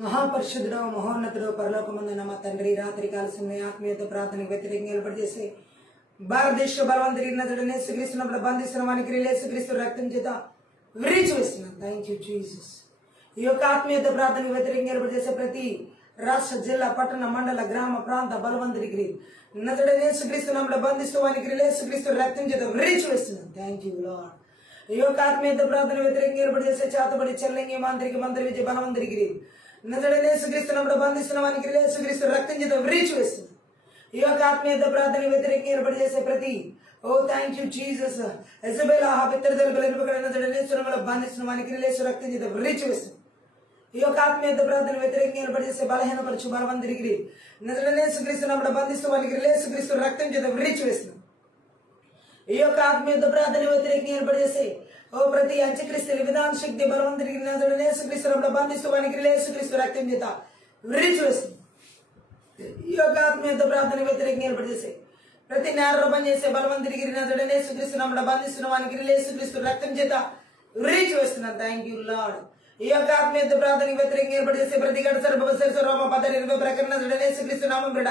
మహాపరిశుద్ధుడు మహోన్నతుడు పరలోకమందున మా తండ్రి రాత్రి కాల సమయ ఆత్మీయత ప్రార్థనకు వ్యతిరేకంగా ఏర్పాటు చేసే భారతదేశ బలవంతుడిని శ్రీకృష్ణ బంధిస్తున్న వానికి యేసుక్రీస్తు రక్తం చేత విరిచి వేస్తున్నాం. Thank you Jesus. ఈ యొక్క ఆత్మీయత ప్రార్థనకు వ్యతిరేకంగా ఏర్పాటు చేసే ప్రతి రాష్ట్ర జిల్లా పట్టణ మండల గ్రామ ప్రాంత బలవంతుడికి నదుడనే యేసుక్రీస్తు బంధిస్తూ వానికి యేసుక్రీస్తు రక్తం చేత విరిచి వేస్తున్నాం. Thank you lord. ఈ యొక్క ఆత్మీయత ప్రార్థన వ్యతిరేకంగా ఏర్పాటు చేసే చేతబడి చెల్లంగి మాంత్రికి మంత్రి విజయ బలవంతుడికి నదుడనే యేసుక్రీస్తు బంధిస్తున్న వానికి యేసుక్రీస్తు రక్తం చేత విరిచి వేస్తున్నాం. ఈ యొక్క ఆత్మీయత ప్రార్థన వ్యతిరేకంగా ఏర్పాటు చేసే ప్రతి థ్యాంక్ యూ జీసస్ ఎజబెల్ బంధిస్తున్న వానికి యేసు రక్తం చేత విరిచి వేస్తున్నాం. ఈ యొక్క ఆత్మీయత ప్రార్థన వ్యతిరేకంగా ఏర్పాటు చేసే బలహీనపరచు బలవంతుడికి నదుడనే యేసుక్రీస్తు బంధిస్తూ వానికి యేసుక్రీస్తు రక్తం చేత విరిచి వేస్తున్నాం. ఈ యొక్క ఆత్మీయత ప్రార్థన వ్యతిరేకంగా ఏర్పాటు చేసే ప్రతి అంత్యక్రీస్తు విధాన శక్తి బలవంతుడికి నదుడనే యేసుక్రీస్తు బంధిస్తూ వానికి యేసుక్రీస్తు రక్తం చేత విరిచి వేస్తున్నాం. ఈ యొక్క ఆత్మీయత ప్రార్థన వ్యతిరేకంగా ఏర్పాటు చేసే ప్రతి నేరం చేసే బలవంతుడికి నదుడనే యేసుక్రీస్తు బంధిస్తున్న వానికి యేసుక్రీస్తు రక్తం చేత విరిచి వేస్తున్నాం. Thank you lord. ఈ యొక్క ఆత్మీయత ప్రార్థనకు వ్యతిరేకంగా ఏర్పాటు చేసే ప్రతి గడసర రోమ 10 ప్రకరణ యేసుక్రీస్తు నామం బిడ్డ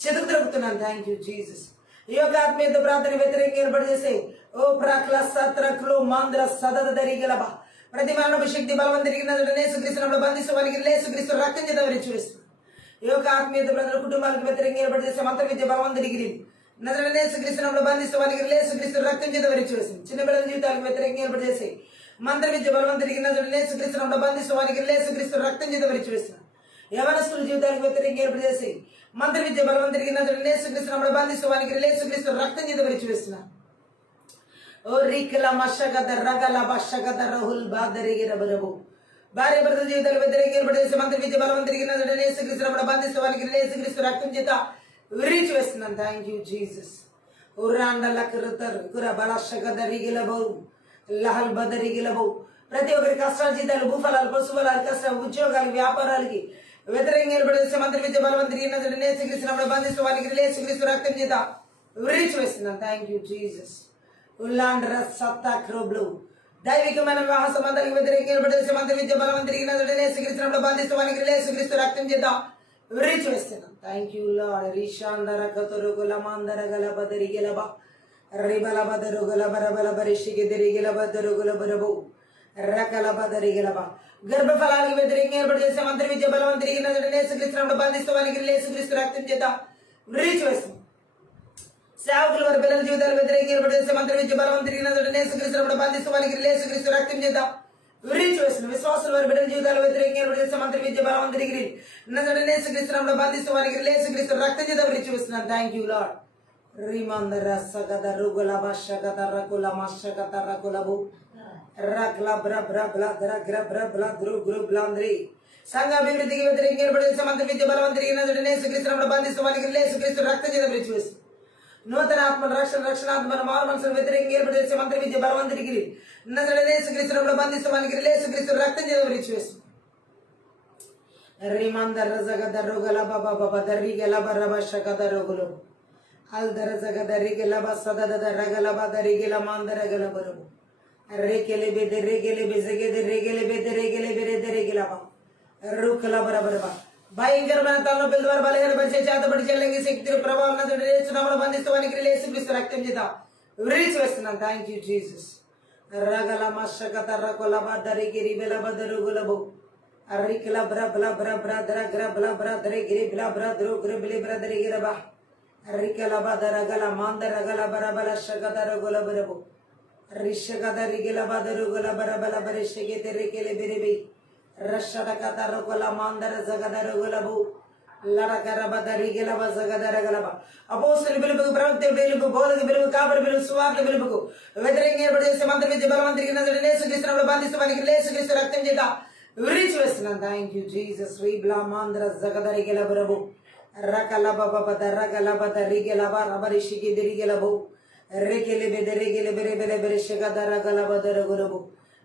చెతుకు తిరుగుతున్నాను. Thank you Jesus. ఈ యొక్క ఆత్మీయత ప్రార్థన వ్యతిరేకంగా ఏర్పాటు చేసే ప్రాక్ల సత్రకులు మాంద్ర సదద దరిగలబ ప్రతి మానవ శక్తి బలవంతుడికి యేసుక్రీస్తు బంధిస్తూ వానికి యేసుక్రీస్తు రక్తం చేత విరిచి వేస్తున్నాం. ఈ యొక్క ఆత్మీయత ప్రజల కుటుంబాలకు వ్యతిరేకంగా ఏర్పాటు చేసే మంత్ర విద్య బలవంతుడికి యేసుక్రీస్తు బంధిస్తూ వానికి యేసుక్రీస్తు రక్తం చేత విరిచి వేస్తుంది. చిన్న బిడ్డల జీవితాలకు వ్యతిరేకంగా ఏర్పాటు చేసే మంత్ర విద్య బలవంతుడికి యేసుక్రీస్తు బంధిస్తూ వానికి యేసుక్రీస్తు రక్తం చేత విరిచి వేస్తున్నాం. యవనస్తుల జీవితాలకు వ్యతిరేకంగా ఏర్పాటు చేసి మంత్ర విద్య బలవంతుడికి యేసుక్రీస్తు బంధిస్తూ వానికి యేసుక్రీస్తు రక్తం చేత విరిచి వేస్తున్నాం. భార్య భర్తల జీవితాలు వ్యతిరేకంగా ఏర్పాటు చేసి మంత్ర విద్య బలవంతుడికి యేసుక్రీస్తు బంధిస్తూ వానికి యేసుక్రీస్తు రక్తం చేత విరిచి వేస్తున్నాం. Thank you Jesus. లహల్ బదరిగిలబో ప్రతి ఒక్కరి కష్టాల జీతాలు భూఫలాలు పశుఫలాలు కష్టాలు ఉద్యోగాలు వ్యాపారాలకి వ్యతిరేకంగా ఏర్పడే మంత్రి విద్య బలవంతుడికి యేసుక్రీస్తు బంధిస్తూ వారికి యేసుక్రీస్తు రక్తం చేత విరిచి వేస్తున్నాం. Thank you Jesus. ఉల్లాండ్ర సత్తా క్రోబ్లు దైవికమైన వివాహ సంబంధాలకు వ్యతిరేకంగా ఏర్పడే మంత్రి విద్య బలవంతుడికి యేసుక్రీస్తు బంధిస్తూ వారికి యేసుక్రీస్తు రక్తం చేత విరిచి వేస్తున్నాం. Thank you lord. రీషాండర కతరుగుల మాందర గల బదరిగిలబా రిబల బదరుగుల బరబల బరిషికి తిరిగిల బదరుగుల బరబు రకల బదరిగిలబ గర్భఫలాలకు వ్యతిరేకంగా ఏర్పాటు చేసే మంత్రి విద్య బలవంతుడికి యేసుక్రీస్తు బంధిస్తూ వారికి యేసుక్రీస్తు రక్తం చేత విరిచి వేస్తుంది. సేవకుల వారి పిల్లల జీవితాలు వ్యతిరేకంగా ఏర్పాటు చేసే మంత్రి విద్య బలవంతుడికి యేసుక్రీస్తు బంధిస్తూ వారికి యేసుక్రీస్తు రక్తం చేత విరిచి వేస్తుంది. విశ్వాసుల వారి బిడ్డల జీవితాలు వ్యతిరేకంగా ఏర్పాటు చేసే మంత్రి విద్య బలవంతుడికి యేసుక్రీస్తు బంధిస్తూ వారికి యేసుక్రీస్తు రక్తం చేత విరిచి వేస్తున్నాను. Thank you lord. రిమందర సగద రుగుల బషగద రకుల మషగద రకులబు రక్ల బ్ర బ్ర బ్ల ద్ర గ్ర బ్ర బ్ల ద్రు గ్రు బ్లాంద్రి సంఘ అభివృద్ధికి వ్యతిరేకంగా ఏర్పాటు చేసే మంత్రి విద్య బలవంతుడికి యేసుక్రీస్తు బంధిస్తూ వారికి యేసుక్రీస్తు రక్తం చేత విరిచి వేస్తుంది. నూతన ఆత్మ రక్షణాత్మను మారు మనసును వ్యతిరేకంగా ఏర్పాటు చేసే మంత్రి విద్య బలవంతుడికి యేసుక్రీస్తు బంధిస్తూ వారికి యేసుక్రీస్తు రక్తం చేత విరిచి వేస్తుంది. రిమందర జగద రుగల బాబా బాబా దర్రి గల బర్ర బషగద రుగులు అల్దర జగద రిగెల బసద రగల బదరిగెల మాందర గల బరువు రేకెలి బెద రేగెలి బెజగెద రేగెలి బెద రేగెలి బెరెద రేగెలబ రుకల బరబరబ భయంకరమైన తలనొప్పుల ద్వారా బలహీనపరిచే చేతబడి చెల్లంగి శక్తి ప్రభావం యేసునామములో బంధిస్తూ వానికి యేసుక్రీస్తు రక్తం చేత విరిచి వేస్తున్నాం. Thank you Jesus. రగల మషకత రకుల బదరిగిరి బెల బదరుగులబు అరికిల బ్ర బ్ల బ్ర బ్ర ద్ర గ్ర బ్ల బ్ర దరిగిరి బ్ల బ్ర ద్రు గ్ర బ్లి బ్ర దరిగిరబ రికల బదరగల మాందరగల బరబల షగద రగుల బరబు రిషగద రిగిల బదరుగుల బరబల బరిషగి తెరికెలి బిరిబి రషడక తరుకుల మాందర జగద రగులబు లడకర బదరిగిల బజగద రగలబ అపోస్తుల పిలుపుకు ప్రవక్త పిలుపు బోధక పిలుపు కాపరి పిలుపు సువార్త పిలుపుకు వ్యతిరేకంగా ఏర్పాటు చేసే మంత్రి విద్య బలవంతుడికి యేసుక్రీస్తు బంధిస్తూ వారికి యేసుక్రీస్తు రక్తం చేత విరిచి వేస్తున్నాను. Thank you Jesus. శ్రీబ్లా మాంద్ర జగద రిగిల బరబు రకల బబద రగల బద రిగెలబ రబరిషికి దిరిగెలబు రేకెలి బెద రేగెలి బెరె బెరె బెరిషగద రగల బదరుగులబు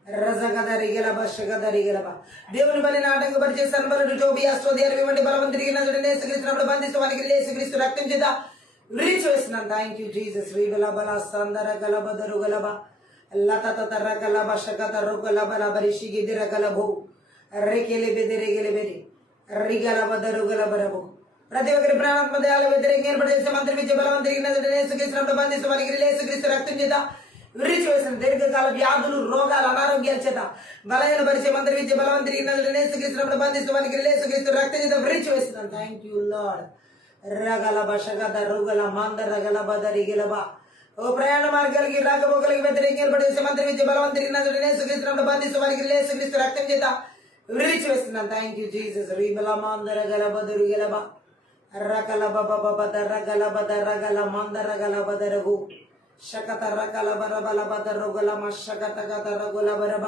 రజగద రిగెలబ షగద రిగెలబ దేవుని బలిని ఆటంకపరిచే సన్బలుడు టోబియా స్టోదియాలు వంటి బలవంతుడికి యేసుక్రీస్తు బంధిస్తూ వారికి యేసుక్రీస్తు రక్తం చేత విరిచి వేస్తున్నాను. Thank you Jesus. శ్రీబల బల సందర గల బదరుగలబ లత రగల బషగద రుగల బల బరిషికి దిరగలబు రెకెలి బెదిరెగెలి బెరి రిగల బదరుగల బరబు. ప్రతి ఒక్కరి ప్రాణాత్మ దేహాల వ్యతిరేకంగా ఏర్పడేసే మంత్రి విద్య బలవంతరిగిన బంధిస్తూ వారికి యేసుక్రీస్తు రక్తం చేత విరిచి వేసిన దీర్ఘకాల వ్యాధులు రోగాలు అనారోగ్యాల చేత బలహీన పరిచే మంత్రి విద్య బలవంతరిగిన యేసుక్రీస్తు బంధిస్తూ వారికి యేసుక్రీస్తు రక్తం చేత విరిచి వేస్తున్నాను. Thank you lord. రగల బషగద రుగల మంద రగల బదరిగిలబ. ఓ ప్రయాణ మార్గాలకి రాకపోకలకి వ్యతిరేకంగా ఏర్పడేసే మంత్రి విద్య బలవంతరిగిన యేసుక్రీస్తు బంధిస్తూ వారికి యేసుక్రీస్తు రక్తం చేత విరిచి వేస్తున్నాను. Thank you Jesus. రీబల మందర గల బదురు గెలబ రకల బబ రగల బద రగల మందర గల బదరగు శకత రకల బరబల బదరుగుల మశకత గత రగుల బరబ.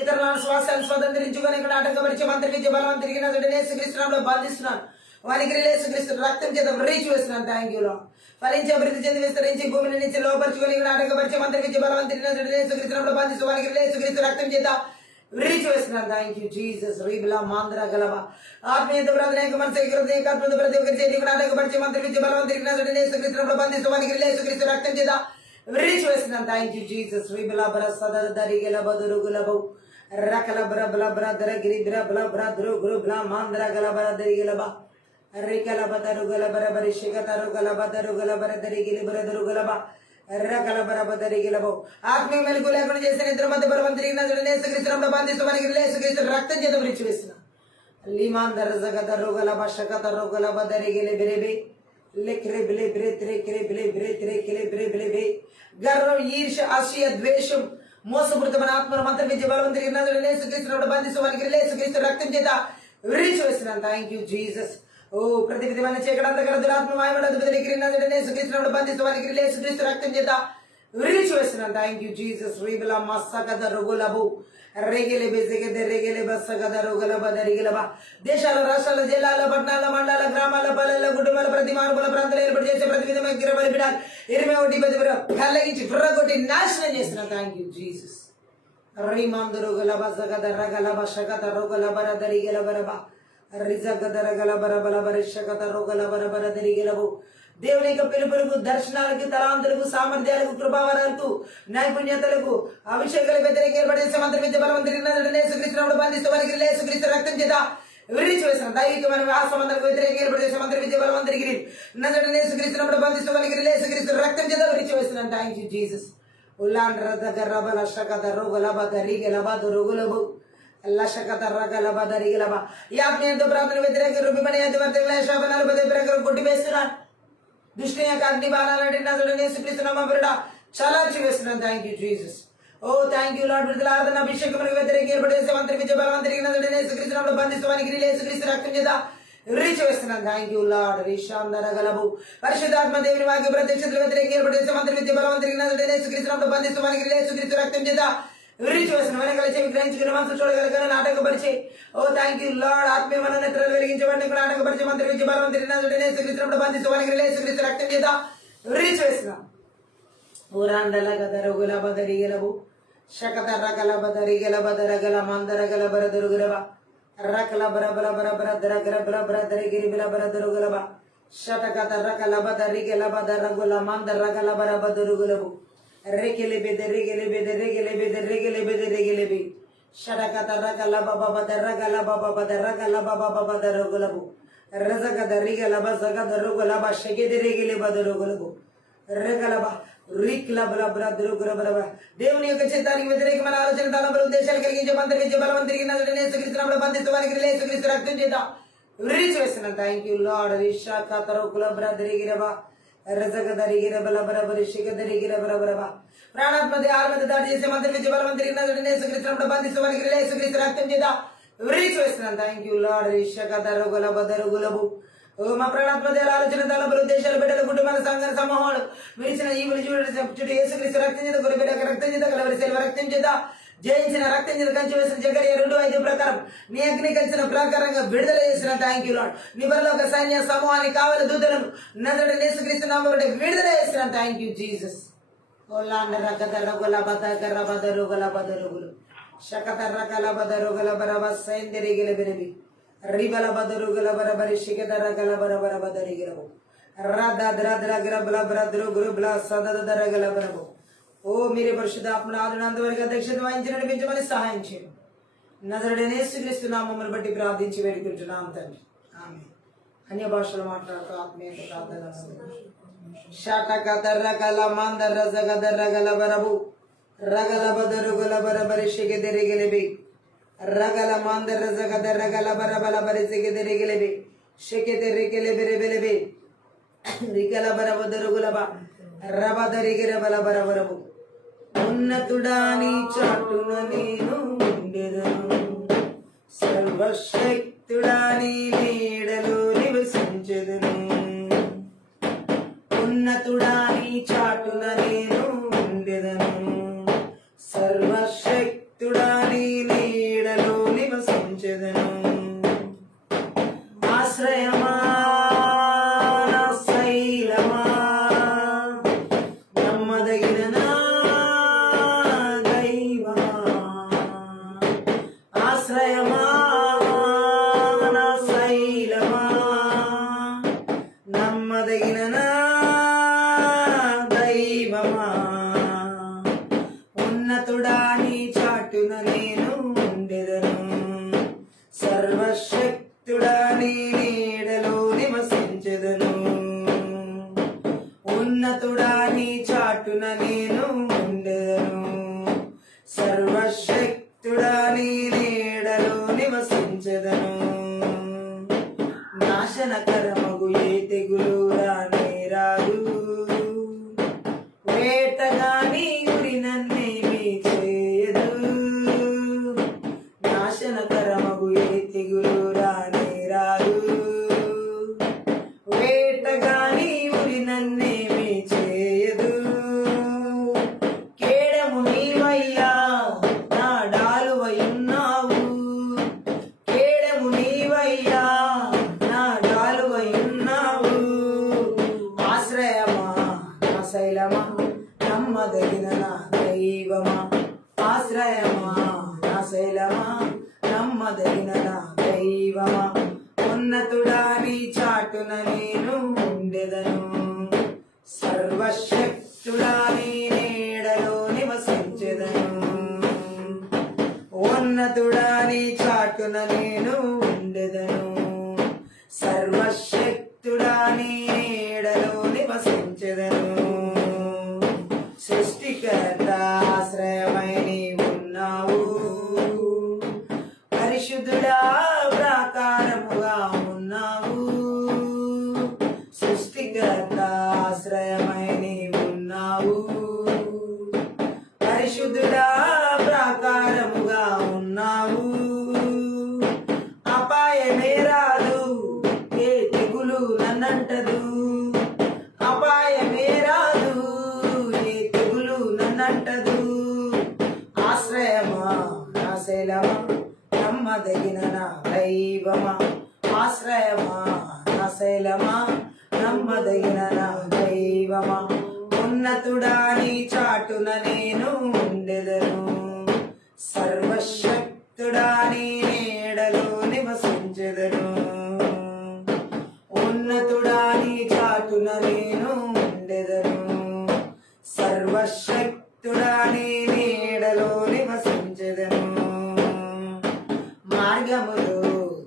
ఇతరులను శ్వాసాలు స్వతంత్రించుకొని ఇక్కడ ఆటంకపరిచే మంత్రి విద్య బలవంతరిగిన యేసుక్రీస్తులో బంధిస్తున్నాను. వారికి యేసుక్రీస్తు రక్తం చేత విరిచి వేస్తున్నాను. Thank you lord. ఫలించి అభివృద్ధి చెంది విస్తరించి భూమిని నుంచి లోపరుచుకొని ఇక్కడ ఆటంకపరిచే మంత్రి విద్య బలవంతరిగిన యేసుక్రీస్తులో బంధిస్తూ వారికి యేసుక్రీస్తు రక్తం చేత విరిచి వేస్తున్నాను. Thank you Jesus. రీబిలా మాంద్ర గలవ ఆత్మీయత ప్రార్థనేక మనసు ఏకాత్మత ప్రతి ఒక్కరి చేతి నాటకపరిచే మంత్రి విద్య బలవంతరిగిన యేసుక్రీస్తులో బంధిస్తూ వారికి యేసుక్రీస్తు రక్తం చేత విరిచి వేస్తున్నాను. Thank you Jesus. రీబిలా బర సద దరిగల బదురు గులబు రకల బ్ర బ్ల బ్ర దర గిరి బ్ర బ్ల బ్ర ధ్రు గురు బ్ల మాంద్ర గల బర దరిగలబ రికల బదరు గల బర బరి శిఖతరు గల బదరు గల బర దరిగిలి బరదరు గలబ రకల బర బదరిగిలబు. ఆత్మీయ మెలుగు లేకుండా చేసిన ఇద్దరు మధ్య బలవంతరిగిన యేసుక్రీస్తులో బంధిస్తూ వారికి యేసుక్రీస్తు రక్తం చేత విరిచి వేస్తున్నాను. లిమాందర జగద రుగల బషకత రుగల బదరిగిలి బిరిబి లెక్రే బిలి బ్రే త్రే కిరే బిలి బ్రే త్రే కిరే బిలి బిలి బి. గర్వం, ఈర్ష, అసూయ, ద్వేషం, మోసపూరితమైన ఆత్మను మంత్రి విద్య బలవంతరిగిన యేసుక్రీస్తులో బంధిస్తూ వారికి యేసుక్రీస్తు రక్తం చేత విరిచి వేస్తున్నాను. Thank you Jesus. ఓ ప్రతి విధమైన చీకటి గల దురాత్మ యేసుక్రీస్తులో బంధిస్తూ వారికి యేసుక్రీస్తు రక్తం చేత విరిచి వేస్తున్నాను. Thank you Jesus. రీబిలా మస్సగద రుగులబు రేగిలి బెజగద రేగిలి బస్సగద రుగలబ దరిగిలబ. దేశాల, రాష్ట్రాల, జిల్లాల, పట్టణాల, మండల, గ్రామాల, పల్లెల, కుటుంబాల, ప్రతి మానవుల ప్రాంతాలు ఏర్పాటు చేసే ప్రతి విధమైన గిరబలి బిడాలు 21 ఫలగించి ఫుర్రగొట్టి నాశనం చేస్తున్నాను. Thank you Jesus. రీమాందురు గలబ జగద రగలబ శగద రుగలబ దరిగిలబరబ రిజగదర గలబర బలబరి శగద రుగలబర బర దరిగిలబు. దేవుని యొక్క పిలుపులకు, దర్శనాలకు, తలాంతులకు, సామర్థ్యాలకు, కృపావరాలకు, నైపుణ్యతలకు, అభిషేకాలకు వ్యతిరేకంగా ఏర్పడేసే మంత్రి విద్య బలవంతరిగిన యేసుక్రీస్తులో బంధిస్తూ వారికి యేసుక్రీస్తు రక్తం చేత విరిచి వేసిన దైవికమైన సంబంధాలకు వ్యతిరేకంగా ఏర్పడేసే మంత్రి విద్య బలవంతరిగిరి యేసుక్రీస్తులో బంధిస్తూ వారికి యేసుక్రీస్తు రక్తం చేత విరిచి వేస్తున్నాను. Thank you Jesus. ఉల్లాండ్ర దగ్గర రబల శకద రుగలబ దరిగిలబ దురుగులబు లశకత రగలబ దరిగిలబ. ఈ ఆత్మీయంతో ప్రార్థన వ్యతిరేక రూపిమని శాపనాలు ప్రకారం కొట్టివేస్తున్నాను. దుష్టి యొక్క అగ్ని బాణాలు యేసుక్రీస్తునామమున చలార్చి వేస్తున్నాను. Thank you Jesus. Oh thank you Lord. విడుదల, ఆరాధన, అభిషేకములకు వ్యతిరేకంగా ఏర్పడేసే మంత్రి విద్య బలవంతరిగిన యేసుక్రీస్తునామమున బంధిస్తూ వారికి యేసుక్రీస్తు రక్తం చేత విరిచి వేస్తున్నాను. Thank you lord. రిషాందర గలబు పరిశుద్ధాత్మ దేవుని వాక్య ప్రత్యక్షతలు వ్యతిరేకంగా ఏర్పడేసే మంత్రి విద్య బలవంతరిగిన యేసుక్రీస్తునామమున బంధిస్తూ వారికి యేసుక్రీస్తు రక్తం చేత విరిచి వేసిన వెనకాల చెవి గ్రహించుకుని మనసు చూడగలగల నాటకపరిచే. ఓ థ్యాంక్ యూ లార్డ్. ఆత్మీయ మన నేత్రాలు వెలిగించబడి నాటకపరిచే మంత్రి విద్య బలవంతరిగిన యేసుక్రీస్తునామమున బంధిస్తూ వారికి యేసుక్రీస్తు రక్తం చేత విరిచి వేసిన ఊరాండల గదరు గులబ దరిగిలబు శకత రకల బదరిగల బదరగల మందర గల బరదరుగులబ రకల బరబల బరబర దరగర బరబర దరిగిరి బిల బరదరుగులబ శతకత రకల బదరిగల బదరగుల మందర గల బరబదరుగులబు రేగిలి బెదరిగిలి బెదరిగిలి బెదరిగిలి బెదరిగిలిబి షడకత రకల బబ బదరగల బబ బదరగల బబ బదరుగులబు రజగ దరిగల బజగ దరుగులబ షగిదిరిగిలి బదరుగులబు రగలబ దేవుని యొక్క చిత్తానికి వ్యతిరేకమైన ఆలోచన, తలంపులు, ఉద్దేశాలు కలిగించే మంత్రి విద్య బలవంతరిగిన యేసుక్రీస్తునామమున బంధిస్తూ వారికి యేసుక్రీస్తు రక్తం చేత విరిచి వేస్తున్నాను. Thank you lord. ప్రాణాత్మ దేహాల మీద దాడి చేసే మంత్రి విద్య బలవంతరిగిన యేసుక్రీస్తునామమున బంధిస్తూ వారికి యేసుక్రీస్తు రక్తం చేత విరిచి వేస్తున్నాను. Thank you lord. మా ప్రాణాత్మ దేహాల ఆలోచన, తలంపులు, ఉద్దేశాలు, బిడ్డల, కుటుంబాల, సంఘ సమూహాలు విరిచిన ఈవులు చుట్టూ యేసుక్రీస్తు రక్తం చేత గొర్రె రక్తం చేత కలవరి సెలవు రక్తం చేత జయించిన రక్తం చేత కంచి వేసిన జకర్యా 2:5 ప్రకారం నీ అగ్ని కలిసిన ప్రకారంగా విడుదల చేసిన థ్యాంక్ యూ లార్డ్. నీ పరలోక సైన్య సమూహాన్ని కావలి దూతలను నజరేయుడైన యేసుక్రీస్తు నామమున విడుదల చేసిన థ్యాంక్ యూ జీసస్. ఓలాండర గదర గలబద గరబద రుగలబద రుగులు శకత రకల బద రుగల బరబ సైందరిగిల బిరబి రిబల బదరు గల బరబరి శిఖదర గల బరబర బదరిగిలబు రద్ర సదర గల బరబు. ఓ మీరే పరిశుద్ధాత్మను ఆదినంతవరకు అధ్యక్షత వహించి నడిపించమని సహాయం చేయండి. నజరుడైన యేసుక్రీస్తు నామమును బట్టి ప్రార్థించి వేడుకుంటున్నాం తండ్రి, ఆమేన్. అన్య భాషలు మాట్లాడుతూ ఆత్మీయ ప్రార్థన షాటక దర్రగల మందర జగదర్రగల బరబు రగల బదరుగుల బరబరి షిగెదెరిగెలిబి రగల మందర జగదర్రగల బరబల బరి సిగెదెరిగెలిబి షిగెదెరిగెలిబిరిబిలిబి రిగల బరబదరుగుల రబదరిగిర బల బరబరబు ఉన్నతుడాని చాటున నేను ఉండెదను, సర్వశక్తుడాని నీడలో నివసించెదను. ఉన్నతుడాని చాటున నేను ఉండెదను, సర్వశక్తుడాని నీడలో నివసించెదను. ఆశ్రయమా నా శైలమా, నమ్మదగిన నా దైవమా. ఆశ్రయమా నా శైలమా, నమ్మదగిన నా దైవమా. ఉన్నతుడాని చాటున నేను ఉండెదను, సర్వశక్తుడాని నీడలో నివసించెదను. ఉన్నతుడాని చాటున నేను ఉండెదను, సర్వశక్తుడాని నీడలో నివసించెదను. నాశనకరమగు ఏ తెగులు రానే రాదు, వేటగాని గురి నన్నేమీ చేయదు. నాశనకరమగు ఏ తెగులు రానే రాదు, వేటగాని గురి నన్నేమీ చేయదు. కేడము నీవయ్యా నా డాలువయున్నావు, కేడము నీవయ్యా నా డాలువయున్నావు. ఆశ్రయమా నా శైలమా, నమ్మదగిన నా దైవమా. ఆశ్రయమా నా శైలమా, నమ్మదగిన నా దైవమా. ఉన్నతుడాని చాటున నేను ఉండెదను, సర్వశక్తుడాని నీడలో నివసించెదను. ఉన్నతుడాని చాటున నేను ఉండెదను, సర్వశక్తుడాని నీడలో నివసించెదను. సృష్టికర్త ఆశ్రయమై నీవున్నావు, పరిశుద్ధుడా ప్రాకారముగా ఉన్నావు. సృష్టికర్త ఆశ్రయమై నీవున్నావు, పరిశుద్ధుడా ప్రాకారముగా ఉన్నావు. అపాయమే రాదు, ఏ తెగులు నన్నంటదు. అపాయమే రాదు, ఏ తెగులు నన్నంటదు. ఆశ్రయమా నా శైలమా, నమ్మదగిన నా దైవమా. ఆశ్రయమా నా శైలమా, నమ్మదగిన నా దైవమా. ఉన్నతుడాని చాటున నేను ఉండెదను, సర్వశక్తుడాని నీడలో నివసించెదను. ఉన్నతుడాని చాటున నేను ఉండెదను, సర్వశక్తుడాని నీడలో నివసించెదను. మార్గములో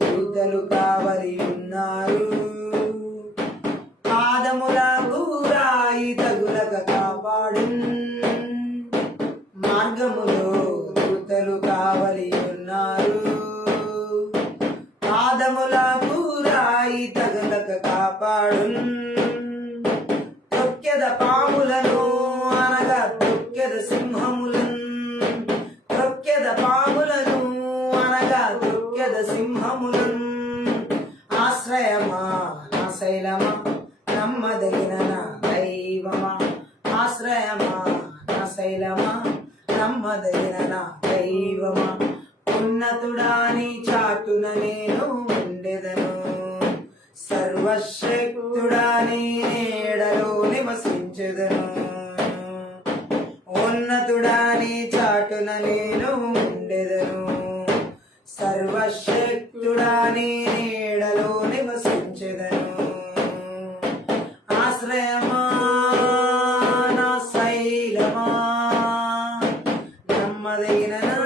దూతలు కావలి ఉన్నారు, పాదములకు రాయి తగులక కాపాడు. మార్గములో దూతలు కావలి ఉన్నారు, పాదములకు రాయి తగులక కాపాడు. తొక్కెద పాములను అనగా తొక్కెద సింహములను, తొక్కెద పాములను అనగా తొక్కెద సింహములను. ఆశ్రయమా నా శైలమా, నమ్మదగిన నా దైవమా. ఆశ్రయమా నా శైలమా, నమ్మదగిన నా దైవమా. ఉన్నతుడాని చాటున నేను ఉండెదను, సర్వశక్తుడాని నీడలో నివసించెదను. ఉన్నతుడాని చాటున నేను ఉండెదను, సర్వశక్తుడాని నీడలో నివసించెదను. ఆశ్రయమా నా శైలమా, నమ్మదగిన నా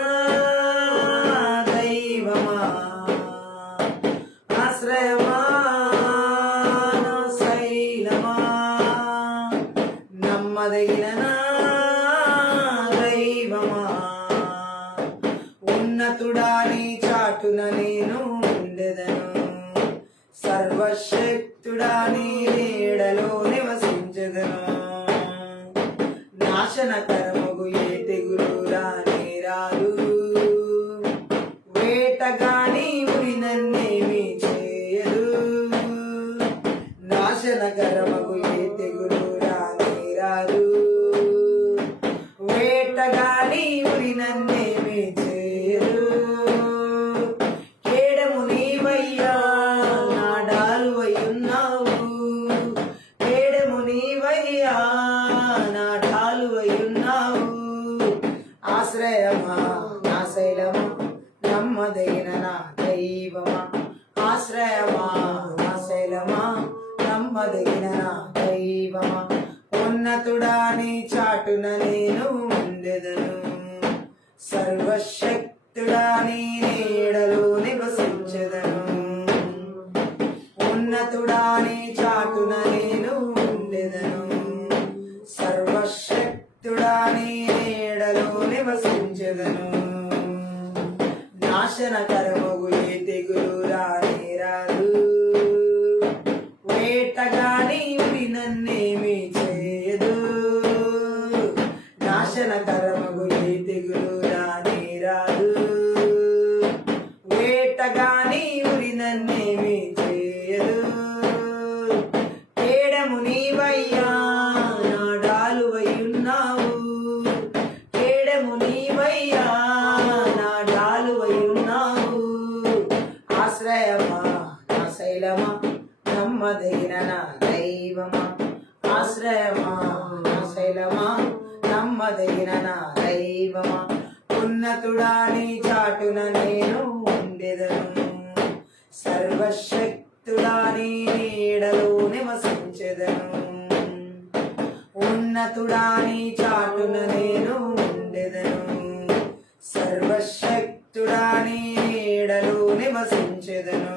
నమ్మదగిన నా దైవమా ఆశ్రయమా నా శైలమా నమ్మదగిన నా దైవమా ఉన్నతుడా నీ చాటున నేను ఉండెదను సర్వశక్తుడా నీ నీడలో నివసించెదను ఉన్నతుడా నీ చాటున నేను ఉండెదను సర్వశక్తుడా నీ నీడలో నివసించెదను నాశనకరమగు ఏ తెగులు రానే రాదు వేటగాని ఉరి నన్నేమి చేయదు నాశనకరమగు ఏ తెగులు రానే రాదు వేటగాని ఉరి నన్నేమి చేయదు కేడము నీవయ్యా నా డాలువై ఉన్నావు కేడము నీవయ్యా నా డాలువై ఉన్నావు ఆశ్రయమా నా శైలమా నమ్మదగిన నా దైవమా ఆశ్రయమా నా శైలమా నమ్మదగిన నా దైవమా ఉన్నతుడా నీ చాటున నేను ఉండెదను సర్వశక్తుడా నీ నీడలో నివసించెదను ఉన్నతుడా నీ చాటున నేను ఉండెదను సర్వశక్తుడా నీ నీడలో నివసించెదను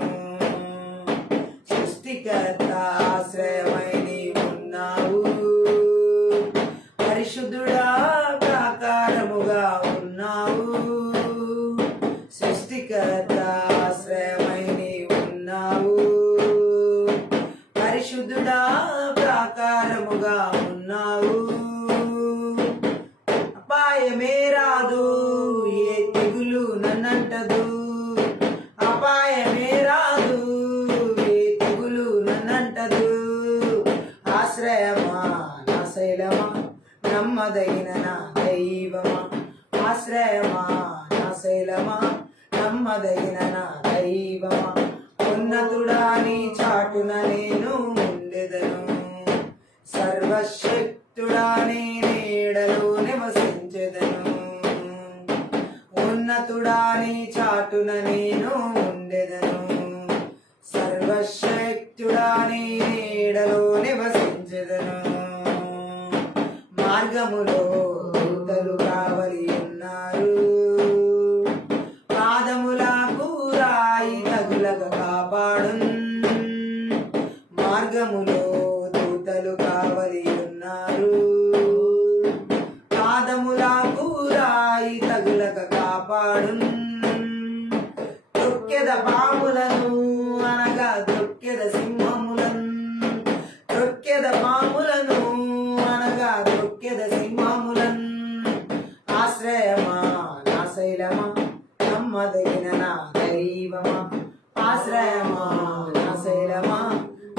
సృష్టికర్త ఆశ్రయమై నీ ఉన్నావు పరిశుద్ధుడా ప్రాకారముగా ఉన్నావు సృష్టికర్త ఆశ్రయమై నీ ఉన్నావు పరిశుద్ధుడా ప్రాకారముగా ఉన్నావు అపాయమే రాదు ఏ తెగులు నన్నంటదు అపాయమే రాదు ఏ తెగులు నన్నంటదు ఆశ్రయమా నా శైలమా నమ్మదగిన నా దైవమా ఆశ్రయమా నా శైలమా నమ్మదగిన నా దైవమా ఉన్నతుడా నీ చాటున నేను ఉండెదను సర్వశక్తుడా నీ నీడలో నివసించెదను ఉన్నతుడా నీ చాటున నేను ఉండెదను సర్వశక్తుడా నీ నీడలో నివసించెదను మార్గములో దూతలు కావలి ఉన్నారు పాదములకు రాయి తగులక కాపాడున్ మార్గములో దూతలు కావలి ఉన్నారు పాదములకు రాయి తగులక కాపాడున్ తొక్కెద పాములను అనగా తొక్కెద సింహములను తొక్కెద పాములను అనగా తొక్కెద సింహములను ఆశ్రయమా నా శైలమా నమ్మదగిన నా దైవమా ఆశ్రయమా నా శైలమా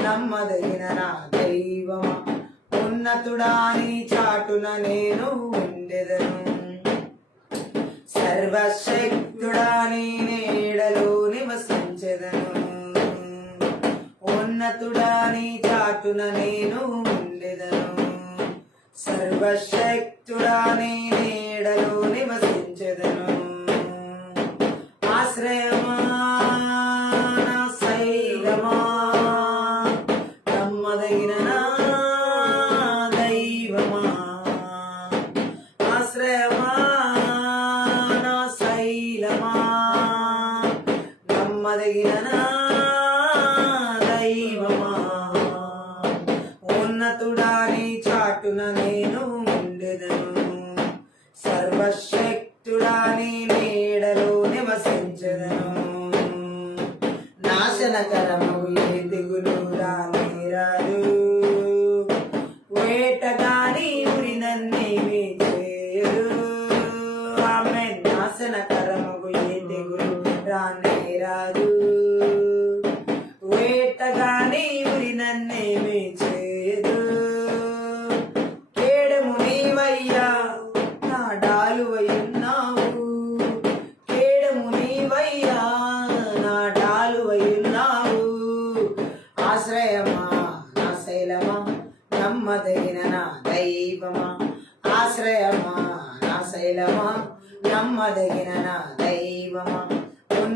నమ్మదగిన నా దైవమా ఉన్నతుడా నీ చాటున నేను ఉండెదను సర్వశక్తుడా నీ నీడలో నివసించెదను ఉన్నతుడా నీ చాటున నేను ఉండెదను సర్వశక్తుడా నీ నీడలో నివసించెదను ఆశ్రయమా నా శైలమా నమ్మదగిన నా దైవమా ఆశ్రయమా నా శైలమా నమ్మదగిన నా దైవమా ఉన్నతుడా నీ చాటున నేను ఉండెదను సర్వశక్తుడా నీ నీడలో నివసించెదను నాశనకరమగు ఏ తెగులు రానే రాదు వేటగాని ఉరి నన్నేమి చేయదు ఆమె నాశనకరమగు ఏ తెగులు రానే రాదు వేటగాని ఉరి నన్నేమి చేయదు కేడము నీవయ్యా నా డాలువై ఉన్నావు కేడము నీవయ్యా నా డాలువై ఉన్నావు ఆశ్రయమా నా శైలమా నమ్మదగిన నా దైవమా ఆశ్రయమా నా శైలమా నమ్మదగిన నా దైవమా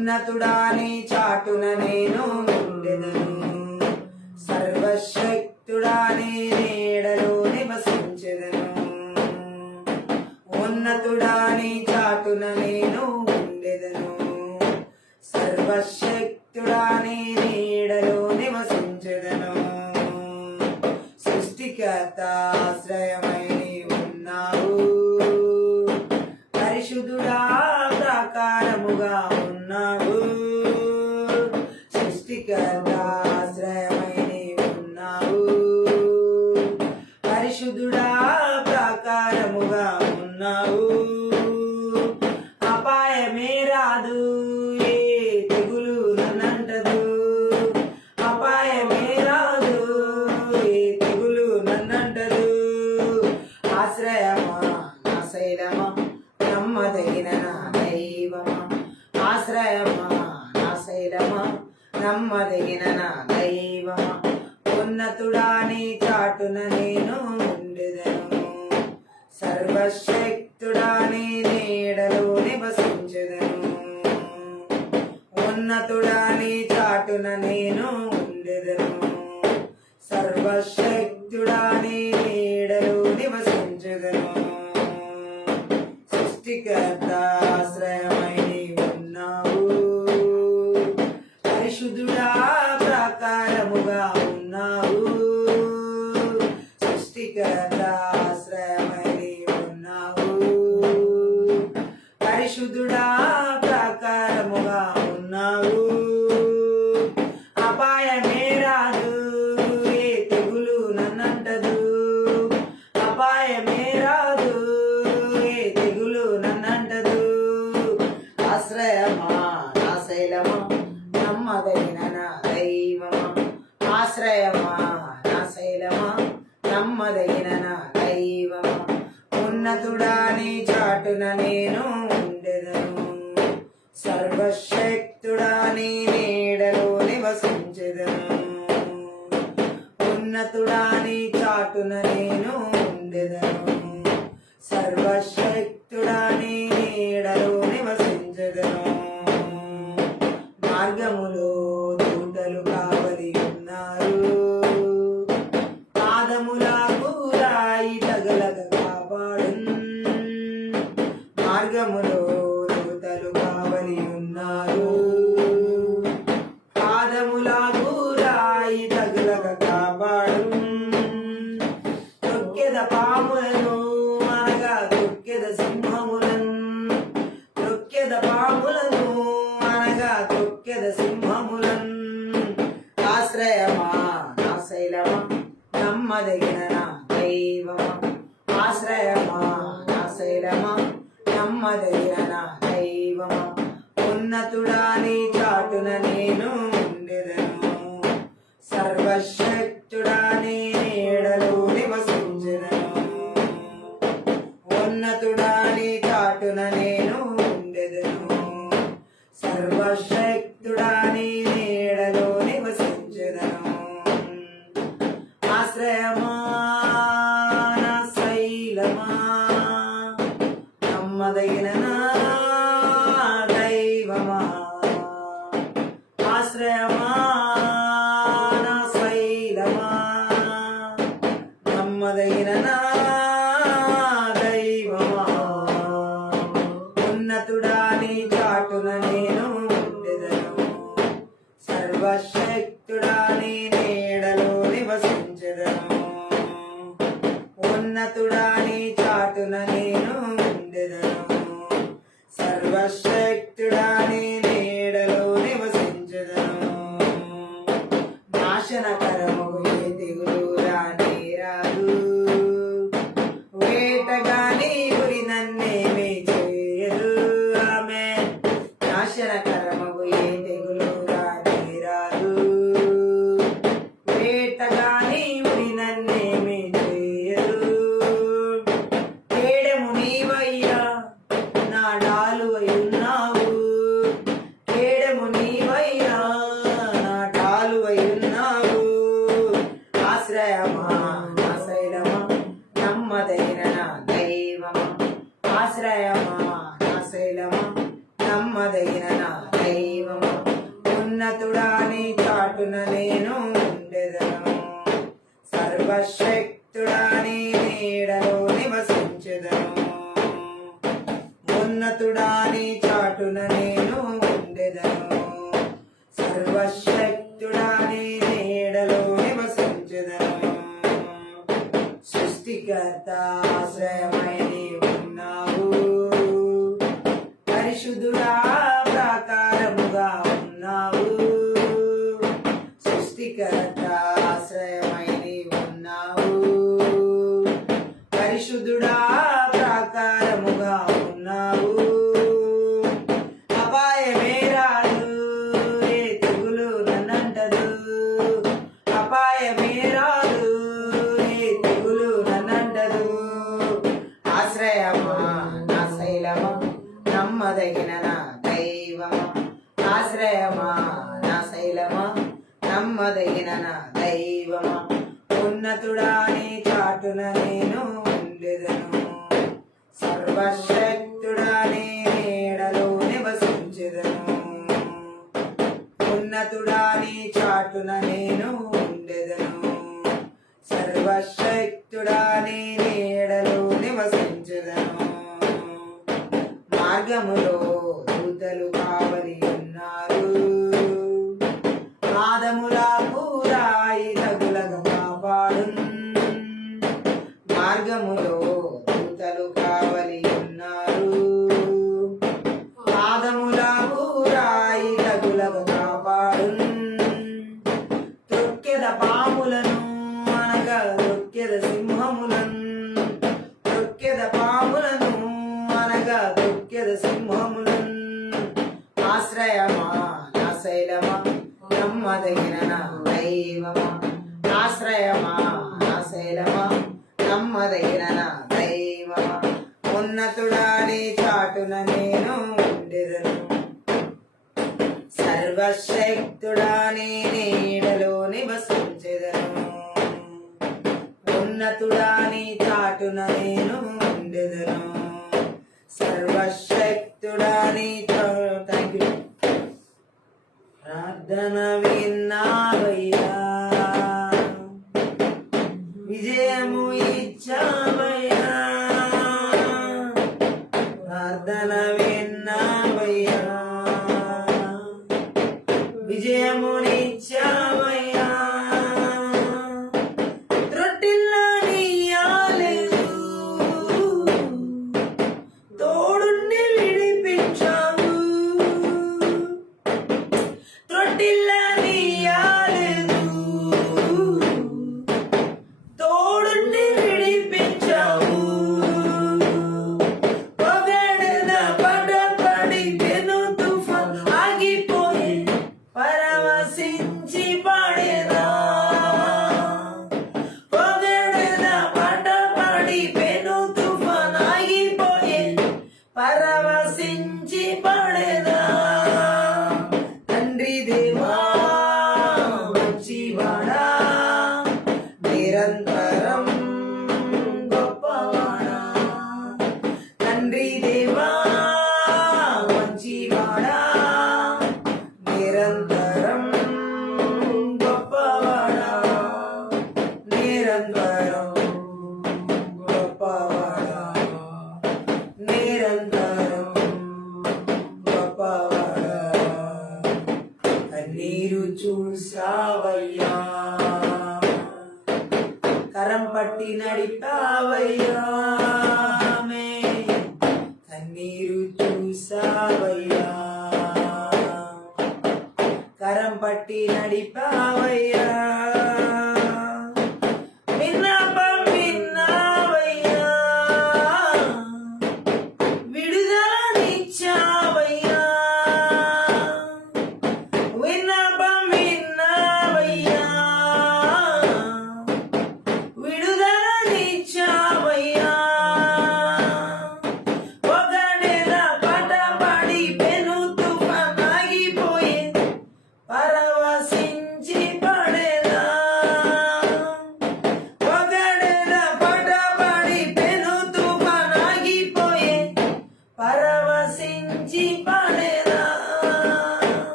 ఉన్నతుడాని చాటున నేను ఉండెదను సర్వశక్తుడాని నీడలో నివసించెదను ఉన్నతుడాని చాటున నేను ఉండెదను సర్వశక్తుడాని నీడలో నివసించెదను సృష్టికర్త ఆశ్రయమై ఉన్నావు పరిశుద్ధుడా ప్రాకారముగా ఉన్నావు సృష్టికర్త ఆశ్రయమై ఉన్నావు పరిశుద్ధుడా ప్రాకారముగా ఉన్నావు అపాయమే రాదు ఏ తెగులు నన్నంటదు అపాయమే రాదు ఏ తెగులు నన్నంటదు ఆశ్రయమా నా శైలమా నమ్మదగిన నా దైవమా ఆశ్రయమా నా శైలమా నమ్మదగిన నా దైవమా ఉన్నతుడాని చాటున నేను ఉండెదను సర్వశక్తుడాని నీడలో నివసించెదను ఉన్నతుడాని చాటున నేను ఉండెదను సర్వశక్తుడాని నీడలో నివసించెదను సృష్టికర్త ఆశ్రయమై ఉన్నావు పరిశుద్ధుడా ప్రాకారముగా ఉన్నావు సృష్టికర్త ఆశ్రయమై ఉన్నావు పరిశుద్ధుడా ప్రాకారముగా ఉన్నావు అపాయమే రాదు ఏ తెగులు నన్నంటదు అపాయమే రాదు ఏ తెగులు నన్నంటదు ఆశ్రయమా నా శైలమా నమ్మదగిన నా దైవమా ఆశ్రయమా నా శైలమా నమ్మదగిన నా దైవమా ఉన్నతుడాని చాటున నేను ఉండెదను సర్వశక్తుడాని నీడలో నివసించెదను ఉన్నతుడాని చాటున నేను ఉండెదను సర్వశక్తుడాని నీడలో నివసించెదను మార్గములో దూతలు కావలి ఉన్నారు పాదములకు రాయి తగలగ కాపాడు మార్గములో దూతలు కావలి ఉన్నారు పాదములకు రాయి తగలగ కాపాడు తొక్కెద పాములను అనగా తొక్కెద సింహములను తొక్కెద పాములను అనగా తొక్కెద సింహములను ఆశ్రయమా నా శైలమా నమ్మదగిన నా దైవమా ఆశ్రయమా నా శైలమా నమ్మదగిన నా దైవమా ఉన్నతుడాని చాటున నేను ఉండెదను సర్వశక్తుడాని నీడలో నివసించెదను ఉన్నతుడాని చాటున నేను ఉండెదను సర్వశక్తుడాని నీడలో నివసించెదను ఆశ్రయమా నా శైలమా నమ్మదగిన నా దైవమా ఆశ్రయమా నా శైలమా నమ్మదగిన నా దైవమా ఉన్నతుడాని చాటున నేను ఉండెదను సర్వశక్తుడాని నీడలో నివసించెదను ఉన్నతుడాని చాటున నేను ఉండెదను సర్వశక్తుడాని నీడలో నివసించెదను నాశనకరము ఏ తెగులు రానే రాదు వేటగాని గురి నన్నేమి చేయదు ఆమె నాశనకరము ఏ తెగులు రానే రాదు వేటగాని గురి నన్నేమి చేయదు కేడము నీవయ్యా నా డాలువై ఉన్నావు కేడము నీవయ్యా నా డాలువై ఉన్నావు ఆశ్రయమా నా శైలమా నమ్మదగిన నా దైవమా ఆశ్రయమా నా శైలమా నమ్మదగిన నా దైవమా ఉన్నతుడా నీ చాటున నేను ఉండెదను సర్వశక్తుడా నీ నీడలో నివసించెదను ఉన్నతుడా నీ చాటున నేను ఉండెదను సర్వశక్తుడా నీ నీడలో నివసించెదను సృష్టికర్త ఆశ్రయమై ఉన్నావు పరిశుద్ధుడా ప్రాకారముగా ఉన్నావు సృష్టికర్త ఆశ్రయమై ఉన్నావు పరిశుద్ధుడా ప్రాకారముగా ఉన్నావు అపాయమే రాదు ఏ తెగులు నన్నంటదు అపాయమే రాదు ఏ తెగులు నన్నంటదు ఆశ్రయమా నా శైలమా నమ్మదగిన నా దైవమా ఆశ్రయమా నా శైలమా నమ్మదగిన నా దైవమా ఉన్నతుడా నీ చాటున నేను ఉండెదను సర్వశక్తుడా నీ నీడలో నివసించెదను ఉన్నతుడా నీ చాటున నేను ఉండెదను సర్వశక్తుడా నీ నీడలో నివసించెదను మార్గములో దూతలు కావలి ఉన్నారు పాదములకు రాయి తగులగ కాపాడు మార్గములో దూతలు కావలి ఉన్నారు పాదములకు రాయి తగులగ కాపాడు తొక్కెద పాములను అనగా తొక్కెద సింహములను తొక్కెద పాములను అనగా తొక్కెద సింహములను ఆశ్రయమా నా శైలమా నమ్మదగిన నా దైవమా ఆశ్రయమా నా శైలమా నమ్మదగిన నా దైవమా ఉన్నతుడా నీ చాటున నేను ఉండెదను సర్వశక్తుడా నీ నీడలో నివసించెదను ఉన్నతుడా నీ చాటున నేను ఉండెదను సర్వశక్తుడా నీ థ్యాంక్ యూ ప్రార్థన విన్నావయ్యా విజయము ఇచ్చావయ్యా ప్రార్థన విన్నావయ్యా విజయమునిచ్చావయ్యా త్రొట్టిల్లా నీయాలేదు తోడుండి విడిపించావు త్రొట్టిల్లా నీయాలేదు తోడుండి విడిపించావు పొగడన పడపడి పెను తుఫాన్ ఆగిపోయి పరవశించి పడేదా పొగడన పడపడి పెను తుఫాన్ ఆగిపోయి పరవశించి పడేదా తండ్రి దేవా మంచివాడా నిరంతరం గొప్పవాడా తండ్రి దేవా మంచివాడా నిరంతరం గొప్పవాడా నిరంతరం గొప్పవాడా నిరంతరం గొప్పవాడా కన్నీరు చూసావయ్యా కరం పట్టి నడిపావయ్యా కన్నీరు చూసావయ్యా కరం పట్టి నడిపావయ్యా విన్నపం విన్నావయ్యా విడుదలనిచ్చావయ్యా విన్నపం విన్నావయ్యా విడుదలనిచ్చావయ్యా పొగడెల పడబడి పెను తుఫాన్ ఆగిపోయి పరవశించి పడే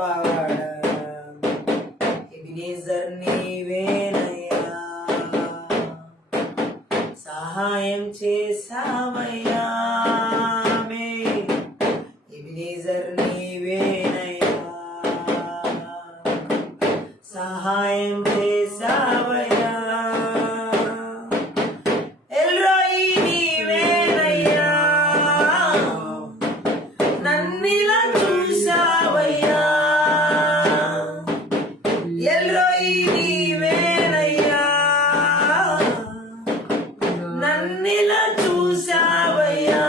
గొప్పవాడ ఎబినేజర్ నీవేనయ్యా సహాయం చేసావయ్యా ఎబినేజర్ నీవేనయ్యా సహాయం చేసావయ్యా ఎల్రోయి నీవేనయ్యా నన్నిలా చూసావయ్యా ఎల్రోయి నీవేనయ్యా నన్నిలా చూసావయ్యా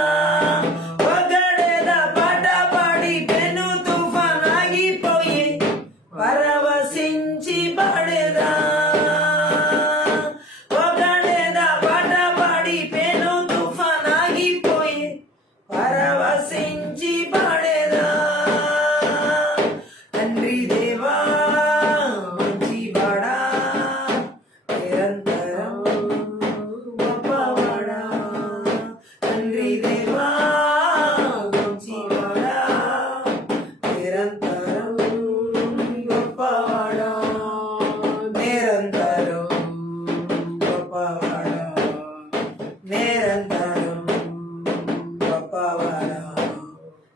పరవశించి పడేదా ఒకడేదా పాట పాడి పెను తుఫానాగిపోయి పరవశించి పడేదా తండ్రి దేవా మంచి బాడా నిరంతరం గొప్పవాడా తండ్రి దేవా మంచి బాడా నిరంతరం నిరంతరం గొప్పవాడా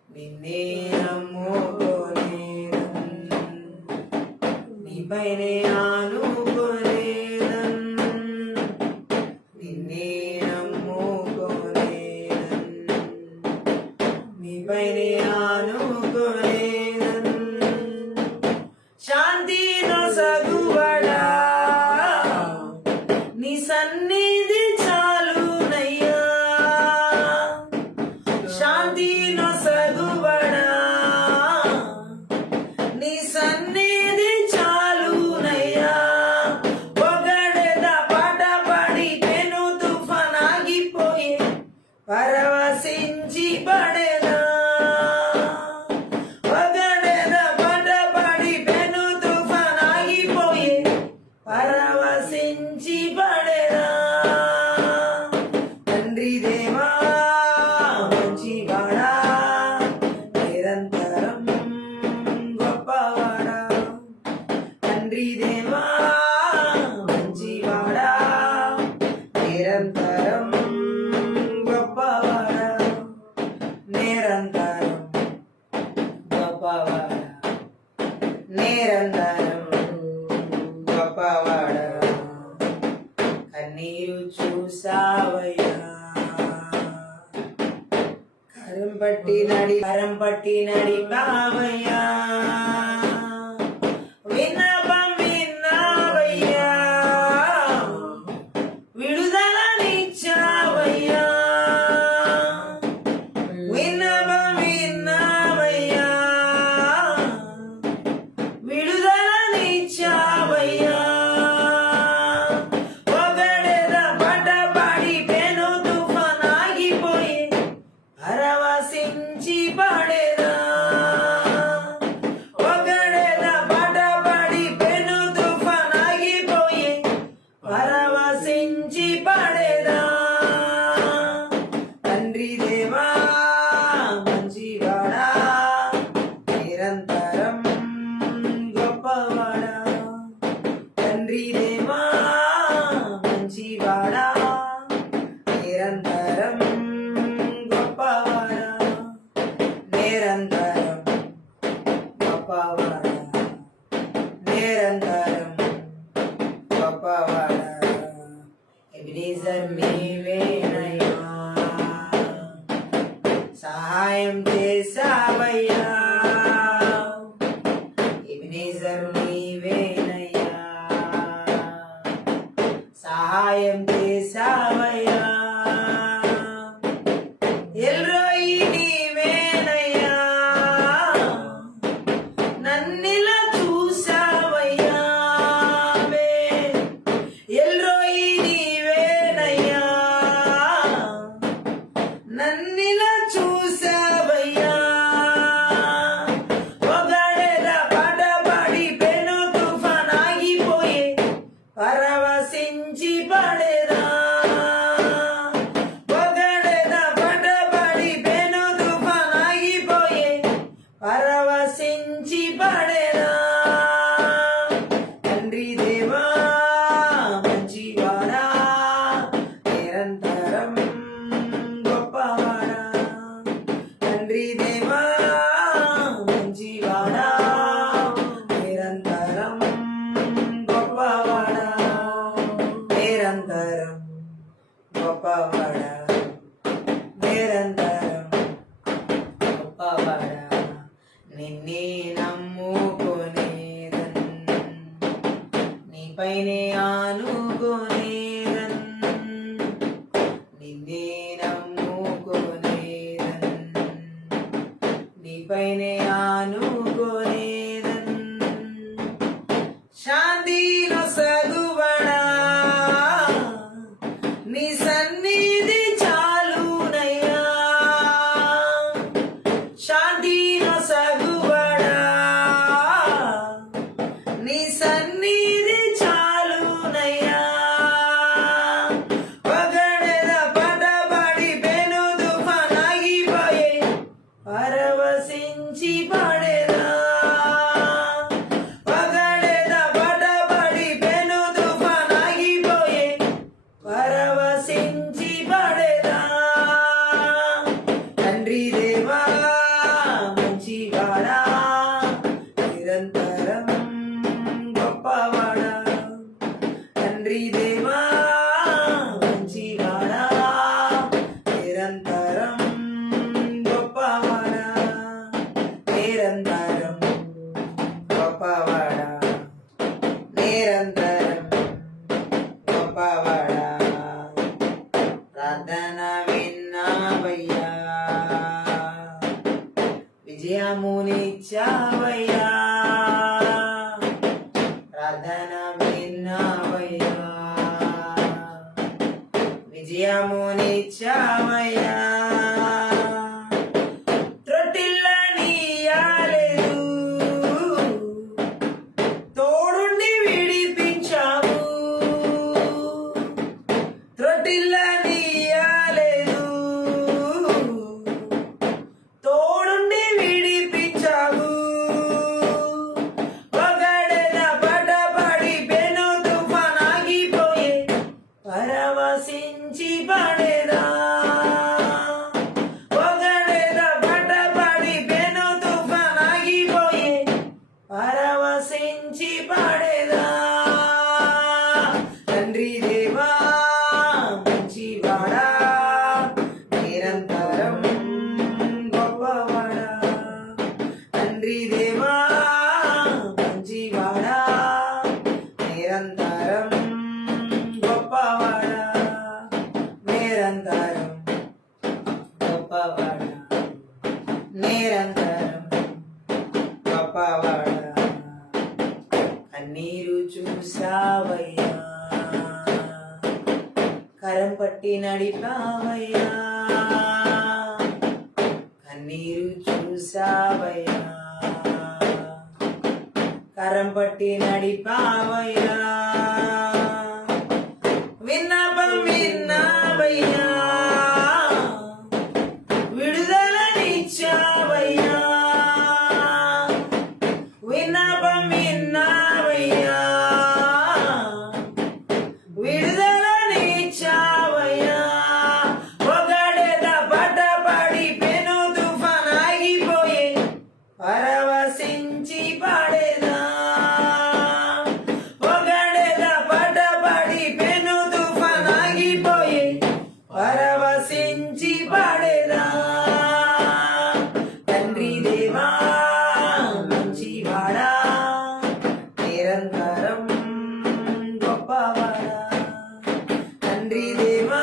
నిన్నే నమ్ముకోనేదన్ నీపైనే ఆనుకోనేదన్ నిన్నే నమ్ముకోనేదన్ నీపైనే ఆనుకోనేదన్ శాంతి నొసగువడా నీ సన్నిధి చాలునయ్యా శాంతి నొసగువడా నీ సన్నిధి చాలునయ్యా ఒకడేద పాట పాడి పెను తుఫానాగిపోయి పరవశించి పడేదా ఒకడేద పాట పాడి పెను తుఫానాగిపోయి పరవశించి పడేదా తండ్రి దేవా మంచివాడా నిరంతరం గొప్పవాడా తండ్రి దేవా మంచివాడా నిరంతరం గొప్పవాడా నిరంతరం గొప్పవాడా నిరంతరం గొప్పవాడా కన్నీరు చూసావయ్యా కరం పట్టి నడిపావయ్యా విన్నపం విన్నావయ్యా విడుదలనిచ్చావయ్యా విన్నపం విన్నావయ్యా విడుదలనిచ్చావయ్యా పరవశించి పడేదా ఒకడేద పాట పాడి పెను తుఫానాగిపోయి పరవశించి పడేదా తండ్రి దేవా మంచివాడా నిరంతరం గొప్పవాడా తండ్రి దేవా మంచివాడా నిరంతరం నిరంతరం గొప్పవాడా నిరంతరం గొప్పవాడా ఎబినేజర్ నీవేనయ్యా సహాయం చేసావయ్యా ఎబినేజర్ నీవేనయ్యా సహాయం చేసావయ్యా ఎల్రోయి నీవేనయ్యా నన్నిలా చూసావయ్యా ఎల్రోయి నీవేనయ్యా నన్నిలా చూసావయ్యా ఒకడేద పాట పాడి పెను తుఫానాగిపోయి నీపైనే ఆనుకొనేదన్ నిన్నే నమ్ముకొనేదన్ నీపైనే ఆనుకొనేదన్ శాంతి నొసగువడా నీ సన్నిధి చాలునయ్యా శాంతి నొసగువడా నీ సన్నిధి చాలునయ్యా పగడెద పడబడి పెను తుఫానాగిపోయే పరవశించి పడేదా పగడెద పడబడి పెను తుఫానాగిపోయే పరవశించి పడేదా తండ్రి దేవా మంచివాడా నిరంతరం గొప్పవాడా తండ్రి దేవా మంచివాడా నిరంతరం గొప్పవాడా నిరంతరం గొప్పవాడా నిరంతరం గొప్పవాడా ప్రార్థన విన్నావయ్యా విజయమునిచ్చావయ్యా ప్రార్థన విన్నావయ్యా విజయమునిచ్చావయ్యా త్రొట్టిల్లనీయాలేదు తోడుండి విడిపించావు త్రొట్టిల్లనీయాలేదు తోడుండి విడిపించావు పగడెద పడబడి పెను తుఫానాగిపోయే పరవశించి పడేదా పగడెద పడబడి పెను తుఫానాగిపోయే పరవశించి పడేదా తండ్రి దేవా మంచివాడా నిరంతరం గొప్పవాడా తండ్రి దేవా మంచివాడా నిరంతరం గొప్పవాడా నిరంతరం గొప్పవాడా నిరంతరం గొప్పవాడా కన్నీరు చూసావయ్యా కరం పట్టి నడిపావయ్యా కన్నీరు చూసావయ్యా కరం పట్టి నడిపావయ్యా విన్నపం విన్నావయ్యా విడుదలనిచ్చావయ్యా విన్నపం విన్నావయ్యా విడుదలనిచ్చావయ్యా పొగడెద పడబడి పెను తుఫానాగిపోయే పరవశించి పడేదా పొగడెద పడబడి పెను తుఫానాగిపోయే పరవశించి పడేదా తండ్రి దేవా మంచివాడా నిరంతరం గొప్పవాడా తండ్రి దేవా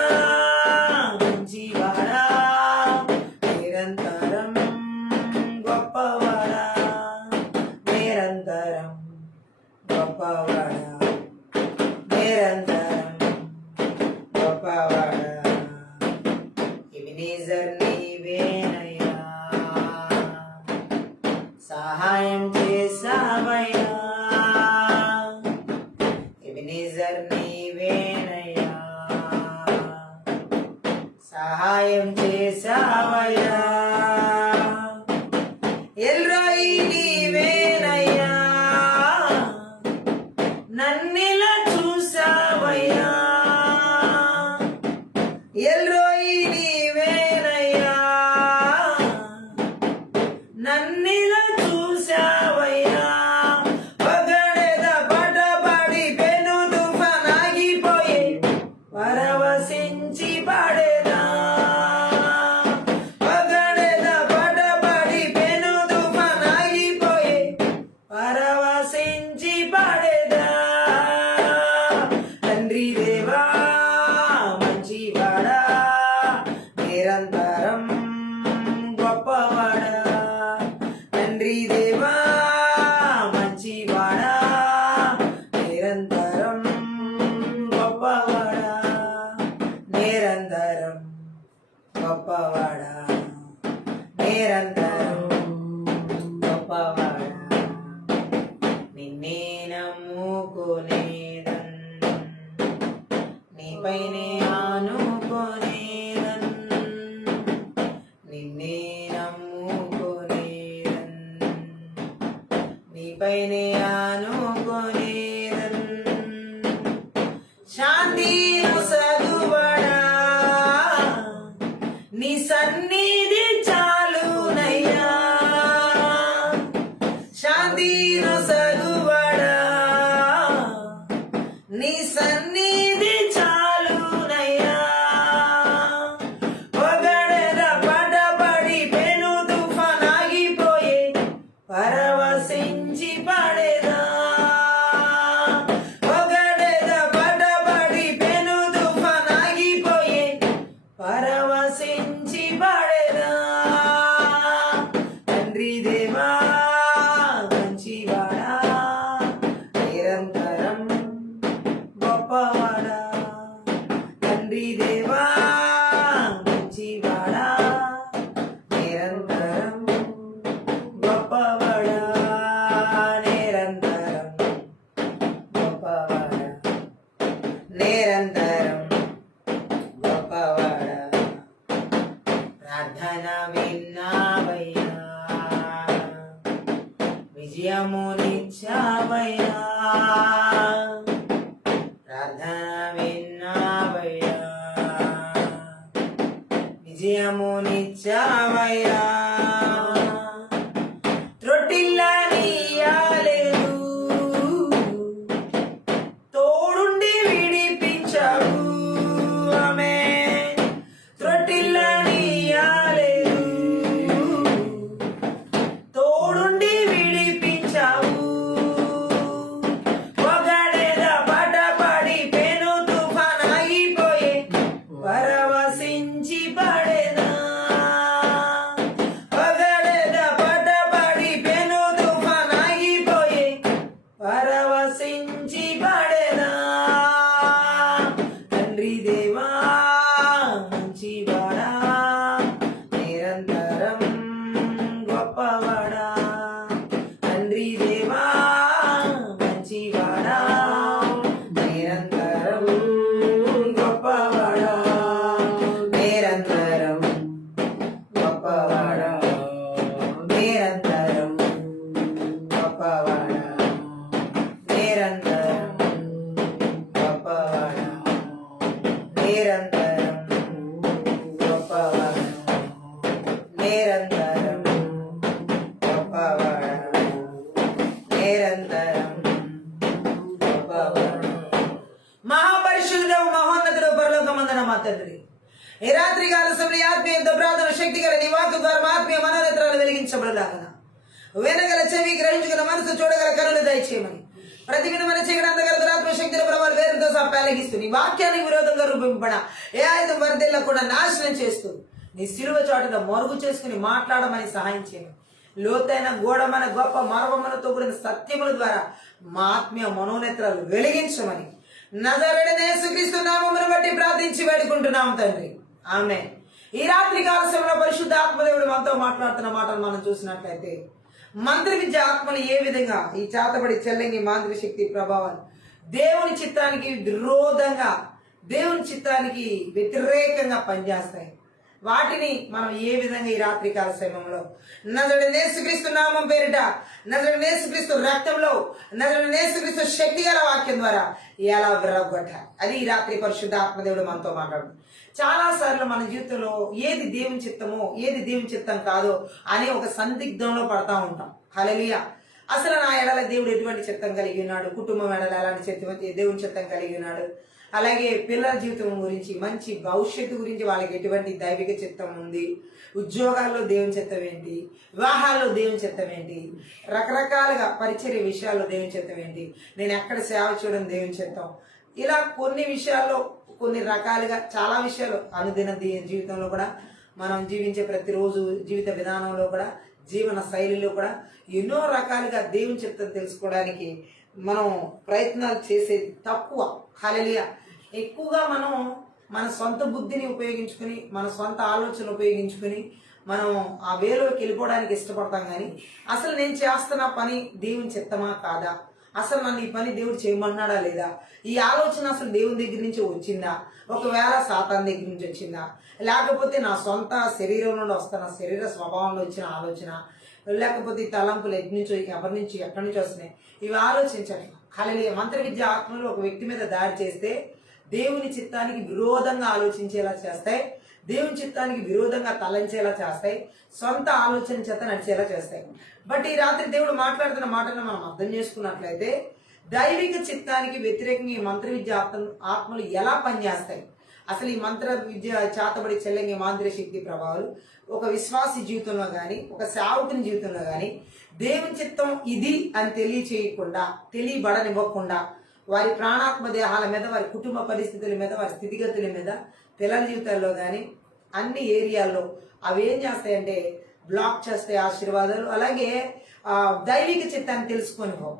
మంచివాడా నిరంతరం గొప్పవాడా నిరంతరం గొప్పవాడా నిరంతరం గొప్పవాడా ఎబెనెజర్ నీవేనయ్యా సహాయం చేసావయ్యా ఎబెనెజర్ నీవేనయ్యా సహాయం చేసావయ్యా ఎల్రోయి నీవేనయ్యా నన్నిలా చూసావయ్యా ఎల్రోయి నీవేనయ్యా ఆనుకోనేదన్ నీపైనే ఆనుకోనేదన్ నిన్నే నమ్ముకోనేదన్ నీపైనే ఆనుకోనేదన్ శాంతి సగుబడా నీ సన్నిధి చాలునయ్యా శాంతి సగుబడా నీ సన్నిధి చాలునయ్యా పొగడెద పడబడి పెను తుఫానాగిపోయే పరవశించి పడేదా పొగడెద పడబడి పెను తుఫానాగిపోయే పరవశించి పడేదా తండ్రి దేవా మంచివాడా నిరంతరం గొప్పవాడా తండ్రి దేవా మంచివాడా నిరంతరం గొప్పవాడా నిరంతరం గొప్పవాడా నిరంతరం గొప్పవాడా ప్రార్థన విన్నావయ్యా విజయమునిచ్చావయ్యా ప్రార్థన విన్నావయ్యా విజయమునిచ్చావయ్యా త్రొట్టిల్లనీయలేదు తోడుండి విడిపించావు ఆమె త్రొట్టిల్లనీయలేదు తోడుండి విడిపించావు పొగడెద పడబడి పెను తుఫానాగిపోయే పరవశించి పడేదా పొగడెద పడబడి పెను తుఫానాగిపోయే పరవశించి పడేదా తండ్రి దేవా మంచివాడా నిరంతరం గొప్పవాడా తండ్రి దేవా మంచివాడా నిరంతరం గొప్పవాడా నిరంతరం గొప్పవాడా నిరంతరం గొప్పవాడా నిరంతరం గొప్పవాడా నిరంతరం గొప్పవాడా నిరంతరం గొప్పవాడా నిరంతరం గొప్పవాడా మహాపరిశుద్ధుడు మహోన్నతుడు పరలోకమందున మా తండ్రి ఈ రాత్రి కాల సమయంలో ఆత్మీయంతో ప్రార్థన శక్తి గల నీ వాక్కు ద్వారా మా ఆత్మీయ మనోనేత్రాలు వెలిగించబడలాగన వినగల చెవి గ్రహించగల మనసు చూడగల కనులు దయచేయమని ప్రతి విధమైన చీకటి అంతగల దురాత్మ శక్తుల ప్రభావాలు వేరుతో సహా పెలగిస్తూ నీ వాక్యానికి విరోధంగా రూపింపబడ ఏ ఆయుధం వరదల్లో కూడా నాశనం చేస్తూ నీ సిలువ చాటున మరుగు చేసుకుని మాట్లాడమని సహాయం చేయమని లోతైన గూఢమైన గొప్ప మర్మములతో కూడిన సత్యముల ద్వారా మా ఆత్మీయ మనోనేత్రాలు వెలిగించమని నజరేయుడైన యేసుక్రీస్తు నామమును బట్టి ప్రార్థించి వేడుకుంటున్నాం తండ్రి ఆమేన్. ఈ రాత్రి కాల సమయంలో పరిశుద్ధ ఆత్మదేవుడు మనతో మాట్లాడుతున్న మాటలు మనం చూసినట్లయితే మంత్ర విద్య ఆత్మలు ఏ విధంగా ఈ చేతబడి చెల్లని మాంత్రిక శక్తి ప్రభావాలు దేవుని చిత్తానికి విరోధంగా దేవుని చిత్తానికి వ్యతిరేకంగా పనిచేస్తాయి. వాటిని మనం ఏ విధంగా ఈ రాత్రి కాల సమయంలో నజరేయుడైన యేసుక్రీస్తు నామం పేరిట నజరేయుడైన యేసుక్రీస్తు రక్తంలో నజరేయుడైన యేసుక్రీస్తు శక్తి గల వాక్యం ద్వారా ఎలా విరగొట్టాలి అది ఈ రాత్రి పరిశుద్ధ ఆత్మదేవుడు మనతో మాట్లాడు. చాలా సార్లు మన జీవితంలో ఏది దేవుని చిత్తమో ఏది దేవుని చిత్తం కాదో అనే ఒక సందిగ్ధంలో పడతా ఉంటాం. హల్లెలూయా. అసలు నా ఎడల దేవుడు ఎటువంటి చిత్తం కలిగి ఉన్నాడు, కుటుంబం ఎడల ఎలాంటి చిత్తం దేవుని చిత్తం కలిగి ఉన్నాడు, అలాగే పిల్లల జీవితం గురించి మంచి భవిష్యత్తు గురించి వాళ్ళకి ఎటువంటి దైవిక చిత్తం ఉంది, ఉద్యోగాల్లో దేవుని చిత్తం ఏంటి, వివాహాల్లో దేవుని చిత్తం ఏంటి, రకరకాలుగా పరిచర్య విషయాల్లో దేవుని చిత్తం ఏంటి, నేను ఎక్కడ సేవ చేయడం దేవుని చిత్తం, ఇలా కొన్ని విషయాల్లో కొన్ని రకాలుగా చాలా విషయాలు అనుదిన జీవితంలో కూడా మనం జీవించే ప్రతిరోజు జీవిత విధానంలో కూడా జీవన శైలిలో కూడా ఎన్నో రకాలుగా దేవుని చిత్తం తెలుసుకోవడానికి మనం ప్రయత్నాలు చేసేది తక్కువ. హల్లెలూయా. ఎక్కువగా మనం మన సొంత బుద్ధిని ఉపయోగించుకుని మన సొంత ఆలోచన ఉపయోగించుకుని మనం ఆ వేలోకి వెళ్ళిపోవడానికి ఇష్టపడతాం. కానీ అసలు నేను చేస్తున్న పని దేవుని చిత్తమా కాదా, అసలు నన్ను ఈ పని దేవుడు చేయమన్నాడా లేదా, ఈ ఆలోచన అసలు దేవుని దగ్గర నుంచి వచ్చిందా, ఒకవేళ సాతాన్ దగ్గర నుంచి వచ్చిందా, లేకపోతే నా సొంత శరీరం నుండి వస్తున్న శరీర స్వభావంలో వచ్చిన ఆలోచన, లేకపోతే ఈ తలంపులు ఎక్కడి నుంచో ఎక్కడి నుంచి వస్తున్నాయి, ఇవి ఆలోచించండి. హల్లెలూయా. మంత్ర విద్య ఆత్మలు ఒక వ్యక్తి మీద దాడి చేస్తే దేవుని చిత్తానికి విరోధంగా ఆలోచించేలా చేస్తాయి, దేవుని చిత్తానికి విరోధంగా తలంచేలా చేస్తాయి, సొంత ఆలోచన చేత నడిచేలా చేస్తాయి. బట్ ఈ రాత్రి దేవుడు మాట్లాడుతున్న మాటలను మనం అర్థం చేసుకున్నట్లయితే దైవిక చిత్తానికి వ్యతిరేకంగా ఈ మంత్ర విద్య ఆత్మలు ఎలా పనిచేస్తాయి, అసలు ఈ మంత్ర విద్య చేతబడి చెల్లంగి మాంత్రిక శక్తి ప్రభావాలు ఒక విశ్వాసి జీవితంలో కానీ ఒక సేవకుని జీవితంలో కానీ దేవుని చిత్తం ఇది అని తెలియచేయకుండా, తెలియబడనివ్వకుండా వారి ప్రాణాత్మ దేహాల మీద, వారి కుటుంబ పరిస్థితుల మీద, వారి స్థితిగతుల మీద, పిల్లల జీవితాల్లో కానీ అన్ని ఏరియాల్లో అవి ఏం చేస్తాయంటే బ్లాక్ చేస్తాయి ఆశీర్వాదాలు. అలాగే దైవిక చిత్తాన్ని తెలుసుకొనివ్వవు.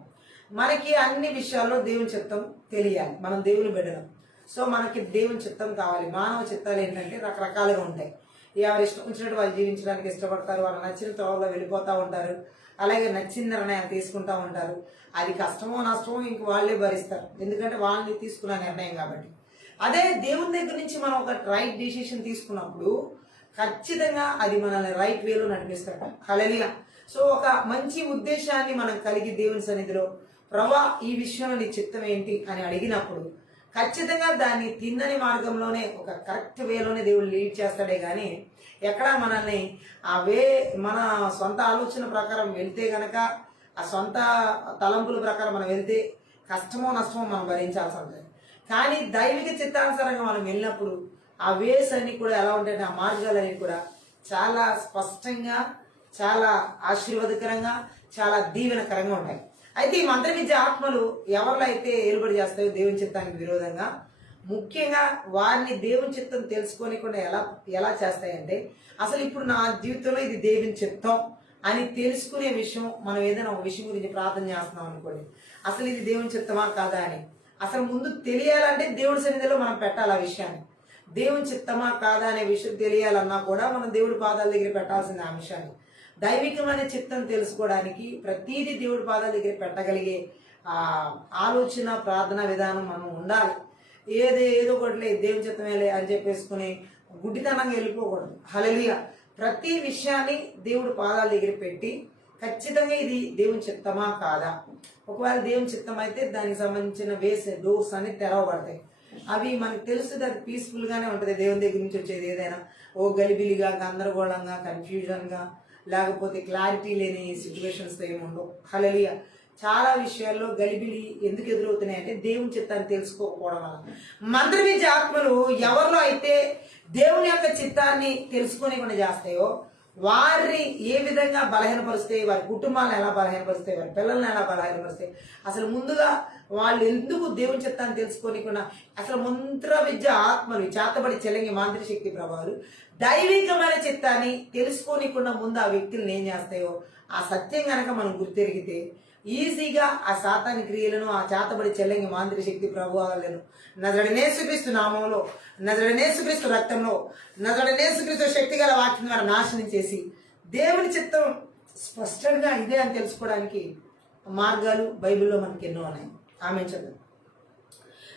మనకి అన్ని విషయాల్లో దేవుని చిత్తం తెలియాలి, మనం దేవుని బిడ్డలం. సో మనకి దేవుని చిత్తం కావాలి. మానవ చిత్తాలు ఏంటంటే రకరకాలుగా ఉంటాయి. ఎవరు ఇష్టం వచ్చినట్టు వాళ్ళు జీవించడానికి ఇష్టపడతారు, వాళ్ళు నచ్చిన త్రోవలో వెళ్ళిపోతూ ఉంటారు, అలాగే నచ్చిన నిర్ణయాలు తీసుకుంటూ ఉంటారు. అది కష్టమో నష్టమో ఇంక వాళ్ళే భరిస్తారు, ఎందుకంటే వాళ్ళని తీసుకున్న నిర్ణయం కాబట్టి. అదే దేవుని దగ్గర నుంచి మనం ఒక రైట్ డిసిషన్ తీసుకున్నప్పుడు ఖచ్చితంగా అది మనల్ని రైట్ వేలో నడిపిస్తాడు. హల్లెలూయా. సో ఒక మంచి ఉద్దేశాన్ని మనం కలిగి దేవుని సన్నిధిలో ప్రభువా ఈ విషయంలో నీ చిత్తం ఏంటి అని అడిగినప్పుడు ఖచ్చితంగా దాన్ని తిన్నని మార్గంలోనే ఒక కరెక్ట్ వేలోనే దేవుడు లీడ్ చేస్తాడే కానీ ఎక్కడ మనల్ని మన సొంత ఆలోచన ప్రకారం వెళ్తే గనక, ఆ సొంత తలంపుల ప్రకారం మనం వెళ్తే కష్టమో నష్టమో మనం భరించాల్సి ఉంటుంది. కానీ దైవిక చిత్తానుసారంగా మనం వెళ్ళినప్పుడు ఆ వేస్ అన్ని కూడా ఎలా ఉంటాయంటే ఆ మార్గాలన్నీ కూడా చాలా స్పష్టంగా, చాలా ఆశీర్వాదకరంగా, చాలా దీవెనకరంగా ఉంటాయి. అయితే ఈ మంత్ర విద్య ఆత్మలు ఎవరిలో అయితే ఏలుబడి చేస్తాయో దేవుని చిత్తానికి విరోధంగా, ముఖ్యంగా వారిని దేవుని చిత్తం తెలుసుకోనికుండా ఎలా చేస్తాయంటే, అసలు ఇప్పుడు నా జీవితంలో ఇది దేవుని చిత్తం అని తెలుసుకునే విషయం, మనం ఏదైనా ఒక విషయం గురించి ప్రార్థన చేస్తున్నాం అనుకోండి, అసలు ఇది దేవుని చిత్తమా కాదా అని అసలు ముందు తెలియాలంటే దేవుడి సన్నిధిలో మనం పెట్టాలి ఆ విషయాన్ని. దేవుని చిత్తమా కాదా అనే విషయం తెలియాలన్నా కూడా మనం దేవుడి పాదాల దగ్గర పెట్టాల్సింది ఆ విషయాన్ని. దైవికమైన చిత్తం తెలుసుకోవడానికి ప్రతీది దేవుడి పాదాల దగ్గర పెట్టగలిగే ఆలోచన, ప్రార్థన విధానం మనం ఉండాలి. ఏదో ఒకటి దేవుని చిత్తమేలే అని చెప్పేసుకుని గుడ్డితనంగా వెళ్ళిపోకూడదు. హల్లెలూయా. ప్రతి విషయాన్ని దేవుడి పాదాల దగ్గర పెట్టి ఖచ్చితంగా ఇది దేవుని చిత్తమా కాదా, ఒకవేళ దేవుని చిత్తం అయితే దానికి సంబంధించిన డోర్స్ అన్ని తెరవబడతాయి. అవి మనకు తెలుసు, అది పీస్ఫుల్ గానే ఉంటుంది. దేవుని దగ్గర నుంచి వచ్చేది ఏదైనా గలిబిలిగా, గందరగోళంగా, కన్ఫ్యూజన్ గా, లేకపోతే క్లారిటీ లేని సిచ్యువేషన్స్ ఏమి ఉండవు. హల్లెలూయా. చాలా విషయాల్లో గలిబిలి ఎందుకు ఎదురవుతున్నాయి అంటే దేవుని చిత్తాన్ని తెలుసుకోకపోవడం వల్ల. మంత్ర విద్య ఆత్మలు ఎవరిలో అయితే దేవుని యొక్క చిత్తాన్ని తెలుసుకోనికుండా చేస్తాయో వారిని ఏ విధంగా బలహీనపరుస్తాయి, వారి కుటుంబాలను ఎలా బలహీనపరుస్తాయి, వారి పిల్లల్ని ఎలా బలహీనపరుస్తాయి, అసలు ముందుగా వాళ్ళు ఎందుకు దేవుని చిత్తాన్ని తెలుసుకోనికుండా, అసలు మంత్ర విద్య ఆత్మలు చేతబడి చెల్లంగి మాంత్రిక శక్తి ప్రభావాలు దైవికమైన చిత్తాన్ని తెలుసుకోనికుండా ముందు ఆ వ్యక్తులను ఏం చేస్తాయో ఆ సత్యం కనుక మనం గుర్తెరిగితే ఈజీగా ఆ సాతాని క్రియలను, ఆ చేతబడి చెల్లంగి మాంత్రిక శక్తి ప్రభావాలను నజరేయునేసుక్రీస్తు నామంలో, నజరేయునేసుక్రీస్తు రక్తంలో, నజరేయునేసుక్రీస్తు శక్తి గల వాక్యం ద్వారా నాశనం చేసి దేవుని చిత్తం స్పష్టంగా ఇదే అని తెలుసుకోవడానికి మార్గాలు బైబిల్లో మనకి ఎన్నో ఉన్నాయి. ఆమె చదువు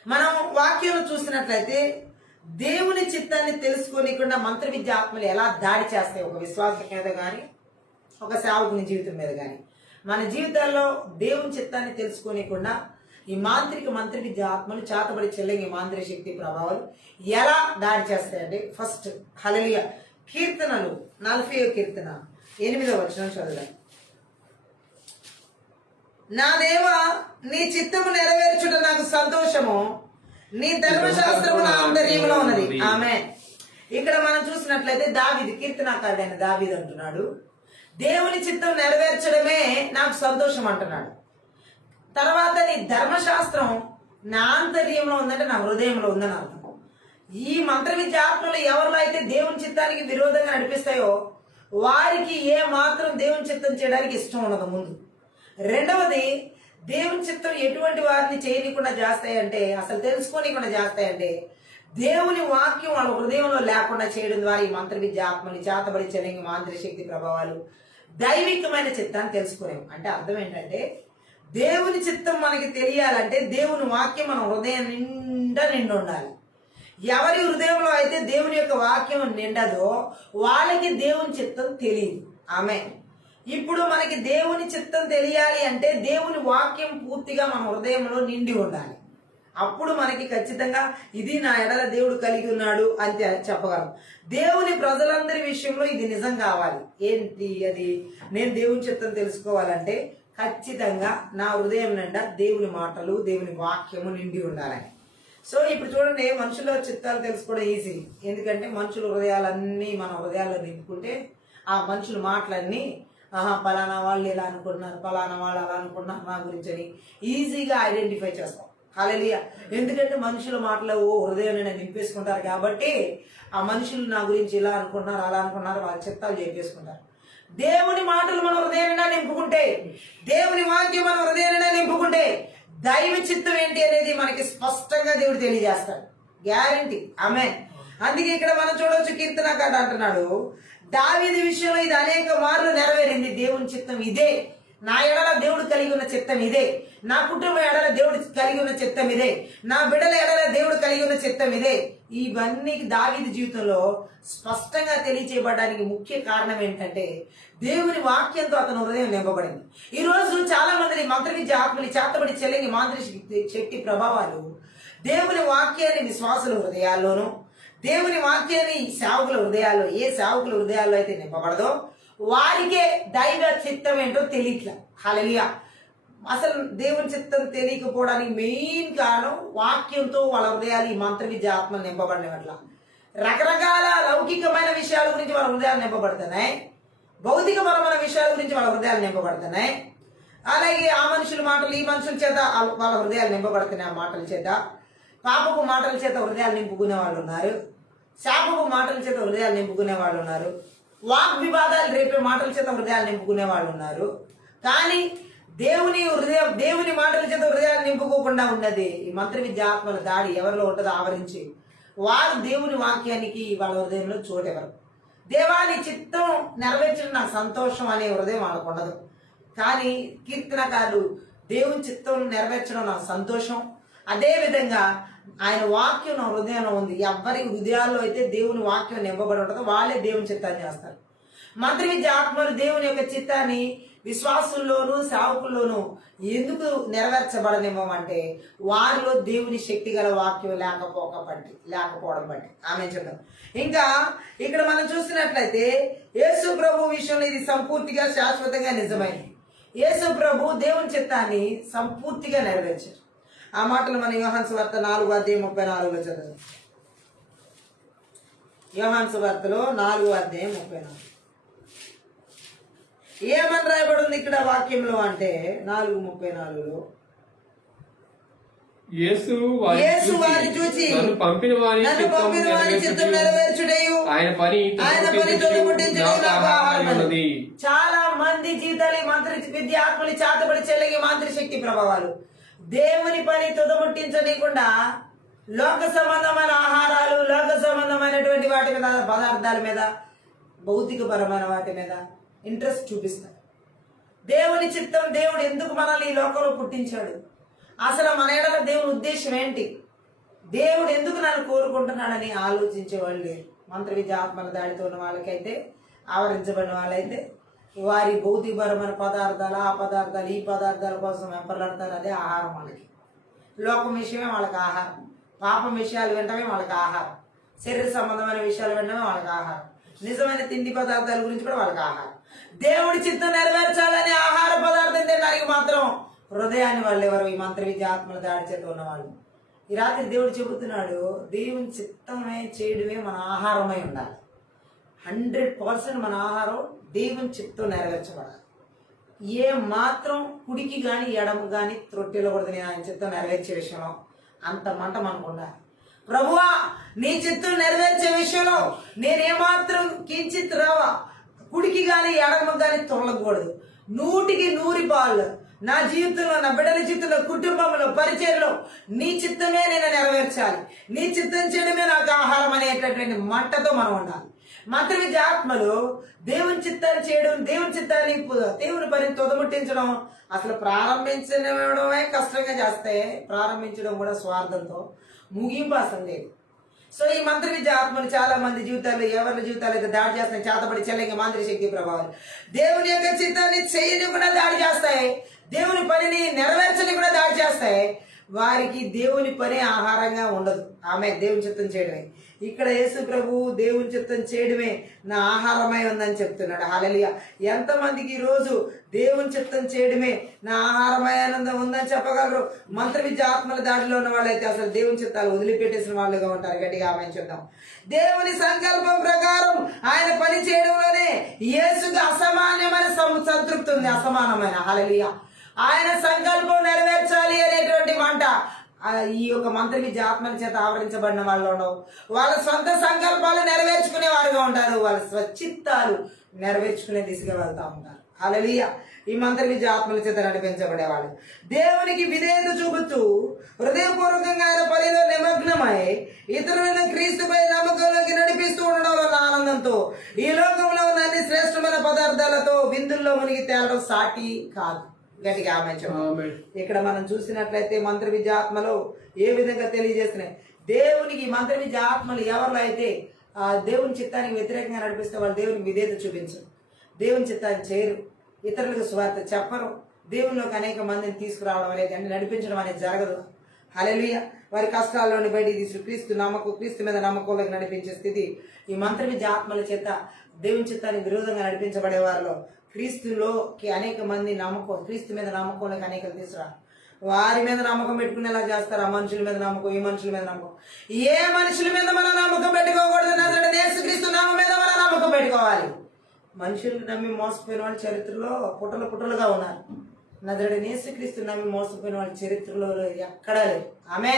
మనం వాక్యంలో చూసినట్లయితే దేవుని చిత్తాన్ని తెలుసుకోనికుండా మంత్ర విద్య ఆత్మలు ఎలా దాడి చేస్తాయి ఒక విశ్వాసం మీద కానీ, ఒక సేవకుని జీవితం మీద కానీ. మన జీవితాల్లో దేవుని చిత్తాన్ని తెలుసుకోనికుండా ఈ మంత్ర విద్య ఆత్మలు చేతబడి చెల్లంగి మాంత్రిక శక్తి ప్రభావాలు ఎలా దాడి చేస్తాయంటే, ఫస్ట్ హల్లెలూయా. కీర్తనలు 40వ కీర్తన 8వ వచనం చదువుదాం. నా దేవా, నీ చిత్తము నెరవేర్చుట నాకు సంతోషము, నీ ధర్మశాస్త్రము నా ఆంతర్యంలో ఉన్నది. ఆమె ఇక్కడ మనం చూసినట్లయితే దావీదు, కీర్తనాకారుడైన దావీదు అంటున్నాడు, దేవుని చిత్తం నెరవేర్చడమే నాకు సంతోషం అంటున్నాడు. తర్వాత నీ ధర్మశాస్త్రం నా ఆంతర్యంలో ఉందంటే నా హృదయంలో ఉందని అర్థం. ఈ మంత్ర విద్య ఆత్మలు ఎవరిలో అయితే దేవుని చిత్తానికి విరోధంగా నడిపిస్తాయో వారికి ఏ మాత్రం దేవుని చిత్తం చేయడానికి ఇష్టం ఉండదు ముందు. రెండవది, దేవుని చిత్తం ఎటువంటి వారిని చేయనీయకుండా చేస్తాయంటే, అసలు తెలుసుకోనికుండా చేస్తాయంటే, దేవుని వాక్యం వాళ్ళ హృదయంలో లేకుండా చేయడం ద్వారా ఈ మంత్ర విద్య ఆత్మని చేతబడి చెల్లంగి మాంత్రిక శక్తి ప్రభావాలు దైవికమైన చిత్తాన్ని తెలుసుకునేవి. అంటే అర్థం ఏంటంటే, దేవుని చిత్తం మనకి తెలియాలంటే దేవుని వాక్యం మన హృదయం నిండా నిండి ఉండాలి. ఎవరి హృదయంలో అయితే దేవుని యొక్క వాక్యం నిండదో వాళ్ళకి దేవుని చిత్తం తెలియదు. ఆమె ఇప్పుడు మనకి దేవుని చిత్తం తెలియాలి అంటే దేవుని వాక్యం పూర్తిగా మన హృదయంలో నిండి ఉండాలి. అప్పుడు మనకి ఖచ్చితంగా ఇది నా ఎడల దేవుడు కలిగి ఉన్నాడు అని చెప్పగలం. దేవుని ప్రజలందరి విషయంలో ఇది నిజం కావాలి. ఏంటి అది? నేను దేవుని చిత్తం తెలుసుకోవాలంటే ఖచ్చితంగా నా హృదయం నిండా దేవుని మాటలు దేవుని వాక్యము నిండి ఉండాలని. సో ఇప్పుడు చూడండి, మనుషుల చిత్తాలు తెలుసుకోవడం ఈజీ. ఎందుకంటే మనుషుల హృదయాలన్నీ మన హృదయాల్లో నింపుకుంటే ఆ మనుషుల మాటలన్నీ పలానా వాళ్ళు ఇలా అనుకుంటున్నారు, పలానా వాళ్ళు అలా అనుకుంటున్నారు నా గురించి అని ఈజీగా ఐడెంటిఫై చేస్తాం. హల్లెలూయా. ఎందుకంటే మనుషుల మాటలు హృదయాన్ని నింపేసుకుంటారు కాబట్టి ఆ మనుషులు నా గురించి ఇలా అనుకుంటున్నారు అలా అనుకున్నారు వాళ్ళ చిత్తాలు చెప్పేసుకుంటారు. దేవుని మాటలు మన హృదయాన్ని నింపుకుంటే, దేవుని వాక్యం మన హృదయాన్ని నింపుకుంటే దైవ చిత్తం ఏంటి అనేది మనకి స్పష్టంగా దేవుడు తెలియజేస్తాడు. గ్యారంటీ. ఆమేన్. అందుకే ఇక్కడ మనం చూడవచ్చు, కీర్తనకారుడు అంటున్నాడు, దావీదు విషయంలో ఇది అనేక మార్లు నెరవేరింది. దేవుని చిత్తం ఇదే, నా ఎడల దేవుడు కలిగి ఉన్న చిత్తం ఇదే, నా కుటుంబం ఎడల దేవుడు కలిగి ఉన్న చిత్తం ఇదే, నా బిడ్డల ఎడల దేవుడు కలిగి ఉన్న చిత్తం ఇదే. ఇవన్నీ దావీదు జీవితంలో స్పష్టంగా తెలియచేయబడడానికి ముఖ్య కారణం ఏంటంటే దేవుని వాక్యంతో అతను హృదయం నింపబడింది. ఈ రోజు చాలా మంది మంత్ర విద్య ఆత్మని చేతబడి చెల్లింగి మాంత్రిక శక్తి ప్రభావాలు దేవుని వాక్యాన్ని విశ్వాసుల హృదయాల్లోనూ, దేవుని వాక్యాన్ని సేవకుల హృదయాల్లో, ఏ సేవకుల హృదయాల్లో అయితే నింపబడదో వారికే దైవ చిత్తం ఏంటో తెలియట్లా. హల్లెలూయా. అసలు దేవుని చిత్తం తెలియకపోవడానికి మెయిన్ కారణం వాక్యంతో వాళ్ళ హృదయాలు ఈ మంత్ర విద్య ఆత్మలు నింపబడినట్ల. రకరకాల లౌకికమైన విషయాల గురించి వాళ్ళ హృదయాలు నింపబడుతున్నాయి, భౌతికపరమైన విషయాల గురించి వాళ్ళ హృదయాలు నింపబడుతున్నాయి. అలాగే ఆ మనుషుల మాటలు ఈ మనుషుల చేత వాళ్ళ హృదయాలు నింపబడుతున్నాయి. ఆ మాటల చేత పాపపు మాటల చేత హృదయాలు నింపుకునే వాళ్ళు ఉన్నారు, శాపపు మాటల చేత హృదయాలు నింపుకునే వాళ్ళు ఉన్నారు, వాక్ వివాదాలు రేపే మాటల చేత హృదయాలు నింపుకునే వాళ్ళు ఉన్నారు. కానీ దేవుని మాటల చేత హృదయాలు నింపుకోకుండా ఉన్నది ఈ మంత్ర విద్య ఆత్మల దాడి ఎవరిలో ఉంటుందో ఆవరించి వారు దేవుని వాక్యానికి వాళ్ళ హృదయంలో చోటెవరు. దేవాని చిత్తం నెరవేర్చిన నాకు సంతోషం అనే హృదయం వాళ్ళకు ఉండదు. కానీ కీర్తనకారుడు దేవుని చిత్తం నెరవేర్చడం నాకు సంతోషం, అదే విధంగా ఆయన వాక్యం నా హృదయంలో ఉంది. ఎవరి హృదయాల్లో అయితే దేవుని వాక్యం నింపబడి ఉంటుందో వాళ్ళే దేవుని చిత్తాన్ని చేస్తారు. మంత్ర విద్య ఆత్మలు దేవుని యొక్క చిత్తాన్ని విశ్వాసుల్లోనూ సేవకుల్లోనూ ఎందుకు నెరవేర్చబడనివ్వమంటే వారిలో దేవుని శక్తి గల వాక్యం లేకపోవడం బట్టి. ఆమె చెప్తాం. ఇంకా ఇక్కడ మనం చూసినట్లయితే యేసు ప్రభు విషయంలో ఇది సంపూర్తిగా శాశ్వతంగా నిజమైంది. యేసు ప్రభు దేవుని చిత్తాన్ని సంపూర్తిగా నెరవేర్చారు. ఆ మాటలు మన యోహాను సువార్త 4:34 చదువు. యోహాను సువార్తలో 4:34 ఏమని రాయబడి ఉంది ఇక్కడ వాక్యంలో అంటే 4:34లో యేసు వారిని చూచి నన్ను పంపిన వారి చిత్తం నెరవేర్చుటయు ఆయన పని తొలగొట్టించుటయు. చాలా మంది జీతాలు మంత్రి విద్య ఆత్మలు చేతబడి చెల్లగి మాంత్రిక శక్తి ప్రభావాలు దేవుని పని తుదముట్టించనీయకుండా లోక సంబంధమైన ఆహారాలు, లోక సంబంధమైనటువంటి వాటి మీద, పదార్థాల మీద, భౌతికపరమైన వాటి మీద ఇంట్రెస్ట్ చూపిస్తారు. దేవుని చిత్తం, దేవుడు ఎందుకు మనల్ని ఈ లోకంలో పుట్టించాడు, అసలు మన ఎడల దేవుని ఉద్దేశం ఏంటి, దేవుడు ఎందుకు నన్ను కోరుకుంటున్నాడని ఆలోచించే వాళ్ళు లేరు. మంత్ర విద్య ఆత్మల దాడితో ఉన్న వాళ్ళకైతే, ఆవరించబడిన వాళ్ళైతే వారి భౌతికపరమైన పదార్థాలు, ఆ పదార్థాలు, ఈ పదార్థాల కోసం వెంపలాడతారు. అదే ఆహారం వాళ్ళకి. లోకం విషయమే వాళ్ళకి ఆహారం, పాపం విషయాలు వినటమే వాళ్ళకి ఆహారం, శరీర సంబంధమైన విషయాలు వినటమే వాళ్ళకి ఆహారం, నిజమైన తిండి పదార్థాల గురించి కూడా వాళ్ళకి ఆహారం. దేవుడి చిత్తం నెరవేర్చాలని ఆహార పదార్థం తినడానికి మాత్రం హృదయాన్ని వాళ్ళు ఎవరు? ఈ మంత్ర విద్య ఆత్మల దాడి చేత ఉన్నవాళ్ళు. ఈ రాత్రి దేవుడు చెబుతున్నాడు, దేవుని చిత్తమే చేయడమే మన ఆహారమై ఉండాలి. 100% మన ఆహారం దేవుని చిత్తం నెరవేర్చబడాలి. ఏ మాత్రం కుడికి కానీ ఎడము కానీ త్రొట్టెలకూడదు. నేను ఆయన చిత్తం నెరవేర్చే విషయంలో అంత మంట మనకు ఉండాలి. ప్రభువా, నీ చిత్తం నెరవేర్చే విషయంలో నేనేమాత్రం కించిత్ రావా కుడికి కానీ ఎడమ కానీ తొలగకూడదు. 100% నా జీవితంలో, నా బిడ్డల జీవితంలో, కుటుంబంలో, పరిచయంలో నీ చిత్తమే నేను నెరవేర్చాలి, నీ చిత్తం చేయడమే నాకు ఆహారం అనేటటువంటి మంటతో మనం ఉండాలి. మంత్ర విద్య ఆత్మలు దేవుని చిత్తాన్ని చేయడం, దేవుని చిత్తాన్ని దేవుని పనిని తొదముట్టించడం, అసలు ప్రారంభించడమే కష్టంగా చేస్తాయి. ప్రారంభించడం కూడా స్వార్థంతో, ముగింపు అసలు లేదు. సో ఈ మంత్ర విద్య ఆత్మలు చాలా మంది జీవితాల్లో, ఎవరి జీవితాలు అయితే దాడి చేస్తాయి, చేతబడి చెల్లింగ మాంత్రిక శక్తి ప్రభావాలు దేవుని యొక్క చిత్తాన్ని చేయని కూడా దాడి చేస్తాయి, దేవుని పనిని నెరవేర్చని కూడా దాడి చేస్తాయి. వారికి దేవుని పని ఆహారంగా ఉండదు. ఆమె దేవుని చిత్తం చేయడమే. ఇక్కడ యేసు ప్రభు దేవుని చిత్తం చేయడమే నా ఆహారమై ఉందని చెప్తున్నాడు. హల్లెలూయా. ఎంతమందికి ఈ రోజు దేవుని చిత్తం చేయడమే నా ఆహారమై ఆనందం ఉందని చెప్పగలరు? మంత్ర విద్య ఆత్మల దాడిలో ఉన్న వాళ్ళైతే అసలు దేవుని చిత్తాలు వదిలిపెట్టేసిన వాళ్ళుగా ఉంటారు. గట్టిగా ఆమె చెప్తాం. దేవుని సంకల్పం ప్రకారం ఆయన పని చేయడంలోనే యేసుకు అసమాన్యమైన సంతృప్తి ఉంది. అసమానమైన. హల్లెలూయా. ఆయన సంకల్పం నెరవేర్చాలి అనేటువంటి మాట ఈ యొక్క మంత్ర విద్య ఆత్మల చేత ఆవరించబడిన వాళ్ళు ఉండవు. వాళ్ళ సొంత సంకల్పాలు నెరవేర్చుకునే వారుగా ఉంటారు. వాళ్ళ స్వచిత్తాలు నెరవేర్చుకునే దిశగా వెళ్తా ఉంటారు. హల్లెలూయా. ఈ మంత్ర విద్య ఆత్మల చేత నడిపించబడేవాళ్ళు దేవునికి విధేయత చూపుతూ హృదయపూర్వకంగా ఆయన పనిలో నిమగ్నమై ఇతరులను క్రీస్తుపై నమ్మకంలోకి నడిపిస్తూ ఉండడం వల్ల ఆనందంతో ఈ లోకంలో ఉన్న అన్ని శ్రేష్టమైన పదార్థాలతో విందుల్లో మునిగి తేలడం సాటి కాదు. గట్టిగా ఆమె. ఇక్కడ మనం చూసినట్లయితే మంత్ర విద్య ఆత్మలో ఏ విధంగా తెలియజేస్తున్నాయి. దేవునికి మంత్ర విద్య ఆత్మలు ఎవరిలో అయితే దేవుని చిత్తానికి వ్యతిరేకంగా నడిపిస్తే వాళ్ళు దేవునికి విధేయత చూపించరు, దేవుని చిత్తాన్ని చేయరు, ఇతరులకు స్వార్థ చెప్పరు, దేవునిలోకి అనేక మందిని తీసుకురావడం అనేది అంటే నడిపించడం అనేది జరగదు. హల్లెలూయా. వారి కష్టాల్లోని బయటికి తీసి క్రీస్తు మీద నమ్మకంలోకి నడిపించే స్థితి ఈ మంత్ర విద్య ఆత్మల చేత దేవుని చిత్తానికి విరోధంగా నడిపించబడే వారిలో క్రీస్తులోకి అనేక మంది క్రీస్తు మీద నమ్మకంలోకి అనేకలు తీసుకురా. వారి మీద నమ్మకం పెట్టుకునేలా చేస్తారు. ఆ మనుషుల మీద నమ్మకం, ఈ మనుషుల మీద నమ్మకం. ఏ మనుషుల మీద మనం నమ్మకం పెట్టుకోకూడదు. నజరేయుడైన యేసుక్రీస్తు నామం మీద మనం నమ్మకం పెట్టుకోవాలి. మనుషులు నమ్మి మోసపోయిన వాళ్ళు చరిత్రలో పుట్టలుగా ఉన్నారు. నజరేయుడైన యేసుక్రీస్తు నమ్మి మోసపోయిన వాళ్ళ చరిత్రలో ఎక్కడా లేదు. ఆమె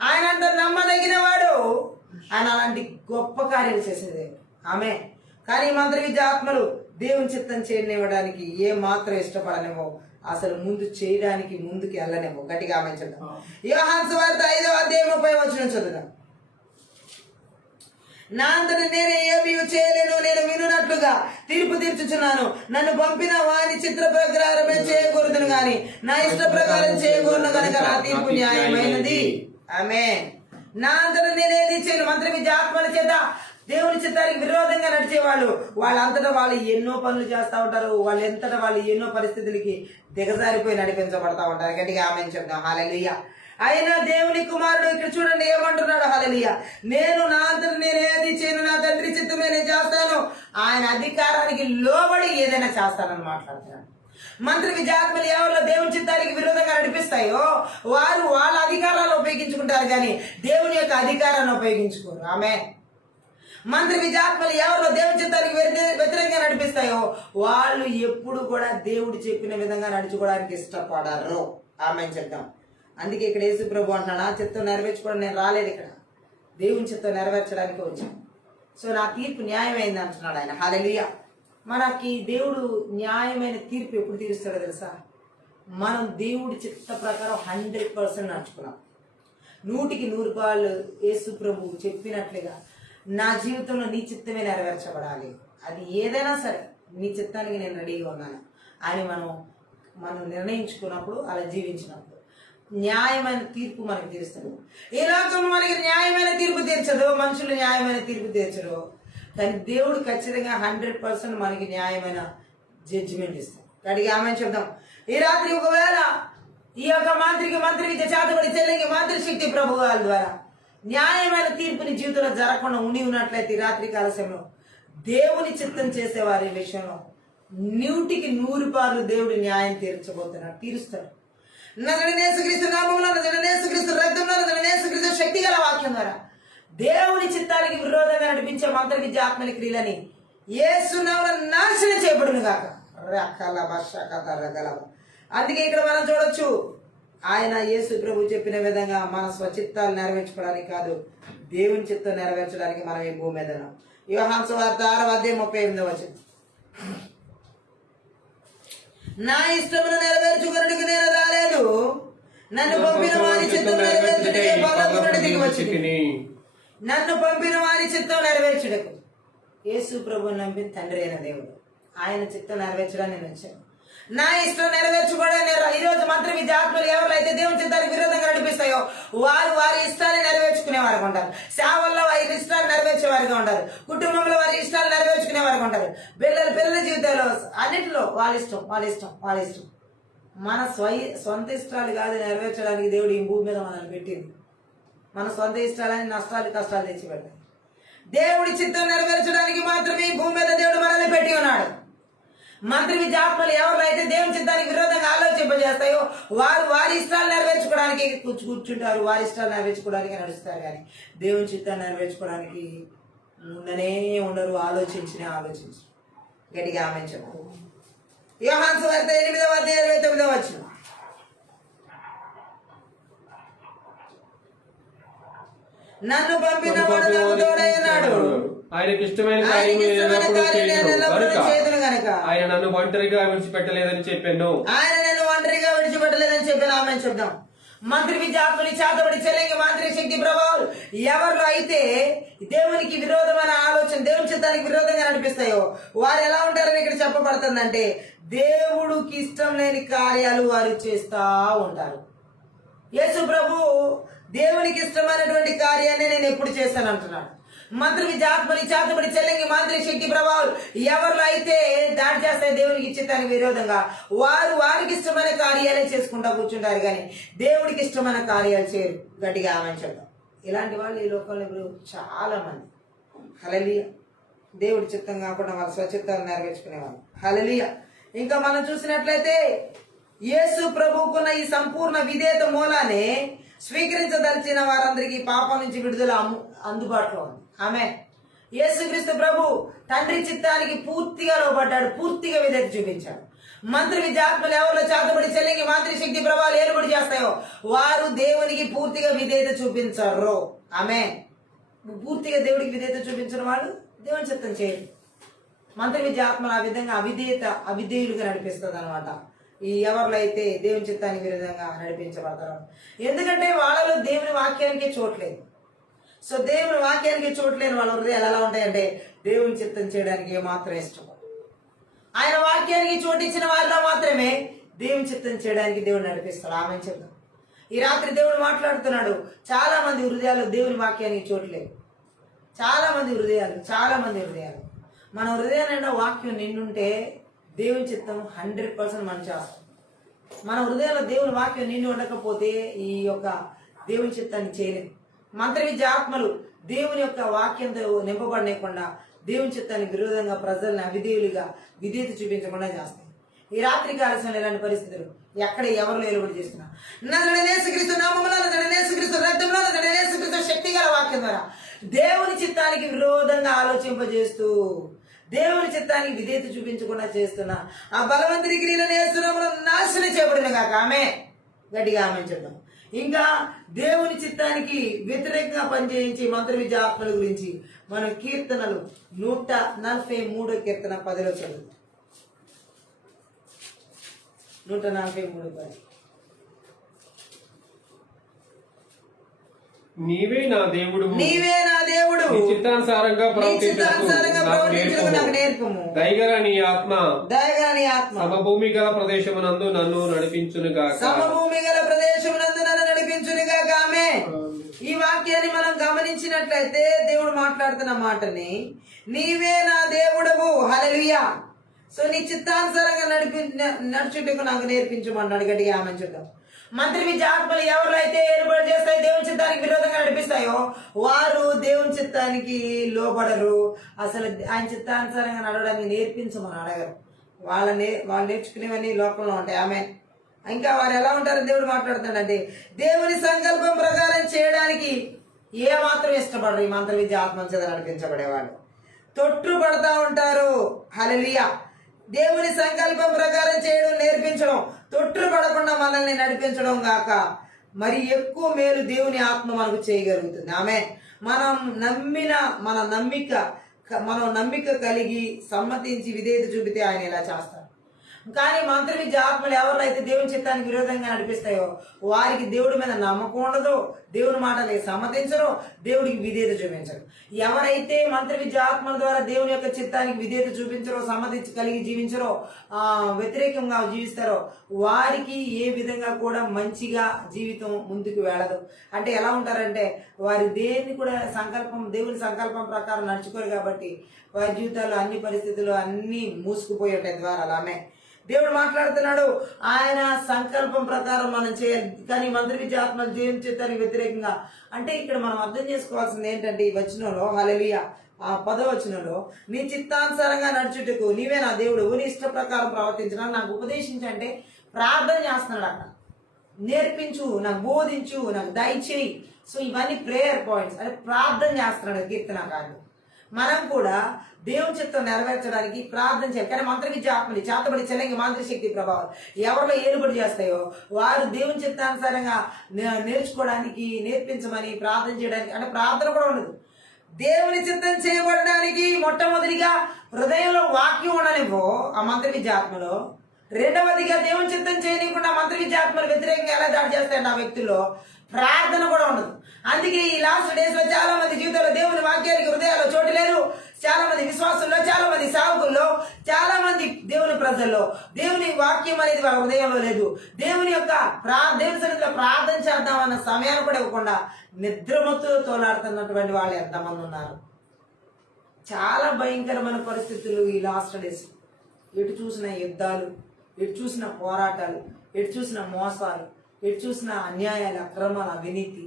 ఆయన అంత నమ్మదగిన వాడు. ఆయన అలాంటి గొప్ప కార్యాలు చేసేది ఆమె. కానీ మంత్ర విద్య ఆత్మలు దేవుని చిత్తం చేయనివ్వడానికి ఏ మాత్రం ఇష్టపడనేమో, అసలు ముందు చేయడానికి ముందుకు వెళ్ళనేమో. గట్టిగా ఆమె చెప్తాం. యోహాను సువార్త 5:30 చదువుదాం. నా అంతట నేనే ఏమీ చేయలేను, నేను వినున్నట్లుగా తీర్పు తీర్చుచున్నాను. నన్ను పంపిన వాని చిత్ర ప్రకారమే చేయకూడదును గాని నా ఇష్ట ప్రకారం చేయకూడదు కనుక నా తీర్పు న్యాయమైనది. ఆమేన్. నా అంతట నేనేది చేయను. మంత్ర విద్య ఆత్మల చేత దేవుని చిత్తానికి విరోధంగా నడిచేవాళ్ళు వాళ్ళంతటా వాళ్ళు ఎన్నో పనులు చేస్తూ ఉంటారు. వాళ్ళంతటా వాళ్ళు ఎన్నో పరిస్థితులకి దిగజారిపోయి నడిపించబడతా ఉంటారు. గట్టిగా ఆమెను చెప్తాం. హల్లెలూయా. అయినా దేవుని కుమారుడు ఇక్కడ చూడండి ఏమంటున్నాడు. హల్లెలూయా. నేను నా అంతట నేను ఏది చేయను, నా తండ్రి చిత్తమే నేను చేస్తాను. ఆయన అధికారానికి లోబడి ఏదైనా చేస్తానని మాట్లాడుతున్నాడు. మంత్ర విద్య ఆత్మలు ఎవరిలో దేవుని చిత్తానికి విరోధంగా నడిపిస్తాయో వారు వాళ్ళ అధికారాలు ఉపయోగించుకుంటారు, కానీ దేవుని యొక్క అధికారాన్ని ఉపయోగించుకోరు. ఆమె మంత్ర విద్య ఆత్మలు ఎవరిలో దేవుని చిత్తానికి వ్యతిరేకంగా నడిపిస్తాయో వాళ్ళు ఎప్పుడు కూడా దేవుడు చెప్పిన విధంగా నడుచుకోవడానికి ఇష్టపడరు. ఆమె చెప్తాం. అందుకే ఇక్కడ యేసు ప్రభు అంటున్నాడు, నా చిత్తం నెరవేర్చుకోవడం నేను రాలేదు, ఇక్కడ దేవుని చిత్తం నెరవేర్చడానికి వచ్చాను. సో నా తీర్పు న్యాయమైంది అంటున్నాడు ఆయన. హల్లెలూయా. మనకి దేవుడు న్యాయమైన తీర్పు ఎప్పుడు తీరుస్తాడో తెలుసా? మనం దేవుడి చిత్త ప్రకారం 100% నడుచుకున్నాం. 100% యేసు ప్రభు చెప్పినట్లుగా నా జీవితంలో నీ చిత్తమే నెరవేర్చబడాలి, అది ఏదైనా సరే నీ చిత్తానికి నేను రెడీగా ఉన్నాను అని మనం నిర్ణయించుకున్నప్పుడు, అలా జీవించినప్పుడు న్యాయమైన తీర్పు మనకి తీరుస్తుంది. ఈ లోకం మనకి న్యాయమైన తీర్పు తీర్చదు, మనుషులు న్యాయమైన తీర్పు తీర్చరు, కానీ దేవుడు ఖచ్చితంగా 100% మనకి న్యాయమైన జడ్జిమెంట్ ఇస్తాం. అడిగి ఆమె చెప్తాం. ఈ రాత్రి ఒకవేళ ఈ యొక్క మంత్రి విద్య చేతబడి చెల్లింగి మంత్రి శక్తి ప్రభువాల ద్వారా న్యాయమైన తీర్పుని జీవితంలో జరగకుండా ఉన్నట్లయితే ఈ రాత్రి కాల సమయంలో దేవుని చిత్తం చేసేవారి విషయంలో 100% దేవుడు న్యాయం తీరుస్తాడు. నజరేయుడైన యేసుక్రీస్తు నామములో, నజరేయుడైన యేసుక్రీస్తు రక్తంలో, నజరేయుడైన యేసుక్రీస్తు శక్తి గల వాక్యం ద్వారా దేవుని చిత్తానికి విరోధంగా నడిపించే మంత్ర విద్య ఆత్మల క్రియలని యేసు నామములో నాశనం చేయబడును గాక. అందుకే ఇక్కడ మనం చూడొచ్చు, ఆయన యేసు ప్రభు చెప్పిన విధంగా మన స్వచిత్తాలు నెరవేర్చుకోవడానికి కాదు, దేవుని చిత్తం నెరవేర్చడానికి మనం ఈ భూమి మీద ఉన్నాం. యోహాను సువార్త 6:38 నా ఇష్టమును నెరవేర్చుకొనుటకు నేను రాలేదు, నన్ను పంపిన వాని చిత్తం నెరవేర్చుటకు పరలోకము నుండి దిగి వచ్చితిని. నన్ను పంపిన వాని చిత్తం నెరవేర్చుటకు. యేసు ప్రభువుని నమ్మిన తండ్రి అయిన దేవుడు ఆయన చిత్తం నెరవేర్చడానికి నేను వచ్చాను. నా ఇష్టం నెరవేర్చుకోవడానికి ఈరోజు మంత్రి విద్యాత్మలు ఎవరైతే దేవుని చిత్తానికి విరోధంగా నడిపిస్తాయో వారు వారి ఇష్టాన్ని నెరవేర్చుకునే వారికి ఉంటారు. సేవల్లో వారి ఇష్టాలు నెరవేర్చే వారిగా ఉంటారు. కుటుంబంలో వారి ఇష్టాలు నెరవేర్చుకునే వారికి ఉంటారు. పిల్లల జీవితాల్లో అన్నింటిలో వాళ్ళ ఇష్టం. మన సొంత ఇష్టాలు కాదు నెరవేర్చడానికి దేవుడు ఈ భూమి మీద మనల్ని పెట్టింది. మన సొంత ఇష్టాలని నష్టాలు కష్టాలు తెచ్చిపెట్టాలి. దేవుడి చిత్తం నెరవేర్చడానికి మాత్రమే ఈ భూమి మీద దేవుడు మనల్ని పెట్టి ఉన్నాడు. మంత్రి విద్యాత్మలు ఎవరైతే దేవుని చిత్తానికి విరోధంగా ఆలోచింపజేస్తాయో వారు వారి ఇష్టాలు నెరవేర్చుకోవడానికి కూర్చుంటారు. వారి ఇష్టాలు నెరవేర్చుకోవడానికి నడుస్తారు. కానీ దేవుని చిత్తాన్ని నెరవేర్చుకోవడానికి ఉండనే ఉండరు. ఆలోచించి గట్టిగా ఆమె చెప్పు. యోహాను సువార్త 8:29 నన్ను పంపిన వాడు నాకు తోడై ఉన్నాడు. ఆయనకి ఇష్టమైన కార్యం గనుక ఆయన నన్ను ఒంటరిగా విడిచిపెట్టలేదని చెప్పాను. ఆమె చెప్దాం. మంత్రి విద్యాత్మని చేతబడి చెల్లింగి మాంత్రిక శక్తి ప్రభావాలు ఎవరిలో అయితే దేవునికి విరోధమైన ఆలోచన దేవుని చిత్తానికి విరోధంగా నడిపిస్తాయో వారు ఎలా ఉంటారని ఇక్కడ చెప్పబడుతుందంటే దేవుడికి ఇష్టం లేని కార్యాలు వారు చేస్తా ఉంటారు. యేసు ప్రభు దేవునికి ఇష్టమైనటువంటి కార్యాన్ని నేను ఎప్పుడు చేస్తాను అంటున్నాడు. మంత్రి విద్యాత్మని చేతబడి చెల్లింగి మాంత్రిక శక్తి ప్రభావాలు ఎవరిలో అయితే దాడి చేస్తాయి దేవునికి చిత్తానికి విరోధంగా వారు వారికి ఇష్టమైన కార్యాలే చేసుకుంటా కూర్చుంటారు. కానీ దేవుడికి ఇష్టమైన కార్యాలు చేయరు. గట్టిగా ఆమెను చెప్తాం. ఇలాంటి వాళ్ళు ఈ లోకంలో ఇప్పుడు చాలా మంది. హల్లెలూయా. దేవుడి చిత్తం కాకుండా వాళ్ళ స్వచిత్తాలు నెరవేర్చుకునేవాళ్ళు. హల్లెలూయా. ఇంకా మనం చూసినట్లయితే యేసు ప్రభువుకున్న ఈ సంపూర్ణ విధేయత మూలానే స్వీకరించదలిచిన వారందరికీ పాపం నుంచి విడుదల అందుబాటులో ఉంది. ఆమె యేసుక్రీస్తు ప్రభు తండ్రి చిత్తానికి పూర్తిగా లోబడ్డాడు. పూర్తిగా విధేయత చూపించాడు. మంత్రి విద్యాత్మలు ఎవరిలో చేతబడి చెల్లింగి మాంత్రిక శక్తి ప్రభావాలు ఏలుబడి చేస్తాయో వారు దేవునికి పూర్తిగా విధేయత చూపించరు. ఆమె పూర్తిగా దేవుడికి విధేయత చూపించిన వాళ్ళు దేవుని చిత్తం చేయరు. మంత్రి విద్యాత్మలు ఆ విధంగా అవిధేయులుగా నడిపిస్తుంది అనమాట. ఈ ఎవరిలో అయితే దేవుని చిత్తానికి విరుద్ధంగా నడిపించబడతారు. ఎందుకంటే వాళ్ళలో దేవుని వాక్యానికి చోట్లేదు. సో దేవుని వాక్యానికి చోట్లేని వాళ్ళ హృదయాలు ఎలా ఉంటాయంటే దేవుని చిత్తం చేయడానికి ఏమాత్రం ఇష్టం. ఆయన వాక్యానికి చోటిచ్చిన వారిలో మాత్రమే దేవుని చిత్తం చేయడానికి దేవుడు నడిపిస్తాడు. ఆమె చెప్తాం. ఈ రాత్రి దేవుడు మాట్లాడుతున్నాడు. చాలా మంది హృదయాలు దేవుని వాక్యానికి చోట్లేదు. చాలా మంది హృదయాలు మన హృదయాన్ని వాక్యం నిండుంటే దేవుని చిత్తం 100% మనం చేస్తాం. మన హృదయంలో దేవుని వాక్యం నిండి ఉండకపోతే ఈ యొక్క దేవుని చిత్తాన్ని చేయలేదు. మంత్ర విద్య ఆత్మలు దేవుని యొక్క వాక్యంతో నింపబడలేకుండా దేవుని చిత్తానికి విరోధంగా ప్రజల్ని అవిధేయులుగా విధేయత చూపించకుండా చేస్తాయి. ఈ రాత్రి కాలశంలో ఇలాంటి పరిస్థితులు ఎక్కడ ఎవరు నిలబడి చేస్తున్నా శక్తి గల వాక్యం ద్వారా దేవుని చిత్తానికి విరోధంగా ఆలోచింపజేస్తూ దేవుని చిత్తానికి విధేయత చూపించకుండా చేస్తున్నా ఆ బలవంతుడి క్రియలను వేస్తున్నాము నాశనం చేయబడిన కాక ఆమె గట్టిగా ఆమె చెప్తాం. ఇంకా దేవుని చిత్తానికి వ్యతిరేకంగా పనిచేయించి మంత్ర విద్య ఆత్మల గురించి మనం కీర్తనలు 143 కీర్తన 10లో చదువు. 143 నీవే నా దేవుడు నీ చిత్తానుసారంగా ప్రవర్తించుటకు నాకు నేర్పుము. దయగల నీ ఆత్మ సమభూమి గల ప్రదేశమునందు నన్ను నడిపించునుగాక. ఆమె ఈ వాక్యాన్ని మనం గమనించినట్లయితే దేవుడు మాట్లాడుతున్న మాటని నీవే నా దేవుడవు. హల్లెలూయా. సో నీ చిత్తానుసారంగా నడుచుటకు నాకు నేర్పించమన్నాడు. గట్టిగా ఆమె చూద్దాం. మంత్రి విద్య ఆత్మలు ఎవరు అయితే ఏర్పాటు చేస్తాయో దేవుని చిత్తానికి విరోధంగా నడిపిస్తాయో వారు దేవుని చిత్తానికి లోబడరు. అసలు ఆయన చిత్తానుసారంగా నడవడానికి నేర్పించమని అడగరు. వాళ్ళు నేర్చుకునేవన్నీ లోకంలో ఉంటాయి. ఆమె ఇంకా వారు ఎలా ఉంటారని దేవుడు మాట్లాడుతాడంటే దేవుని సంకల్పం ప్రకారం చేయడానికి ఏమాత్రం ఇష్టపడరు. ఈ మంత్ర విద్య ఆత్మ చేత నడిపించబడేవాళ్ళు తొట్టు పడతా ఉంటారు. హల్లెలూయా. దేవుని సంకల్పం ప్రకారం చేయడం నేర్పించడం, తొట్టు పడకుండా మనల్ని నడిపించడం గాక మరి ఎక్కువ మేలు దేవుని ఆత్మ మనకు చేయగలుగుతుంది. ఆమె మనం నమ్మిక కలిగి సమ్మతించి విధేయత చూపితే ఆయన ఇలా చేస్తారు. కానీ మంత్ర విద్య ఆత్మలు ఎవరైతే దేవుని చిత్తానికి విరోధంగా నడిపిస్తాయో వారికి దేవుడి మీద నమ్మకం ఉండదు, దేవుని మాటలకి సమ్మతించరు, దేవుడికి విధేయత చూపించరు. ఎవరైతే మంత్ర విద్య ఆత్మల ద్వారా దేవుని యొక్క చిత్తానికి విధేయత చూపించరో, సమ్మతించి కలిగి జీవించరో, వ్యతిరేకంగా జీవిస్తారో వారికి ఏ విధంగా కూడా మంచిగా జీవితం ముందుకు వెళ్ళదు. అంటే ఎలా ఉంటారంటే వారి దేన్ని కూడా దేవుని సంకల్పం ప్రకారం నడుచుకోరు కాబట్టి వారి జీవితాల్లో అన్ని పరిస్థితులు అన్ని మూసుకుపోయి ఉంటాయి ద్వారాలు. ఆమె దేవుడు మాట్లాడుతున్నాడు, ఆయన సంకల్పం ప్రకారం మనం చేయాలి. కానీ మంత్ర విద్య ఆత్మలు దేవుని చిత్తానికి వ్యతిరేకంగా అంటే ఇక్కడ మనం అర్థం చేసుకోవాల్సింది ఏంటంటే ఈ వచనంలో హల్లెలూయా ఆ 10వ వచనంలో నీ చిత్తానుసారంగా నడుచుటకు నీవే నా దేవుడు, నీ ఇష్ట ప్రకారం ప్రవర్తించడానికి నాకు ఉపదేశించంటే ప్రార్థన చేస్తున్నాడు. అక్కడ నేర్పించు, నాకు బోధించు, నాకు దయచేయి. సో ఇవన్నీ ప్రేయర్ పాయింట్స్ అంటే ప్రార్థన చేస్తున్నాడు కీర్తనకారుడు. మనం కూడా దేవుని చిత్తం నెరవేర్చడానికి ప్రార్థన చేయాలి. కానీ మంత్ర విద్య ఆత్మని చేతబడి చెల్లంగి మాంత్రిక శక్తి ప్రభావం ఎవరిలో ఏలుబడి చేస్తాయో వారు దేవుని చిత్తానుసారంగా నేర్చుకోవడానికి, నేర్పించమని ప్రార్థన చేయడానికి అంటే ప్రార్థన కూడా ఉండదు. దేవుని చిత్తం చేయబడడానికి మొట్టమొదటిగా హృదయంలో వాక్యం ఉండనివ్వో ఆ మంత్ర విద్య ఆత్మలో. రెండవదిగా దేవుని చిత్తం చేయనీయకుండా మంత్ర విద్య ఆత్మలు వ్యతిరేకంగా ఎలా దాడి చేస్తాయండి ఆ వ్యక్తుల్లో ప్రార్థన కూడా ఉండదు. అందుకే ఈ లాస్ట్ డేస్ లో చాలా మంది జీవితంలో దేవుని వాక్యానికి హృదయాల్లో చోటు లేదు. చాలా మంది విశ్వాసుల్లో, చాలా మంది సేవకుల్లో, చాలా మంది దేవుని ప్రజల్లో దేవుని వాక్యం అనేది వాళ్ళ హృదయంలో లేదు. దేవుని సన్నిధిలో ప్రార్థన చేద్దామన్న సమయాన్ని కూడా ఇవ్వకుండా నిద్రమత్తుతో తోలాడుతున్నటువంటి వాళ్ళు ఎంతమంది ఉన్నారు. చాలా భయంకరమైన పరిస్థితులు ఈ లాస్ట్ డేస్. ఎటు చూసిన యుద్ధాలు, ఎటు చూసిన పోరాటాలు, ఎటు చూసిన మోసాలు, ఎటు చూసిన అన్యాయాలు, అక్రమాలు, అవినీతి,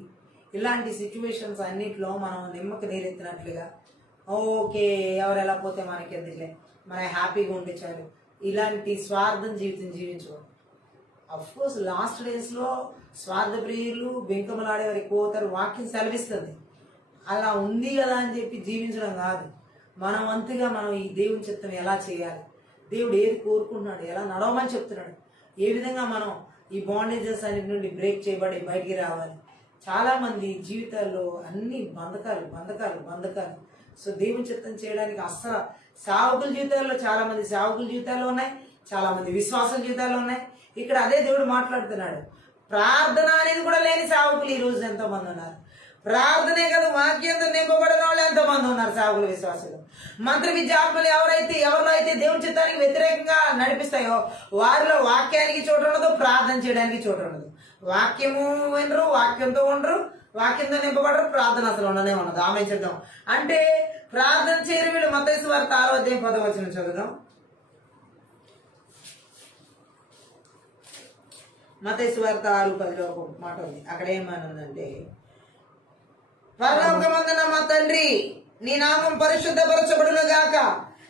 ఇలాంటి సిచ్యువేషన్స్ అన్నింటిలో మనం నిమ్మకి నీరెత్తినట్లుగా ఓకే ఎవరు ఎలా పోతే మనకి ఎందుకులే, మన హ్యాపీగా ఉంటే చాలు, ఇలాంటి స్వార్థం జీవితం జీవించకూడదు. అఫ్కోర్స్ లాస్ట్ డేస్లో స్వార్థ ప్రియులు బెంకములాడేవారు ఎక్కువ అవుతారు, వాక్యం సెలవిస్తుంది. అలా ఉంది కదా అని చెప్పి జీవించడం కాదు. మనం వంతుగా మనం ఈ దేవుని చిత్తం ఎలా చేయాలి, దేవుడు ఏది కోరుకుంటున్నాడు, ఎలా నడవమని చెప్తున్నాడు, ఏ విధంగా మనం ఈ బాండేజెస్ అన్నిటి నుండి బ్రేక్ చేయబడి బయటికి రావాలి. చాలా మంది జీవితాల్లో అన్ని బంధకాలు. సో దేవుని చిత్తం చేయడానికి అస్సలు సేవకుల జీవితాల్లో చాలా మంది సేవకుల జీవితాల్లో ఉన్నాయి, చాలా మంది విశ్వాసం జీవితాల్లో ఉన్నాయి. ఇక్కడ అదే దేవుడు మాట్లాడుతున్నాడు. ప్రార్థన అనేది కూడా లేని సేవకులు ఈ రోజు ఎంతో మంది ఉన్నారు. ప్రార్థనే కదా వాక్యంతో నింపబడిన వాళ్ళు ఎంతో మంది ఉన్నారు సేవకులు, విశ్వాసులు. మంత్ర విద్యాత్మలు ఎవరిలో అయితే దేవుని చిత్తానికి వ్యతిరేకంగా నడిపిస్తాయో వారిలో వాక్యానికి చోటు ఉండదు, ప్రార్థన చేయడానికి చోటు ఉండదు. వాక్యము వినరు, వాక్యంతో ఉండరు, వాక్యంతో నింపబడరు, ప్రార్థన అసలు ఉండనే ఉండదు. ఆమె చేద్దాం అంటే ప్రార్థన చేయరు వీళ్ళు. మత్తయి సువార్త 6వ అధ్యాయం 10వ వచనం చదువుదాం. మత్తయి సువార్త 6:10లో ఒక మాట ఉంది. అక్కడ ఏమనుందంటే పరలోకమందున్న మా తండ్రి నీ నామం పరిశుద్ధపరచబడును గాక,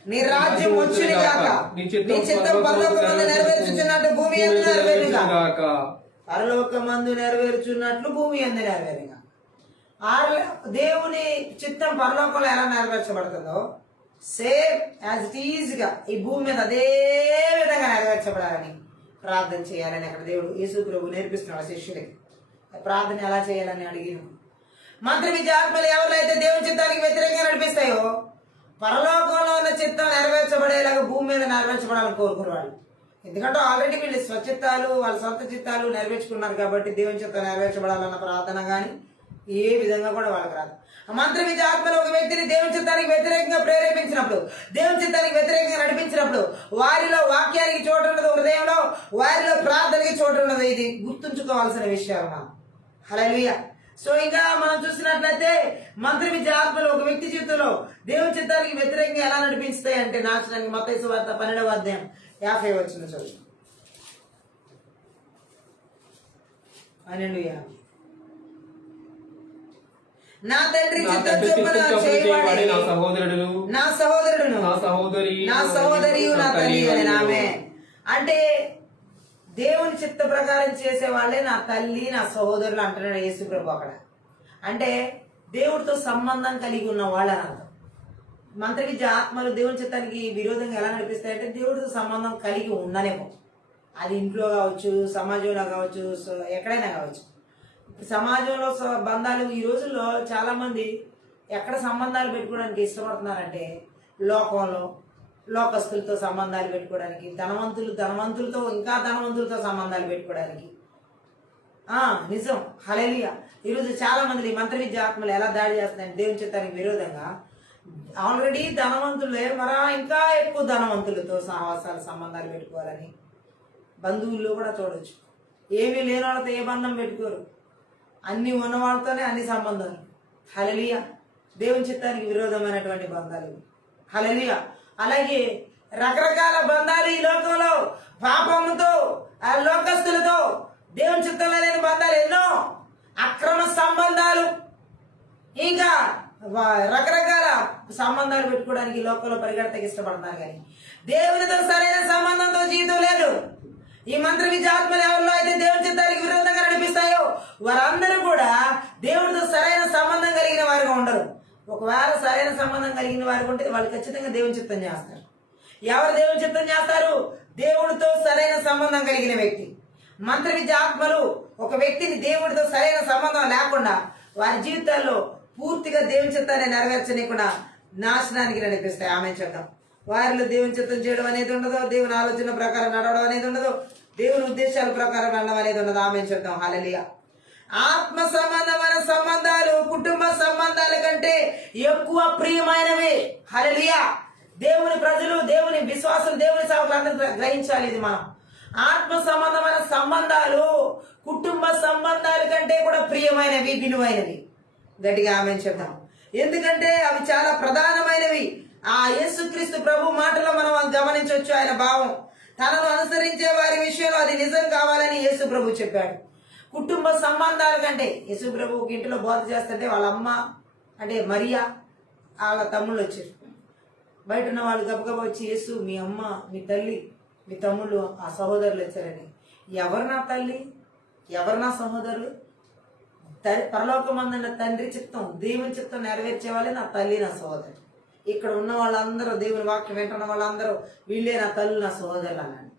నీ రాజ్యం వచ్చును గాక, నీ చిత్తం పరలోకమందు నెరవేర్చుచున్నట్టు భూమి యందు నెరవేరును గాక. పరలోకమందు నెరవేర్చున్నట్లు భూమి యందు నెరవేరుగా. దేవుని చిత్తం పరలోకంలో ఎలా నెరవేర్చబడుతుందో సేమ్ యాజ్ ఇట్ ఈజ్ గా ఈ భూమి మీద అదే విధంగా నెరవేర్చబడాలని ప్రార్థన చేయాలని అక్కడ దేవుడు యేసు ప్రభు నేర్పిస్తున్నాడు శిష్యులకి. ప్రార్థన ఎలా చేయాలని అడిగిన మంత్ర విద్యాత్మలు ఎవరైతే దేవుని చిత్తానికి వ్యతిరేకంగా నడిపిస్తాయో పరలోకంలో ఉన్న చిత్తం నెరవేర్చబడేలాగా భూమి మీద నెరవేర్చబడాలని కోరుకునే వాళ్ళు. ఎందుకంటే ఆల్రెడీ వీళ్ళు స్వచిత్తాలు, వాళ్ళ సొంత చిత్తాలు నెరవేర్చుకున్నారు కాబట్టి దేవుని చిత్తం నెరవేర్చబడాలన్న ప్రార్థన కానీ ఏ విధంగా కూడా వాళ్ళకి రాదు. మంత్ర విద్యాత్మలు ఒక వ్యక్తిని దేవుని చిత్తానికి వ్యతిరేకంగా ప్రేరేపించినప్పుడు, దేవుని చిత్తానికి వ్యతిరేకంగా నడిపించినప్పుడు వారిలో వాక్యానికి చోటు ఉండదు, హృదయంలో వారిలో ప్రార్థనకి చోటు ఉండదు. ఇది గుర్తుంచుకోవాల్సిన విషయం. హల్లెలూయా. సో ఇంకా మనం చూసినట్లయితే మంత్ర విద్య ఆత్మలు ఒక వ్యక్తి జీవితంలో దేవుని చిత్తానికి వ్యతిరేకంగా ఎలా నడిపిస్తాయి అంటే నాశనానికి మత్తయి సువార్త 12వ అధ్యాయం 50వ వచనం చదువు. హల్లెలూయా. నా తండ్రి చిత్తం చొప్పున చేయవాడే నా సహోదరుడును నా సహోదరియు నా తల్లి అని నామే. అంటే దేవుని చిత్త ప్రకారం చేసే వాళ్ళే నా తల్లి, నా సహోదరులు అంటున్నాడు యేసు ప్రభు అక్కడ. అంటే దేవుడితో సంబంధం కలిగి ఉన్న వాళ్ళు అని అర్థం. మంత్ర విద్య ఆత్మలు దేవుని చిత్తానికి విరోధంగా ఎలా నడిపిస్తాయంటే దేవుడితో సంబంధం కలిగి ఉండనేమో. అది ఇంట్లో కావచ్చు, సమాజంలో కావచ్చు, ఎక్కడైనా కావచ్చు. సమాజంలో బంధాలు ఈ రోజుల్లో చాలా మంది ఎక్కడ సంబంధాలు పెట్టుకోవడానికి ఇష్టపడుతున్నారంటే లోకంలో, లోకస్తులతో సంబంధాలు పెట్టుకోవడానికి, ధనవంతులతో ఇంకా ధనవంతులతో సంబంధాలు పెట్టుకోవడానికి. నిజం. హల్లెలూయా. ఈరోజు చాలా మంది మంత్ర విద్య ఆత్మలు ఎలా దాడి చేస్తున్నాయి దేవుని చిత్తానికి విరోధంగా. ఆల్రెడీ ధనవంతులే ఇంకా ఎక్కువ ధనవంతులతో సహవాసాలు సంబంధాలు పెట్టుకోవాలని. బంధువుల్లో కూడా చూడొచ్చు. ఏమీ లేని వాళ్ళతో ఏ బంధం పెట్టుకోరు, అన్ని ఉన్న వాళ్ళతోనే అన్ని సంబంధాలు. హల్లెలూయా. దేవుని చిత్తానికి విరోధమైనటువంటి బంధాలు. హల్లెలూయా. అలాగే రకరకాల బంధాలు ఈ లోకంలో, పాపముతో లోకస్తులతో దేవుని చిత్తంలో లేని బంధాలు ఎన్నో, అక్రమ సంబంధాలు, ఇంకా రకరకాల సంబంధాలు పెట్టుకోవడానికి లోకంలో పరిగెడతకి ఇష్టపడతారు. కానీ దేవునితో సరైన సంబంధంతో జీవితం లేదు. ఈ మంత్ర విద్యాత్మలు ఎవరిలో అయితే దేవుని చిత్తానికి విరోధంగా నడిపిస్తాయో వారందరూ కూడా దేవునితో సరైన సంబంధం కలిగిన వారిగా ఉండరు. ఒకవేళ సరైన సంబంధం కలిగిన వారికి ఉంటే వాళ్ళు ఖచ్చితంగా దేవుని చిత్తం చేస్తారు. ఎవరు దేవుని చిత్తం చేస్తారు? దేవుడితో సరైన సంబంధం కలిగిన వ్యక్తి. మంత్ర విద్యాత్మలు ఒక వ్యక్తిని దేవుడితో సరైన సంబంధం లేకుండా వారి జీవితాల్లో పూర్తిగా దేవుని చిత్తాన్ని నెరవేర్చనీయకుండా నాశనానికి నడిపిస్తాయి. ఆమె చూద్దాం. వారిలో దేవుని చిత్తం చేయడం అనేది ఉండదు, దేవుని ఆలోచన ప్రకారం నడవడం అనేది ఉండదు, దేవుని ఉద్దేశాల ప్రకారం వెళ్ళడం అనేది ఉండదు. ఆమె చూద్దాం. హల్లెలూయా. ఆత్మ సంబంధమైన సంబంధాలు కుటుంబ సంబంధాల కంటే ఎక్కువ ప్రియమైనవి. హల్లెలూయా. దేవుని ప్రజలు, దేవుని విశ్వాసం, దేవుని సేవకులందరూ గ్రహించాలి ఇది. మనం ఆత్మ సంబంధమైన సంబంధాలు కుటుంబ సంబంధాల కంటే కూడా ప్రియమైనవి, విలువైనవి. గట్టిగా ఆమె చెప్తాం. ఎందుకంటే అవి చాలా ప్రధానమైనవి. ఆ యేసుక్రీస్తు ప్రభు మాటలో మనం గమనించవచ్చు ఆయన భావం. తనను అనుసరించే వారి విషయంలో అది నిజం కావాలని యేసు ప్రభు చెప్పాడు. కుటుంబ సంబంధాల కంటే యేసు ప్రభు ఒక ఇంటిలో బోధ చేస్తుంటే వాళ్ళ అమ్మ అంటే మరియా వాళ్ళ తమ్ముళ్ళు వచ్చారు. బయట ఉన్న వాళ్ళు గబగబా వచ్చి, యేసు మీ అమ్మ, మీ తల్లి, మీ తమ్ముళ్ళు, ఆ సహోదరులు వచ్చారని. ఎవరు నా తల్లి, ఎవరు నా సహోదరులు? పరలోకమందున్న తండ్రి చిత్తం, దేవుని చిత్తం నెరవేర్చే వాళ్ళే నా తల్లి, నా సహోదరు. ఇక్కడ ఉన్న వాళ్ళందరూ, దేవుని వాక్యం వింటున్న వాళ్ళందరూ వీళ్ళే నా తల్లి, నా సహోదరులు అన్నాడు.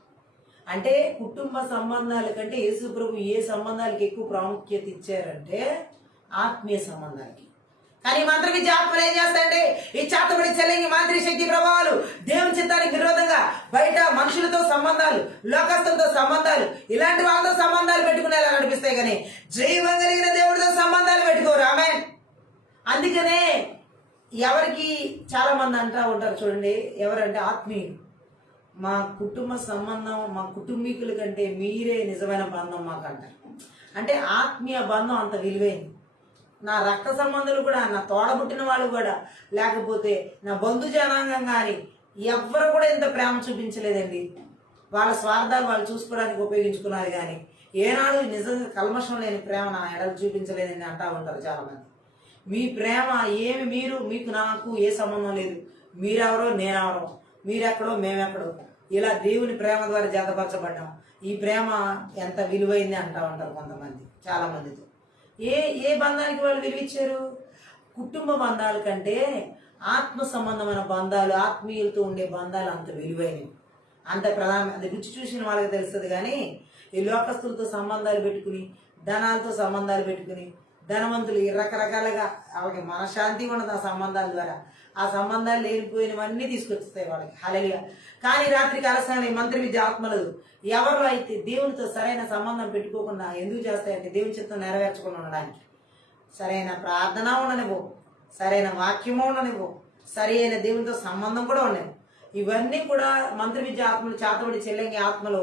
అంటే కుటుంబ సంబంధాల కంటే యేసు ప్రభు ఏ సంబంధాలకి ఎక్కువ ప్రాముఖ్యత ఇచ్చారంటే ఆత్మీయ సంబంధాలకి. కానీ మంత్ర విద్య ఆత్మలు ఏం చేస్తాయంటే ఈ చాతబడి చెల్లింగి మాంత్రి శక్తి ప్రభావాలు దేవుని చిత్తానికి విరోధంగా బయట మనుషులతో సంబంధాలు, లోకస్తులతో సంబంధాలు, ఇలాంటి వాళ్ళతో సంబంధాలు పెట్టుకునేలా నడిపిస్తాయి. కానీ జీవం కలిగిన దేవుడితో సంబంధాలు పెట్టుకోరు. ఆమేన్. అందుకనే ఎవరికి చాలా మంది అంటా ఉంటారు చూడండి, ఎవరంటే ఆత్మీయులు, మా కుటుంబ సంబంధం, మా కుటుంబీకుల కంటే మీరే నిజమైన బంధం మాకు అంటారు. అంటే ఆత్మీయ బంధం అంత విలువైంది. నా రక్త సంబంధాలు కూడా, నా తోడబుట్టిన వాళ్ళు కూడా, లేకపోతే నా బంధు జనాంగం కానీ ఎవ్వరు కూడా ఇంత ప్రేమ చూపించలేదండి. వాళ్ళ స్వార్థాలు వాళ్ళు చూసుకోవడానికి ఉపయోగించుకున్నారు. కానీ ఏనాడు నిజంగా కల్మషం లేని ప్రేమ నా ఎడలు చూపించలేదని అంటా ఉంటారు చాలా మంది. మీ ప్రేమ ఏమి, మీకు నాకు ఏ సంబంధం లేదు, మీరెవరో నేనెవరో, మీరెక్కడో మేమెక్కడో, ఇలా దేవుని ప్రేమ ద్వారా జతపరచబడ్డాం. ఈ ప్రేమ ఎంత విలువైంది అంటా ఉంటారు కొంతమంది, చాలా మందితో. ఏ బంధానికి వాళ్ళు విలువ ఇచ్చారు? కుటుంబ బంధాల కంటే ఆత్మ సంబంధమైన బంధాలు, ఆత్మీయులతో ఉండే బంధాలు అంత విలువైనవి, అంత ప్రధానం. అది రుచి చూసిన వాళ్ళకి తెలుస్తుంది. కానీ ఈ లోకస్తులతో సంబంధాలు పెట్టుకుని, ధనాలతో సంబంధాలు పెట్టుకుని, ధనవంతులు రకరకాలుగా వాళ్ళకి మనశ్శాంతి ఉండదు ఆ సంబంధాల ద్వారా. ఆ సంబంధాలు లేనిపోయినవన్నీ తీసుకొస్తాయి వాళ్ళకి. హల్లెలూయా. కానీ రాత్రి కాలసాని మంత్ర విద్య ఆత్మలు ఎవరు అయితే దేవునితో సరైన సంబంధం పెట్టుకోకుండా ఎందుకు చేస్తాయంటే దేవుని చిత్తం నెరవేర్చకుండా ఉండడానికి. సరైన ప్రార్థన ఉండనివ్వు, సరైన వాక్యము ఉండనివ్వు, సరైన దేవునితో సంబంధం కూడా ఉండవు. ఇవన్నీ కూడా మంత్ర విద్య ఆత్మలు, చాతబడి చెల్లంగి ఆత్మలు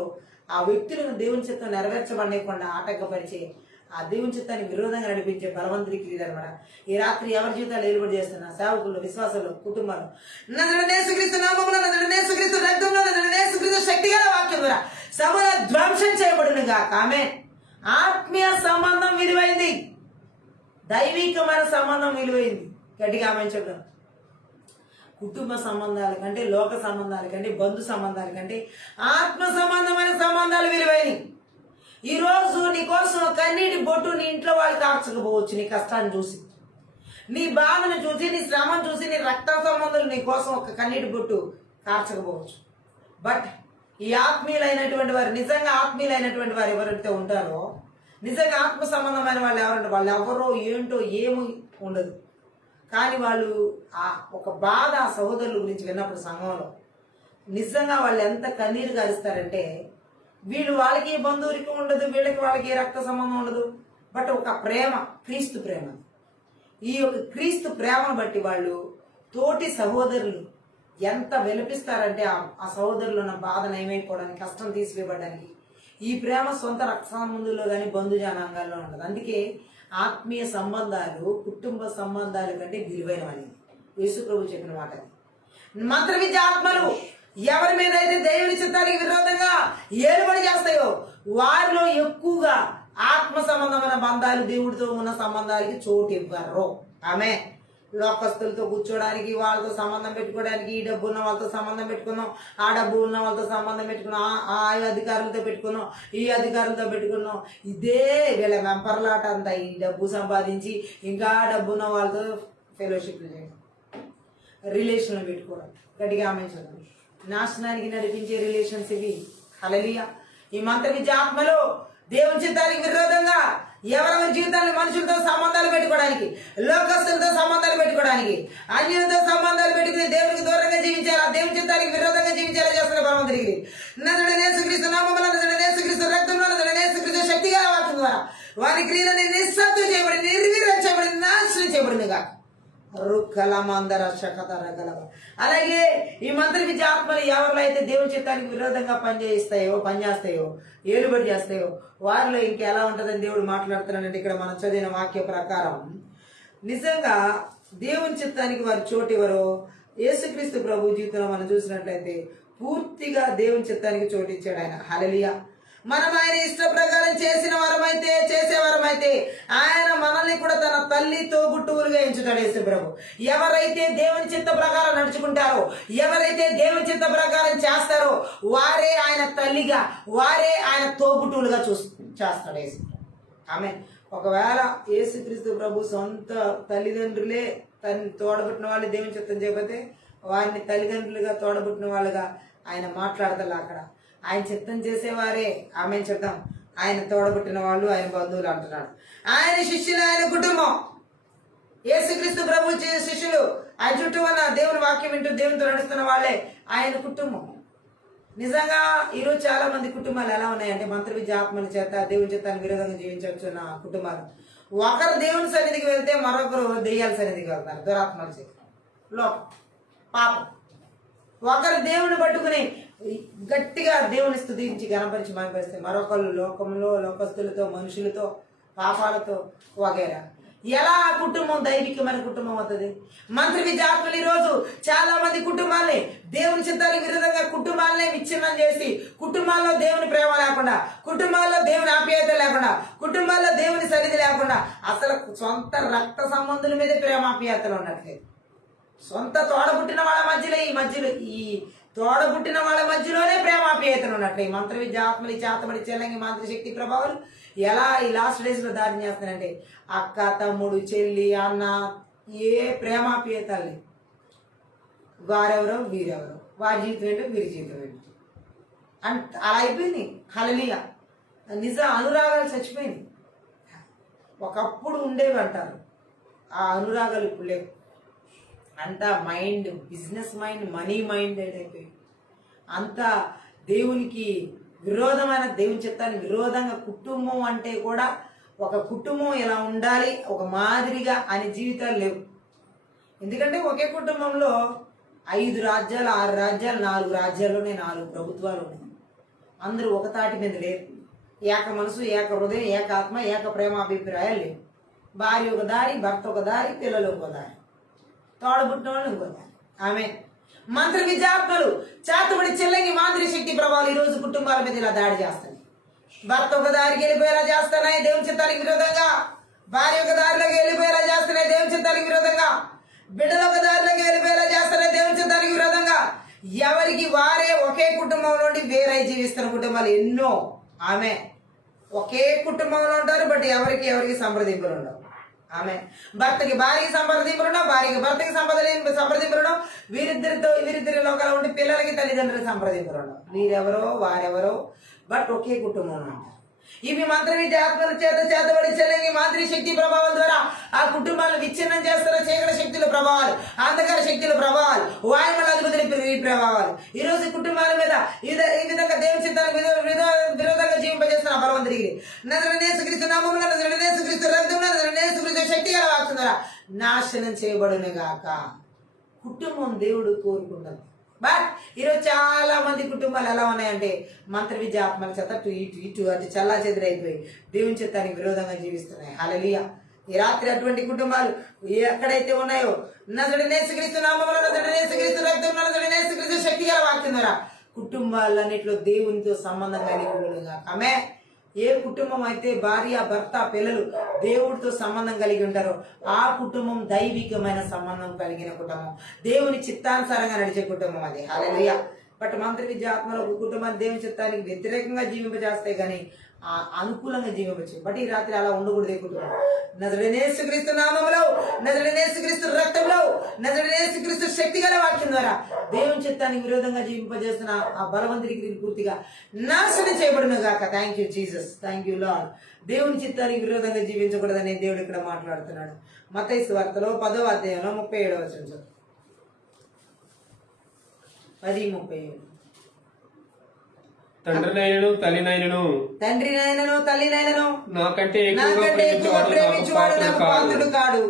ఆ వ్యక్తులను దేవుని చిత్తం నెరవేర్చబడకుండా ఆటంకపరిచే, ఆ దేవుని చిత్తాన్ని విరోధంగా నడిపించే బలవంతుడి క్రియలు అనమాట. ఈ రాత్రి ఎవరి జీవితాలు ఏలుబడి చేస్తున్నా, సేవకులు, విశ్వాసాలు, కుటుంబాలు శక్తిగల వాక్యం ద్వారా సమూల ధ్వంసం చేయబడును గాక. ఆమేన్. ఆత్మీయ సంబంధం విలువైంది, దైవికమైన సంబంధం విలువైంది. గట్టిగా ఆమేన్ చెప్తాం. కుటుంబ సంబంధాల కంటే, లోక సంబంధాల కంటే, బంధు సంబంధాల కంటే ఆత్మ సంబంధమైన సంబంధాలు విలువైనవి. ఈ రోజు నీ కోసం కన్నీటి బొట్టు నీ ఇంట్లో వాళ్ళు కార్చకపోవచ్చు. నీ కష్టాన్ని చూసి, నీ బాధను చూసి, నీ శ్రమను చూసి, నీ రక్త సంబంధాలు నీ కోసం ఒక కన్నీటి బొట్టు కార్చకపోవచ్చు. బట్ ఈ ఆత్మీయులైనటువంటి వారు, నిజంగా ఆత్మీయులైనటువంటి వారు ఎవరైతే ఉంటారో, నిజంగా ఆత్మ సంబంధమైన వాళ్ళు ఎవరంటే వాళ్ళు ఎవరో ఏంటో ఏమి ఉండదు. కానీ వాళ్ళు ఆ ఒక బాధ సహోదరుల గురించి విన్నప్పుడు సంఘంలో నిజంగా వాళ్ళు ఎంత కన్నీరు గారుస్తారంటే, వీళ్ళు వాళ్ళకి బంధువులకి ఉండదు, వీళ్ళకి వాళ్ళకి రక్త సంబంధం ఉండదు, బట్ ఒక ప్రేమ, క్రీస్తు ప్రేమ. ఈ యొక్క క్రీస్తు ప్రేమను బట్టి వాళ్ళు తోటి సహోదరులు ఎంత విలపిస్తారంటే ఆ సహోదరులు ఉన్న బాధ నయమైపోవడానికి, కష్టం తీసివేయబడడానికి. ఈ ప్రేమ సొంత రక్త సంబంధుల్లో కానీ బంధుజనాంగాల్లో ఉండదు. అందుకే ఆత్మీయ సంబంధాలు కుటుంబ సంబంధాల కంటే విలువైనవని యేసు ప్రభు చెప్పిన మాట. మంత్ర విద్య ఆత్మలు ఎవరి మీద అయితే దేవుని చిత్తానికి విరోధంగా ఏలుబడి చేస్తాయో వారిలో ఎక్కువగా ఆత్మ సంబంధమైన బంధాలు, దేవుడితో ఉన్న సంబంధాలకి చోటు ఇవ్వరు. ఆమె లోకస్తులతో కూర్చోడానికి, వాళ్ళతో సంబంధం పెట్టుకోవడానికి, ఈ డబ్బు ఉన్న వాళ్ళతో సంబంధం పెట్టుకున్నాం, ఆ డబ్బు ఉన్న వాళ్ళతో సంబంధం పెట్టుకున్నాం, ఆ అధికారులతో పెట్టుకున్నాం, ఈ అధికారులతో పెట్టుకున్నాం. ఇదే వీళ్ళ వెంపర్లాట అంతా. ఈ డబ్బు సంపాదించి ఇంకా డబ్బు ఉన్న వాళ్ళతో ఫెలోషిప్లు చేయడం, రిలేషన్లు పెట్టుకోవడం. గట్టిగా ఆమె చదువు. నాశనానికి నడిపించే రిలేషన్స్ ఇవి. హల్లెలూయా. ఈ మంత్ర విద్య ఆత్మలో దేవుని చిత్తానికి విరోధంగా ఎవరెవరి జీవితాన్ని మనుషులతో సంబంధాలు పెట్టుకోవడానికి, లోకస్తులతో సంబంధాలు పెట్టుకోవడానికి, అన్యులతో సంబంధాలు పెట్టుకుని దేవునికి దూరంగా జీవించాలా, దేవుని చిత్తానికి విరోధంగా జీవించాలా చేస్తున్న బలవంతుడు తిరిగి నజరేయునేసుక్రీస్తు నామమున, నజరేయునేసుక్రీస్తు రక్తమున, నజరేయునేసుక్రీస్తు శక్తిగా వాక్యం ద్వారా వారి క్రియలను నిస్సత్తువ చేయబడి, నిర్వీర్యం చేయబడి, నాశనం చేయబడిందిగా. అలాగే ఈ మంత్ర విద్య ఆత్మలు ఎవరిలో అయితే దేవుని చిత్తానికి విరోధంగా పనిచేస్తాయో, ఏలుబడి చేస్తాయో వారిలో ఇంకెలా ఉంటుందని దేవుడు మాట్లాడుతున్నాడంటే, ఇక్కడ మనం చదివిన వాక్య ప్రకారం నిజంగా దేవుని చిత్తానికి వారు చోటు ఎవరో యేసుక్రీస్తు ప్రభు జీవితంలో మనం చూసినట్లయితే పూర్తిగా దేవుని చిత్తానికి చోటు ఇచ్చాడు ఆయన. హల్లెలూయా. మనం ఆయన ఇష్ట ప్రకారం చేసేవారమైతే ఆయన మనల్ని కూడా తన తల్లితో గుట్టువులుగా ఎంచుతాడు యేసు ప్రభు. ఎవరైతే దేవుని చిత్త ప్రకారం నడుచుకుంటారో, ఎవరైతే దేవుని చిత్త ప్రకారం చేస్తారో వారే ఆయన తల్లిగా, వారే ఆయన తోబుట్టువులుగా చేస్తాడు యేసు. ఆమె ఒకవేళ యేసుక్రీస్తు ప్రభు సొంత తల్లిదండ్రులే తోడబుట్టిన వాళ్ళు దేవుని చిత్తం చేయకపోతే వారిని తల్లిదండ్రులుగా తోడబుట్టిన వాళ్ళుగా ఆయన మాట్లాడతారు. అక్కడ ఆయన చిత్తం చేసేవారే ఆమె చెప్తాం, ఆయన తోడబుట్టిన వాళ్ళు ఆయన బంధువులు అంటున్నాడు. ఆయన శిష్యులు, ఆయన కుటుంబం, యేసుక్రీస్తు ప్రభు శిష్యులు, ఆయన చుట్టూ ఉన్న దేవుని వాక్యం వింటూ దేవునితో నడుస్తున్న వాళ్ళే ఆయన కుటుంబం. నిజంగా ఈరోజు చాలా మంది కుటుంబాలు ఎలా ఉన్నాయంటే, మంత్ర విద్య ఆత్మల చేత దేవుని చిత్తానికి విరోధంగా జీవించవచ్చున్న కుటుంబాలు. ఒకరు దేవుని సన్నిధికి వెళ్తే మరొకరు దెయ్యాల సన్నిధికి వెళ్తారు, దురాత్మల చేత, లోకం, పాపం. ఒకరు దేవుని పట్టుకుని గట్టిగా దేవుని స్తుతించి గణపరిచి మనిపరిస్తే మరొకరు లోకంలో లోకస్తులతో, మనుషులతో, పాపాలతో వగేరా. ఎలా ఆ కుటుంబం దైవికమైన కుటుంబం అవుతుంది? మంత్ర విద్య ఆత్మలు ఈరోజు చాలా మంది కుటుంబాలని దేవుని చిత్తానికి విరుద్ధంగా కుటుంబాలనే విచ్ఛిన్నం చేసి, కుటుంబాల్లో దేవుని ప్రేమ లేకుండా, కుటుంబాల్లో దేవుని ఆప్యాయత లేకుండా, కుటుంబాల్లో దేవుని సన్నిధి లేకుండా, అసలు సొంత రక్త సంబంధుల మీద ప్రేమ ఆప్యాయతలు ఉన్నట్లేదు. సొంత తోడబుట్టిన వాళ్ళ మధ్యలో ఈ తోడబుట్టిన వాళ్ళ మధ్యలోనే ప్రేమాప్యాయతలు ఉన్నట్లు ఈ మంత్ర విద్య ఆత్మలు, చేతబడి చెల్లంగి మంత్ర శక్తి ప్రభావాలు ఎలా ఈ లాస్ట్ డేస్ లో దారి చేస్తున్నాయంటే, అక్క, తమ్ముడు, చెల్లి, అన్న, ఏ ప్రేమాప్యాయతల్ని వారెవరో వీరెవరో, వారి జీవితం ఏంటో వీరి జీవితం ఏంటో అలా అయిపోయింది. హల్లెలూయా. నిజ అనురాగాలు చచ్చిపోయింది. ఒకప్పుడు ఉండేవి అంటారు, ఆ అనురాగాలు ఇప్పుడు లేవు. అంతా mind, business mind, money mind అయిపోయి అంతా దేవునికి విరోధమైన, దేవుని చిత్తానికి విరోధంగా కుటుంబం అంటే కూడా ఒక కుటుంబం ఎలా ఉండాలి ఒక మాదిరిగా అనే జీవితాలు లేవు. ఎందుకంటే ఒకే కుటుంబంలో 5 రాజ్యాలు, 6 రాజ్యాలు, 4 రాజ్యాల్లోనే 4 ప్రభుత్వాలు ఉన్నాయి. అందరూ ఒక తాటి మీద లేరు. ఏక మనసు, ఏక హృదయం, ఏక ఆత్మ, ఏక ప్రేమ అభిప్రాయాలు లేవు. భార్య ఒక దారి, భర్త ఒక దారి, పిల్లలు ఒక దారి, తోడబుట్టిన వాళ్ళు ఇంకో దారి. ఆమె మంత్ర విద్యాత్మలు, చేతబడి చెల్లంగి మాదిరి శక్తి ప్రభావాలు ఈరోజు కుటుంబాల మీద ఇలా దాడి చేస్తాయి. భర్త ఒక దారికి వెళ్ళిపోయేలా చేస్తున్నాయి దేవుని చిత్తానికి విరోధంగా, భార్య ఒక దారిలోకి వెళ్ళిపోయేలా చేస్తున్నాయి దేవుని చిత్తానికి విరోధంగా, బిడ్డలు ఒక దారిలోకి వెళ్ళిపోయేలా చేస్తున్నాయి దేవుని చిత్తానికి విరోధంగా. ఎవరికి వారే ఒకే కుటుంబం నుండి వేరే జీవిస్తున్న కుటుంబాలు ఎన్నో. ఆమె ఒకే కుటుంబంలో ఉంటారు, బట్ ఎవరికి సంప్రదింపులు ఉండవు. ఆమె భర్తకి భార్యకి సంప్రదింపులు ఉండవు, భార్యకి భర్తకి సంప్రదింపులు ఉండవు, వీరిద్దరి లోకాలు ఉండి పిల్లలకి తల్లిదండ్రులకి సంప్రదింపులు ఉండవు. వీరెవరో వారెవరో, బట్ ఒకే కుటుంబంలో ఉంటారు. ఇవి మంత్ర విద్య ఆత్మల చేతబడి చెల్లంగి మాదిరి మాదిరి శక్తి ప్రభావాల ద్వారా ఆ కుటుంబాలను విచ్ఛిన్నం చేస్తున్న చీకటి శక్తుల ప్రభావాలు, అంధకార శక్తుల ప్రభావాలు, వాయుమల అధిపతుల ప్రభావాలు ఈ రోజు కుటుంబాల మీద ఈ విధంగా దేవుని చిత్తానికి విరోధంగా జీవింపజేస్తున్న బలవంతుడికి యేసుక్రీస్తు నామమున, యేసుక్రీస్తు రక్తమున, యేసుక్రీస్తు శక్తి గల వాక్కు ద్వారా నాశనం చేయబడును గాక. కుటుంబం దేవుడు కోరుకుంటుంది. బట్ ఈరోజు చాలా మంది కుటుంబాలు ఎలా ఉన్నాయంటే మంత్ర విద్య ఆత్మల చేత ఇటు అటు చల్లా చెదురైపోయి దేవుని చిత్తానికి విరోధంగా జీవిస్తున్నాయి. హల్లెలూయా. ఈ రాత్రి అటువంటి కుటుంబాలు ఎక్కడైతే ఉన్నాయో యేసుక్రీస్తు నామమున, యేసుక్రీస్తు రక్తమున, యేసుక్రీస్తు శక్తి గల వాక్యం ద్వారా కుటుంబాలన్నిట్లో దేవునితో సంబంధం కలిగి ఆమె. ఏ కుటుంబం అయితే భార్య భర్త పిల్లలు దేవుడితో సంబంధం కలిగి ఉంటారో ఆ కుటుంబం దైవికమైన సంబంధం కలిగిన కుటుంబం, దేవుని చిత్తానుసారంగా నడిచే కుటుంబం అది. హల్లెలూయా. బట్ మంత్ర విద్య ఆత్మలో ఒక కుటుంబాన్ని దేవుని చిత్తానికి వ్యతిరేకంగా జీవింపజేస్తాయి కానీ అనుకూలంగా జీవించవచ్చు. బట్ ఈ రాత్రి అలా ఉండకూడదు. ఏ కుటుంబం నజరేయుడైన యేసుక్రీస్తు నామములో, నజరేయుడైన యేసుక్రీస్తు రక్తంలో, నజరేయుడైన యేసుక్రీస్తు శక్తి గల వాక్యం ద్వారా దేవుని చిత్తానికి విరోధంగా జీవింపజేస్తున్న ఆ బలవంతుడికి పూర్తిగా నాశనం చేయబడును గాక. Thank you Jesus, thank you lord. దేవుని చిత్తానికి విరోధంగా జీవించకూడదని దేవుడు ఇక్కడ మాట్లాడుతున్నాడు. మత్తయి సువార్తలో 10వ అధ్యాయంలో 37వ వచనం 10:37. తండ్రినైనను తల్లినైనను నాకంటే ఎక్కువ ప్రేమించువాడు నాకు పాత్రుడు కాడు.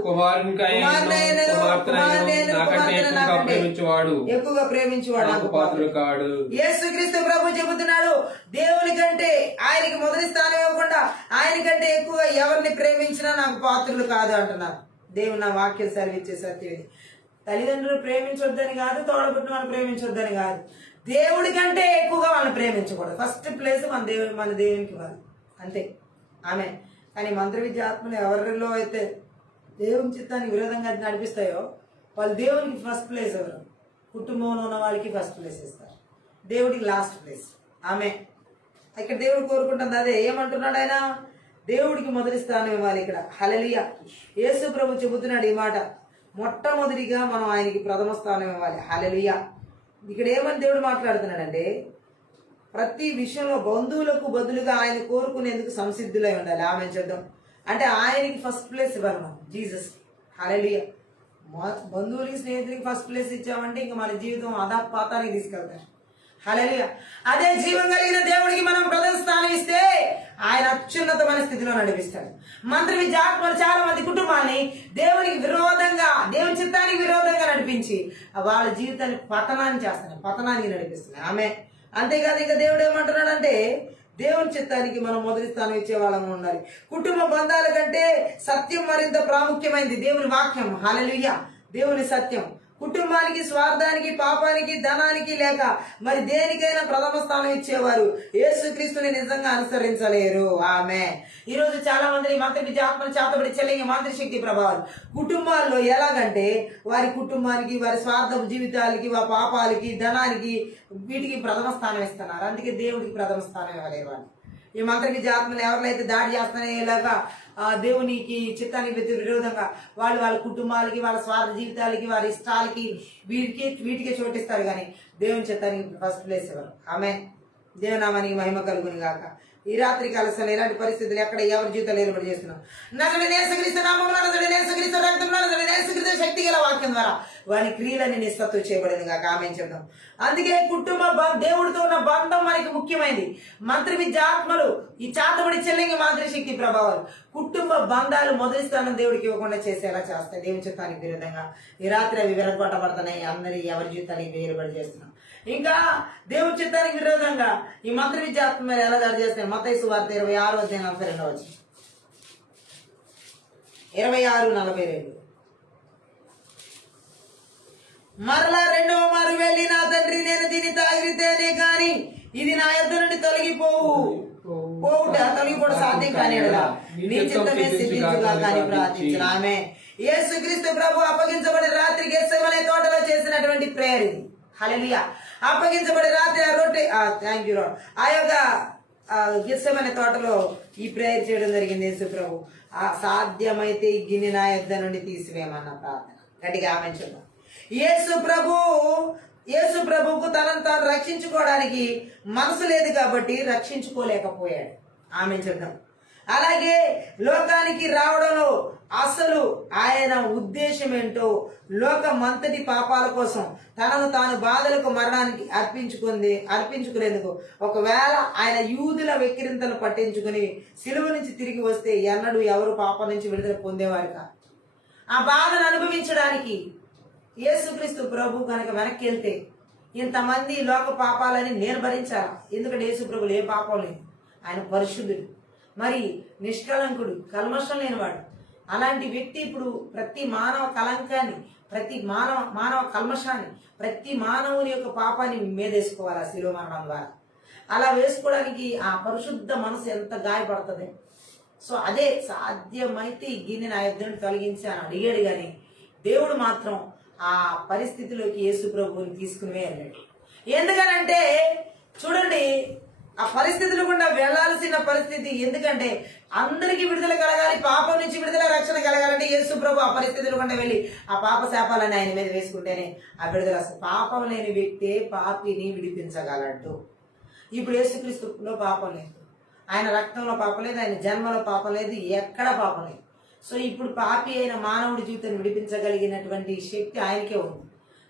ఎక్కువగా ప్రేమించువాడు నాకు పాత్రుడు కాడు. యేసుక్రీస్తు ప్రభు చెబుతున్నాడు, దేవుని కంటే ఆయనకి మొదటి స్థానం ఇవ్వకుండా ఆయన కంటే ఎక్కువ ఎవరిని ప్రేమించినా నాకు పాత్రులు కాదు అంటున్నారు. దేవుని నా వాక్యం సర్విచ్చే సత్యం ఇది. తల్లిదండ్రులు ప్రేమించొద్దని కాదు, తోడబుట్టిన వాళ్ళు ప్రేమించొద్దని కాదు, దేవుడి కంటే ఎక్కువగా వాళ్ళని ప్రేమించకూడదు. ఫస్ట్ ప్లేస్ మన దేవునికి వాళ్ళు అంతే. ఆమె కానీ మంత్ర విద్య ఆత్మలు ఎవరిలో అయితే దేవుని చిత్తానికి విరోధంగా నడిపిస్తాయో వాళ్ళు దేవునికి ఫస్ట్ ప్లేస్ ఎవరు? కుటుంబంలో ఉన్న వాళ్ళకి ఫస్ట్ ప్లేస్ ఇస్తారు, దేవుడికి లాస్ట్ ప్లేస్. ఆమె ఇక్కడ దేవుడు కోరుకుంటుంది అదే. ఏమంటున్నాడు ఆయన? దేవుడికి మొదటి స్థానం ఇవ్వాలి ఇక్కడ. హల్లెలూయా. యేసు ప్రభు చెబుతున్నాడు ఈ మాట. మొట్టమొదటిగా మనం ఆయనకి ప్రథమ స్థానం ఇవ్వాలి. హల్లెలూయా. ఇక్కడ ఏమని దేవుడు మాట్లాడుతున్నాడంటే ప్రతి విషయంలో బంధువులకు బదులుగా ఆయన కోరుకునేందుకు సంసిద్ధులై ఉండాలి. ఆమె చూద్దాం అంటే ఆయనకి ఫస్ట్ ప్లేస్ ఇవ్వాలి మనం, జీసస్. హల్లెలూయా. బంధువులకి స్నేహితులకి ఫస్ట్ ప్లేస్ ఇచ్చామంటే ఇంకా మన జీవితం అధపాతానికి తీసుకెళ్తారు. హల్లెలూయా. అదే జీవం కలిగిన దేవుడికి మనం ప్రథమ స్థానం ఇస్తే ఆయన అత్యున్నతమైన స్థితిలో నడిపిస్తాడు. మంత్ర విద్య ఆత్మలు చాలా మంది కుటుంబాన్ని దేవునికి విరోధంగా, దేవుని చిత్తానికి విరోధంగా నడిపించి వాళ్ళ జీవితాన్ని పతనాన్ని చేస్తున్నాయి, పతనానికి నడిపిస్తున్నాయి. ఆమె అంతేకాదు ఇంకా దేవుడు ఏమంటున్నాడంటే దేవుని చిత్తానికి మనం మొదటి స్థానం ఇచ్చే వాళ్ళము ఉండాలి. కుటుంబ బంధాల కంటే సత్యం మరింత ప్రాముఖ్యమైనది. దేవుని వాక్యం. హల్లెలూయా. దేవుని సత్యం కుటుంబానికి, స్వార్థానికి, పాపానికి, ధనానికి లేక మరి దేనికైనా ప్రథమ స్థానం ఇచ్చేవారు యేసుక్రీస్తుని నిజంగా అనుసరించలేరు. ఆమె ఈరోజు చాలా మంది మంత్రి విద్య ఆత్మను చేతబడి చెల్లింగే మాంత్రిక శక్తి ప్రభావాలు కుటుంబాల్లో ఎలాగంటే వారి కుటుంబానికి, వారి స్వార్థ జీవితాలకి, వారి పాపాలకి, ధనానికి వీటికి ప్రథమ స్థానం ఇస్తున్నారు. అందుకే దేవుడికి ప్రథమ స్థానం ఇవ్వలేరు వాళ్ళు. ఈ మంత్ర విద్య ఆత్మలు ఎవరినైతే దాడి చేస్తున్నాయేలాగా దేవునికి చిత్తానికి విరోధంగా వాళ్ళు వాళ్ళ కుటుంబాలకి, వాళ్ళ స్వార్థ జీవితాలకి, వారి ఇష్టాలకి వీటికే చోటిస్తారు కానీ దేవుని చిత్తానికి ఫస్ట్ ప్లేస్ ఇవ్వరు. ఆమె దేవనామానికి మహిమ కలుగుని గాక. ఈ రాత్రి కాలశంలో ఇలాంటి పరిస్థితులు ఎక్కడ ఎవరి జీవితాలు ఏర్పాటు చేస్తున్నాం. నజరేయుడైన యేసుక్రీస్తు నామమున, నజరేయుడైన యేసుక్రీస్తు రక్తమున, నజరేయుడైన యేసుక్రీస్తు శక్తి గల వాక్యం ద్వారా వారి క్రియలన్నీ నిష్పత్తి చేయబడింది గాక. ఆమె చెప్తాం. అందుకే దేవుడితో ఉన్న బంధం మనకి ముఖ్యమైనది. మంత్ర విద్య ఆత్మలు, ఈ చాతబడి చెల్లింగి మాదిరి శక్తి ప్రభావాలు కుటుంబ బంధాలు మొదటి స్థానం దేవుడికి ఇవ్వకుండా చేసేలా చేస్తాయి. దేవుని చిత్తానికి విరుద్ధంగా ఈ రాత్రి అవి విరగొట్టబడుతున్నాయి. అందరి ఎవరి జీవితానికి వేరుబడి చేస్తున్నాం. ఇంకా దేవుని చిత్తానికి విరోధంగా ఈ మంత్ర విద్యాత్మ మరి ఎలా దాడి చేస్తాయి? మత్తయి సువార్త 26:42 26:42 మరలా రెండవ మారు వెళ్ళి నా తండ్రి నేను దీన్ని తాగితేనే కాని ఇది నా యొద్ద నుండి తొలగిపోవడం సాధ్యం కాని నీ చిత్తమే సిద్ధించుగా కానీ ప్రార్థించిన. ఆమె యేసుక్రీస్తు ప్రభు అప్పగించబడి రాత్రి గెత్సెమనే తోటలో చేసినటువంటి ప్రేయర్ ఇది. హల్లెలూయా. అప్పగించబడి రాత్రి ఆ రొట్టె థ్యాంక్ యూ లార్డ్ ఆ యొక్క గెత్సెమనే తోటలో ఈ ప్రేయర్ చేయడం జరిగింది. యేసు ప్రభు సాధ్యమైతే ఈ గిన్నె నా యొద్ద నుండి తీసివేయమన్న ప్రార్థన గట్టిగా ఆమె చూద్దాం. యేసు ప్రభువుకు తనను తాను రక్షించుకోవడానికి మనసు లేదు కాబట్టి రక్షించుకోలేకపోయాడు. ఆమె చూద్దాం. అలాగే లోకానికి రావడంలో అసలు ఆయన ఉద్దేశం ఏంటో, లోకమంతటి పాపాల కోసం తనను తాను బాధలకు మరణానికి అర్పించుకునేందుకు ఒకవేళ ఆయన యూదుల వెక్కిరింతలు పట్టించుకుని సిలువ నుంచి తిరిగి వస్తే ఎన్నడూ ఎవరు పాపం నుంచి విడుదల పొందేవారు కాదు. ఆ బాధను అనుభవించడానికి యేసుక్రీస్తు ప్రభు కనుక వెనక్కి వెళ్తే ఇంతమంది లోక పాపాలని నేను భరించాలా? ఎందుకంటే యేసు ప్రభులు ఏ పాపం లేదు, ఆయన పరిశుద్ధుడు, మరి నిష్కలంకుడు, కల్మషం లేనివాడు. అలాంటి వ్యక్తి ఇప్పుడు ప్రతి మానవ కలంకాన్ని, ప్రతి మానవ కల్మషాన్ని, ప్రతి మానవుని యొక్క పాపాన్ని మీదేసుకోవాలి ఆ శిలువ మరణం ద్వారా. అలా వేసుకోవడానికి ఆ పరిశుద్ధ మనసు ఎంత గాయపడుతుంది. సో అదే సాధ్యమైతే ఈ గిన్నె నా యుద్ధం తొలగించి అని అడిగాడు, కానీ దేవుడు మాత్రం ఆ పరిస్థితిలోకి యేసు ప్రభువుని తీసుకుని వెళ్ళాడు. ఎందుకనంటే చూడండి, ఆ పరిస్థితులు గుండా వెళ్లాల్సిన పరిస్థితి. ఎందుకంటే అందరికీ విడుదల కలగాలి, పాపం నుంచి విడుదల రక్షణ కలగాలంటే యేసు ప్రభు ఆ పరిస్థితులు గుండా వెళ్ళి ఆ పాప శాపాలని ఆయన మీద వేసుకుంటేనే ఆ విడుదల. పాపం లేని వ్యక్తే పాపిని విడిపించగలడు. ఇప్పుడు యేసుక్రీస్తులో పాపం లేదు, ఆయన రక్తంలో పాపం లేదు, ఆయన జన్మలో పాపం లేదు, ఎక్కడ పాపం లేదు. సో ఇప్పుడు పాపి అయిన మానవుడి జీవితాన్ని విడిపించగలిగినటువంటి శక్తి ఆయనకే ఉంది,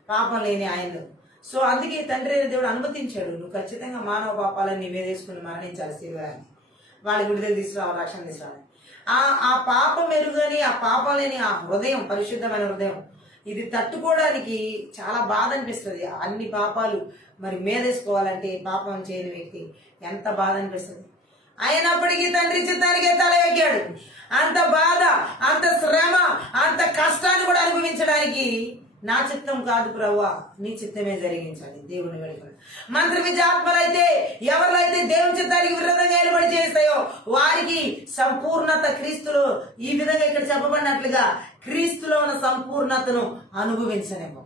పాపం లేని ఆయనలో. సో అందుకే తండ్రి అయిన దేవుడు అనుమతించాడు, నువ్వు ఖచ్చితంగా మానవ పాపాలను నీ వేసుకుని మరణించాలి శిలువని, వాళ్ళకి విడుదల తీసుకురావాలి, రక్షణ తీసుకురావాలి. ఆ పాపం ఎరుగని, ఆ పాపం లేని ఆ హృదయం, పరిశుద్ధమైన హృదయం, ఇది తట్టుకోవడానికి చాలా బాధ అనిపిస్తుంది. అన్ని పాపాలు మరి మీదేసుకోవాలంటే పాపం చేయని వ్యక్తి ఎంత బాధ అనిపిస్తుంది. అయినప్పటికీ తండ్రి చిత్తానికే తల ఎక్కాడు. అంత బాధ, అంత శ్రమ, అంత కష్టాన్ని కూడా అనుభవించడానికి నా చిత్తం కాదు ప్రభువా, నీ చిత్తమే జరిగించాలి దేవుని వేడుకలు. మంత్ర విద్యాత్మలైతే ఎవరైతే దేవుని చిత్తానికి విరుద్ధంగా నిలబడి చేస్తాయో వారికి సంపూర్ణత క్రీస్తులో, ఈ విధంగా ఇక్కడ చెప్పబడినట్లుగా క్రీస్తులో ఉన్న సంపూర్ణతను అనుభవించనేమో.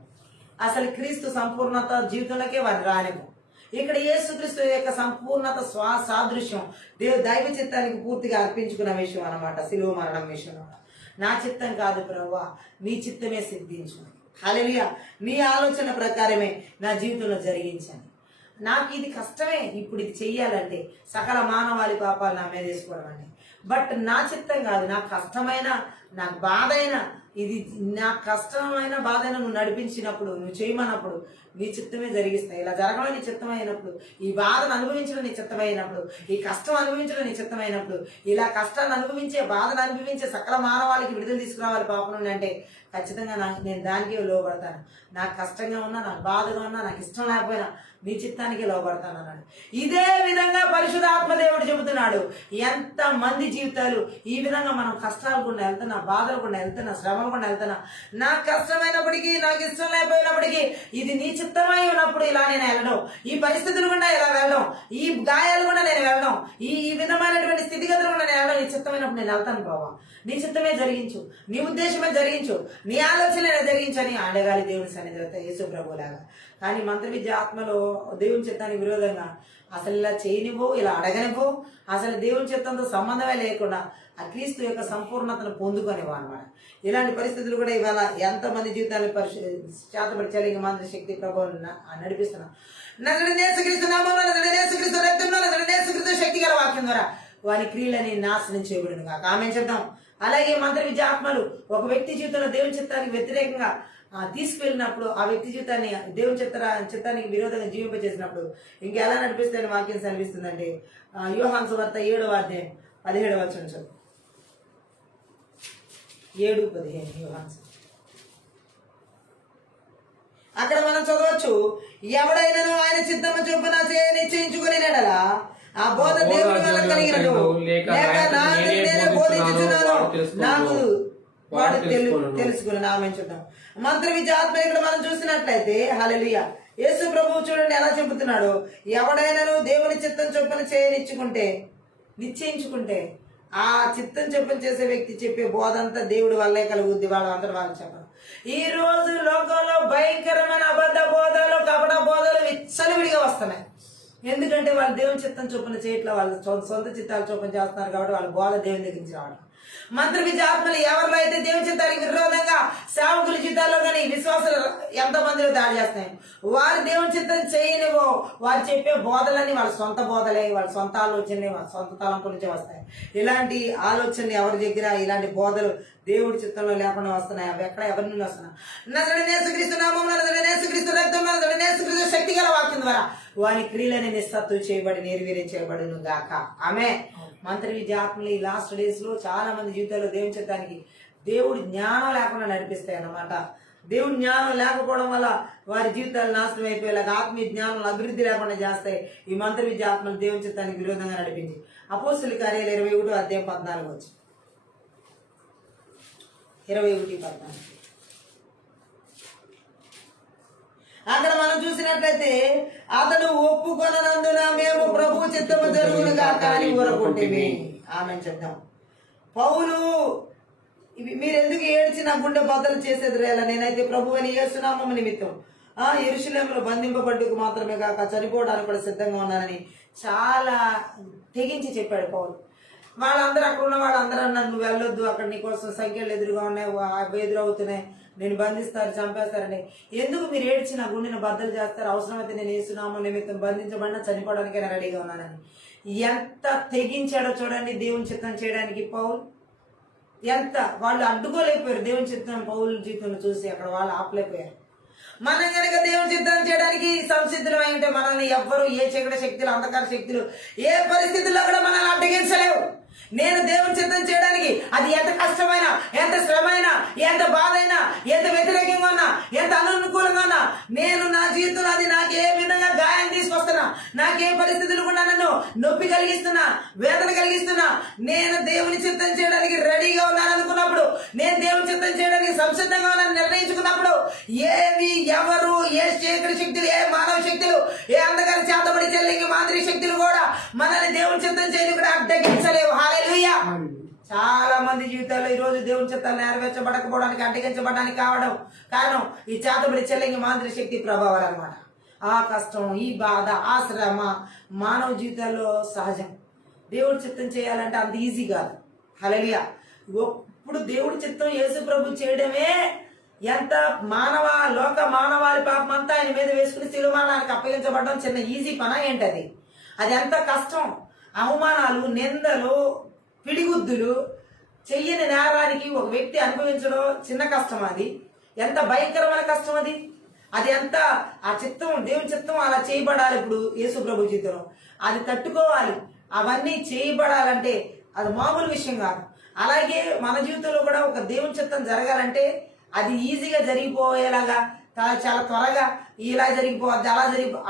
అసలు క్రీస్తు సంపూర్ణత జీవితంలోకే వారు రానేమో. ఇక్కడ యేసుక్రీస్తు యొక్క సంపూర్ణత సాదృశ్యం దైవ చిత్తానికి పూర్తిగా అర్పించుకున్న విషయం అన్నమాట, శిలువ మరణం విషయం. నా చిత్తం కాదు ప్రభువా, నీ చిత్తమే సిద్ధించు. హల్లెలూయా, నీ ఆలోచన ప్రకారమే నా జీవితంలో జరిగించాను. నాకు ఇది కష్టమే ఇప్పుడు ఇది చెయ్యాలంటే, సకల మానవాళి పాపాలు నా మీద వేసుకోవడం అంటే. బట్ నా చిత్తం కాదు, నాకు కష్టమైన, నాకు బాధ అయినా, ఇది నాకు కష్టమైన బాధ అయినా నువ్వు నడిపించినప్పుడు, నువ్వు చేయమన్నప్పుడు నీ చిత్తమే జరిగిస్తాయి. ఇలా జరగడం నీ చిత్తమైనప్పుడు, ఈ బాధను అనుభవించడం నీ చిత్తమైనప్పుడు, ఈ కష్టం అనుభవించడం నీ చిత్తమైనప్పుడు, ఇలా కష్టాన్ని అనుభవించే, బాధను అనుభవించే సకల మానవాళికి విడుదల తీసుకురావాలి పాపం నుండి అంటే ఖచ్చితంగా నేను దానికే లోబడతాను. నాకు కష్టంగా ఉన్నా, నాకు బాధగా ఉన్నా, నాకు ఇష్టం లేకపోయినా నీ చిత్తానికే లోబడతాను అన్నాడు. ఇదే విధంగా పరిశుద్ధాత్మ దేవుడు చెబుతున్నాడు. ఎంత మంది జీవితాలు ఈ విధంగా మనం కష్టాలు కూడా వెళ్తున్నా, బాధలు కూడా వెళ్తున్నా, శ్రమలు కూడా వెళ్తున్నా, నాకు కష్టమైనప్పటికీ, నాకు ఇష్టం లేకపోయినప్పటికీ, ఇది నీ చిత్తమై ఉన్నప్పుడు ఇలా నేను వెళ్ళడం, ఈ పరిస్థితులు కూడా ఇలా వెళ్ళడం, ఈ గాయాలు కూడా నేను వెళ్ళడం, ఈ విధమైనటువంటి స్థితిగతులు కూడా నేను వెళ్ళడం, నీ చిత్తమైనప్పుడు నేను వెళ్తాను బాబా, నీ చిత్తమే జరిగించు, నీ ఉద్దేశమే జరిగించు, నీ ఆలోచన జరిగించని అడగాలి దేవుని సన్నిధిలో యేసు ప్రభులాగా. కానీ మంత్ర విద్య ఆత్మలో దేవుని చిత్తానికి విరోధంగా అసలు ఇలా చేయనివ్వు, ఇలా అడగనివ్వు, అసలు దేవుని చిత్తంతో సంబంధమే లేకుండా ఆ క్రీస్తు యొక్క సంపూర్ణతను పొందుకొనివ్వు అన్నమాట. ఇలాంటి పరిస్థితులు కూడా ఇవాళ ఎంతమంది జీవితాన్ని చేతపరిచాలి ఇంక మంత్ర శక్తి ప్రభావం నడిపిస్తున్నాం. నజరేయుడైన శక్తి గల వాక్యం ద్వారా వారి క్రియలని నాశనం చేయబడిన కాక ఆమేన్ చెప్తాం. అలాగే మంత్ర విద్య ఆత్మలు ఒక వ్యక్తి జీవితంలో దేవుని చిత్తానికి వ్యతిరేకంగా తీసుకువెళ్ళినప్పుడు, ఆ వ్యక్తి జీవితాన్ని దేవుని చిత్తానికి విరోధంగా జీవింపజేసినప్పుడు ఇంకెలా నడిపిస్తాయని వాక్యం కనిపిస్తుందండి. యోహాను సువార్త 7వ అధ్యాయం 17వ వచనం చదువు. 7:15 యోహాను. అక్కడ మనం చదవచ్చు, ఎవడైనాను ఆయన చిత్తము చొప్పున నిశ్చయించుకునేనడలా ఆ బోధ దేవుడి వల్ల కలిగినను, లేక నా నేనే బోధించుచున్నాను నాకు వాడు తెలుసుకుని ఆమేన్ చెప్తాం. మంత్ర విద్య ఆత్మ ఇక్కడ మనం చూసినట్లయితే హల్లెలూయా, యేసు ప్రభువు చూడండి ఎలా చెబుతున్నాడు. ఎవడైనాను దేవుని చిత్తం చొప్పున నిశ్చయించుకుంటే ఆ చిత్తం చొప్పున చేసే వ్యక్తి చెప్పే బోధ అంతా దేవుడి వల్లే కలుగుద్ది, వాళ్ళందరూ వాళ్ళు చెప్పరు. ఈ రోజు లోకంలో భయంకరమైన అబద్ధ బోధలు, కపట బోధలు విచ్చలవిడిగా వస్తున్నాయి. ఎందుకంటే వాళ్ళు దేవుని చిత్తం చొప్పున చేయట్లా, వాళ్ళు సొంత చిత్తాలు చొప్పున చేస్తున్నారు కాబట్టి వాళ్ళ బోధ దేవుని దగ్గర నుంచి రావడం. మంత్ర విద్య ఆత్మలు ఎవరిలో అయితే దేవుని చిత్తానికి విరోధంగా సేవకుల జీవితాల్లో కానీ విశ్వాసాలు ఎంతమందిలో దాడి చేస్తాయి. వారు దేవుని చిత్తం చేయనివో వారు చెప్పే బోధలన్నీ వాళ్ళ సొంత బోధలే, వాళ్ళ సొంత ఆలోచనలే, వాళ్ళ సొంత తలంపు నుంచే వస్తాయి. ఇలాంటి ఆలోచనలు ఎవరి దగ్గర, ఇలాంటి బోధలు దేవుడి చిత్తంలో లేకుండా వస్తున్నాయి. అవి ఎక్కడ ఎవరి నుండి వస్తున్నాయి? నజరేయుడైన యేసుక్రీస్తు నామమున, నజరేయుడైన యేసుక్రీస్తు రక్తమున, నజరేయుడైన యేసుక్రీస్తు శక్తి గల వాక్యం ద్వారా వారి క్రియలని నిస్సత్తు చేయబడి నిర్వీర్యం చేయబడును గాక. ఆమె మంత్ర విద్య ఆత్మలు ఈ లాస్ట్ డేస్ లో చాలా మంది జీవితాల్లో దేవుని చిత్తానికి దేవుడి జ్ఞానం లేకుండా నడిపిస్తాయి అన్నమాట. దేవుడి జ్ఞానం లేకపోవడం వల్ల వారి జీవితాలు నాశనం అయిపోయేలాగా ఆత్మీయ జ్ఞానం అభివృద్ధి లేకుండా చేస్తాయి. ఈ మంత్ర విద్య ఆత్మలు దేవుని చిత్తానికి విరోధంగా నడిపించి అపోస్తుల కార్యాలు 21 అధ్యాయం 14 వచ్చి 21:14 అక్కడ మనం చూసినట్లయితే అతడు ఒప్పుకొనందున మేము ప్రభు చిత్తము జరుగును గాక అని ఊరకుంటేమి. ఆమె చెప్దాం. పౌలు మీరు ఎందుకు ఏడ్చి నా గుండె బద్దలు చేసేదిరేలా, నేనైతే ప్రభు అని యేసునామము నిమిత్తం యెరూషలేములో బంధింపబడ్డకు మాత్రమే కాక చనిపోవడానికి కూడా సిద్ధంగా ఉన్నానని చాలా తెగించి చెప్పాడు పౌలు. వాళ్ళందరూ అక్కడ ఉన్న వాళ్ళందరూ అన్నారు, నువ్వు వెళ్ళొద్దు, అక్కడ నీకోసం సంఖ్యలు ఎదురుగా ఉన్నాయి, ఎదురవుతున్నాయి, నేను బంధిస్తారు, చంపేస్తారని. ఎందుకు మీరు ఏడ్చి నా గుండెని బద్దలు చేస్తారు? అవసరమైతే నేను యేసునామం నిమిత్తం బంధించబడినా చనిపోవడానికైనా రెడీగా ఉన్నానని ఎంత తెగించాడో చూడండి దేవుని చిత్తం చేయడానికి పౌలు. ఎంత వాళ్ళు అడ్డుకోలేకపోయారు దేవుని చిత్తం పౌలు జీవితంలో చూసి, అక్కడ వాళ్ళు ఆపలేకపోయారు. మనం కనుక దేవుని చిత్తం చేయడానికి సంసిద్ధులమై ఉంటే మనల్ని ఎవ్వరు, ఏ చీకటి శక్తులు, అంధకార శక్తులు ఏ పరిస్థితుల్లో కూడా మనల్ని అడ్డగించలేవు. నేను దేవుని చిత్తం చేయడానికి అది ఎంత కష్టమైనా, ఎంత శ్రమైనా, ఎంత బాధ అయినా, ఎంత వ్యతిరేకంగా ఉన్నా, ఎంత అననుకూలంగా ఉన్నా, నేను నా జీవితంలో అది నాకు ఏ విధంగా గాయం తీసుకొస్తున్నా, నాకే పరిస్థితులు కూడా నన్ను నొప్పి కలిగిస్తున్నా, వేదన కలిగిస్తున్నా, నేను దేవుని చిత్తం చేయడానికి రెడీగా ఉన్నాను అనుకున్నప్పుడు, నేను దేవుని చిత్తం చేయడానికి సంసిద్ధంగా ఉన్నాను నిర్ణయించుకున్నప్పుడు, ఏవి ఎవరు, ఏ చీకటి శక్తులు, ఏ మానవ శక్తులు, ఏ అంధకార చేతబడి చెల్లింగి మాదిరి శక్తులు కూడా మనల్ని దేవుని చిత్తం చేయడం కూడా అడ్డగించలేవు. హల్లెలూయా. చాలా మంది జీవితాల్లో ఈ రోజు దేవుని చిత్తాలు నెరవేర్చబడకపోవడానికి, అడ్డగించబడడానికి కారణం ఈ చేతబడి చెల్లింగి మాదిరి శక్తి ప్రభావాలు అన్నమాట. ఆ కష్టం, ఈ బాధ, ఆ శ్రమ మానవ జీవితాల్లో సహజం. దేవుడి చిత్తం చేయాలంటే అంత ఈజీ కాదు. హల్లెలూయా. ఇప్పుడు దేవుడి చిత్తం యేసు ప్రభు చేయడమే ఎంత లోక మానవాళి పాపం అంతా ఆయన మీద వేసుకుని శిలువమరణానికి అప్పగించబడడం చిన్న ఈజీ పనా ఏంటది? అది ఎంత కష్టం. అవమానాలు, నిందలు, పిడిగుద్దులు, చెయ్యని నేరానికి ఒక వ్యక్తి అనుభవించడం చిన్న కష్టం. అది ఎంత భయంకరమైన కష్టం అది. అది ఎంత ఆ చిత్తం, దేవుని చిత్తం అలా చేయబడాలి. ఇప్పుడు యేసు ప్రభు చిత్తం అది తట్టుకోవాలి. అవన్నీ చేయబడాలంటే అది మామూలు విషయం కాదు. అలాగే మన జీవితంలో కూడా ఒక దేవుని చిత్తం జరగాలంటే అది ఈజీగా జరిగిపోయేలాగా, చాలా త్వరగా ఇలా జరిగిపోద్ది, అలా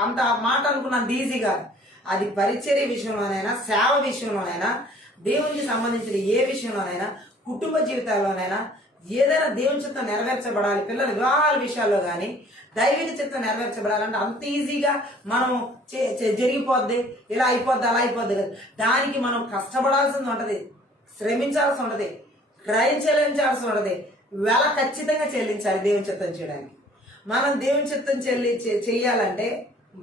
అంత మాట అనుకున్నంత ఈజీ కాదు. అది పరిచర్య విషయంలోనైనా, సేవ విషయంలోనైనా, దేవునికి సంబంధించిన ఏ విషయంలోనైనా, కుటుంబ జీవితాల్లోనైనా ఏదైనా దేవుని చిత్తం నెరవేర్చబడాలి. పిల్లల వివాహాల విషయాల్లో కానీ దైవిక చిత్తం నెరవేర్చబడాలంటే అంత ఈజీగా మనం జరిగిపోద్ది, ఇలా అయిపోద్ది, అలా అయిపోద్ది కదా. దానికి మనం కష్టపడాల్సింది ఉంటది, శ్రమించాల్సి ఉంటది, క్రయం చెల్లించాల్సి ఉంటది, వెల ఖచ్చితంగా చెల్లించాలి దేవుని చిత్తం చేయడానికి. మనం దేవుని చిత్తం చెయ్యాలంటే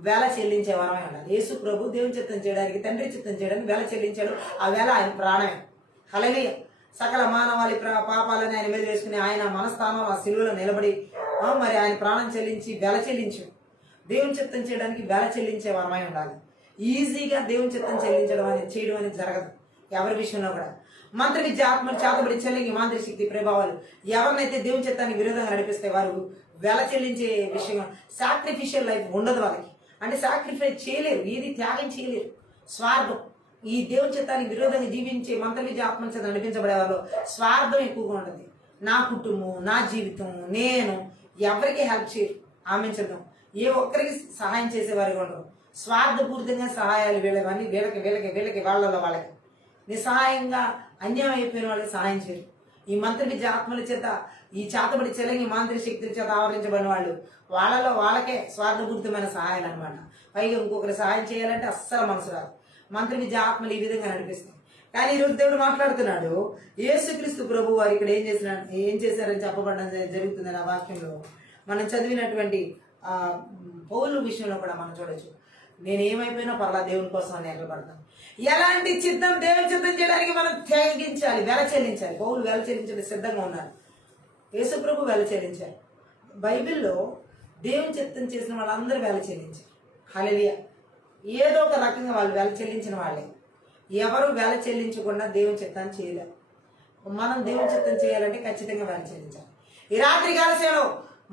వెల చెల్లించే వరమే ఉండాలి. యేసు ప్రభు దేవుని చిత్తం చేయడానికి, తండ్రి చిత్తం చేయడానికి వెల చెల్లించాడు. ఆ వెల ఆయన ప్రాణమే. హల్లెలూయా. సకల మానవాళి పాపాలని ఆయన మీద వేసుకుని ఆయన మనస్థానం ఆ సిలువలో నిలబడి మరి ఆయన ప్రాణం చెల్లించి వెల చెల్లించాడు. దేవుని చిత్తం చేయడానికి వెల చెల్లించే వరమై ఉండాలి. ఈజీగా దేవుని చిత్తం చేయడం అనేది జరగదు ఎవరి విషయంలో కూడా. మంత్ర విద్య ఆత్మలు చేతబడి చెల్లింగి మాంత్రిక శక్తి ప్రభావాలు ఎవరినైతే దేవుని చిత్తానికి విరోధంగా నడిపిస్తే వారు వెల చెల్లించే విషయం, సాక్రిఫిషియల్ లైఫ్ ఉండదు వాళ్ళకి. అంటే సాక్రిఫైస్ చేయలేరు, ఏది త్యాగం చేయలేరు. స్వార్థం, ఈ దేవుని చిత్తానికి విరోధంగా జీవించే మంత్ర విద్య ఆత్మ చేత నడిపించబడే వాళ్ళు స్వార్థం ఎక్కువగా ఉంటుంది. నా కుటుంబం, నా జీవితం, నేను ఎవరికి హెల్ప్ చేయరు, ఆమెంచడం, ఏ ఒక్కరికి సహాయం చేసేవారిగా ఉండరు. స్వార్థపూరితంగా సహాయాలు వీళ్ళకి వాళ్ళకి నిస్సహాయంగా అన్యాయం అయిపోయిన వాళ్ళకి సహాయం చేయరు. ఈ మంత్ర విద్య ఆత్మల చేత, ఈ చేతబడి చెల్లింగి మాంత్రిక శక్తుల చేత ఆవరించబడిన వాళ్ళు వాళ్ళకే స్వార్థపూరితమైన సహాయాలు అనమాట. పైగా ఇంకొకరి సహాయం చేయాలంటే అస్సలు మనసు రాదు. మంత్ర విద్య ఆత్మలు ఈ విధంగా నడిపిస్తాయి. కానీ ఈరోజు దేవుడు మాట్లాడుతున్నాడు, యేసుక్రీస్తు ప్రభు వారు ఇక్కడ ఏం చేశారని చెప్పబడడం జరుగుతుంది. ఆ వాక్యంలో మనం చదివినటువంటి పౌలు విషయంలో కూడా మనం చూడొచ్చు. నేనేమైపోయినా పర్లా దేవుని కోసం అని నిలబడతాను. ఎలాంటి చిత్తం దేవుని చిత్తం చేయడానికి మనం త్యాగించాలి, వెల చెల్లించాలి. పౌలు వెల చెల్లించడానికి సిద్ధంగా ఉన్నారు, యేసుప్రభు వెల చెల్లించారు. బైబిల్లో దేవుని చిత్తం చేసిన వాళ్ళందరూ వెల చెల్లించారు. హల్లెలూయా. ఏదో ఒక రకంగా వాళ్ళు వెల చెల్లించిన వాళ్ళే. ఎవరు వెల చెల్లించకుండా దేవుని చిత్తాన్ని చేయలేరు. మనం దేవుని చిత్తం చేయాలంటే ఖచ్చితంగా వెల చెల్లించాలి. ఈ రాత్రి కాలసేలో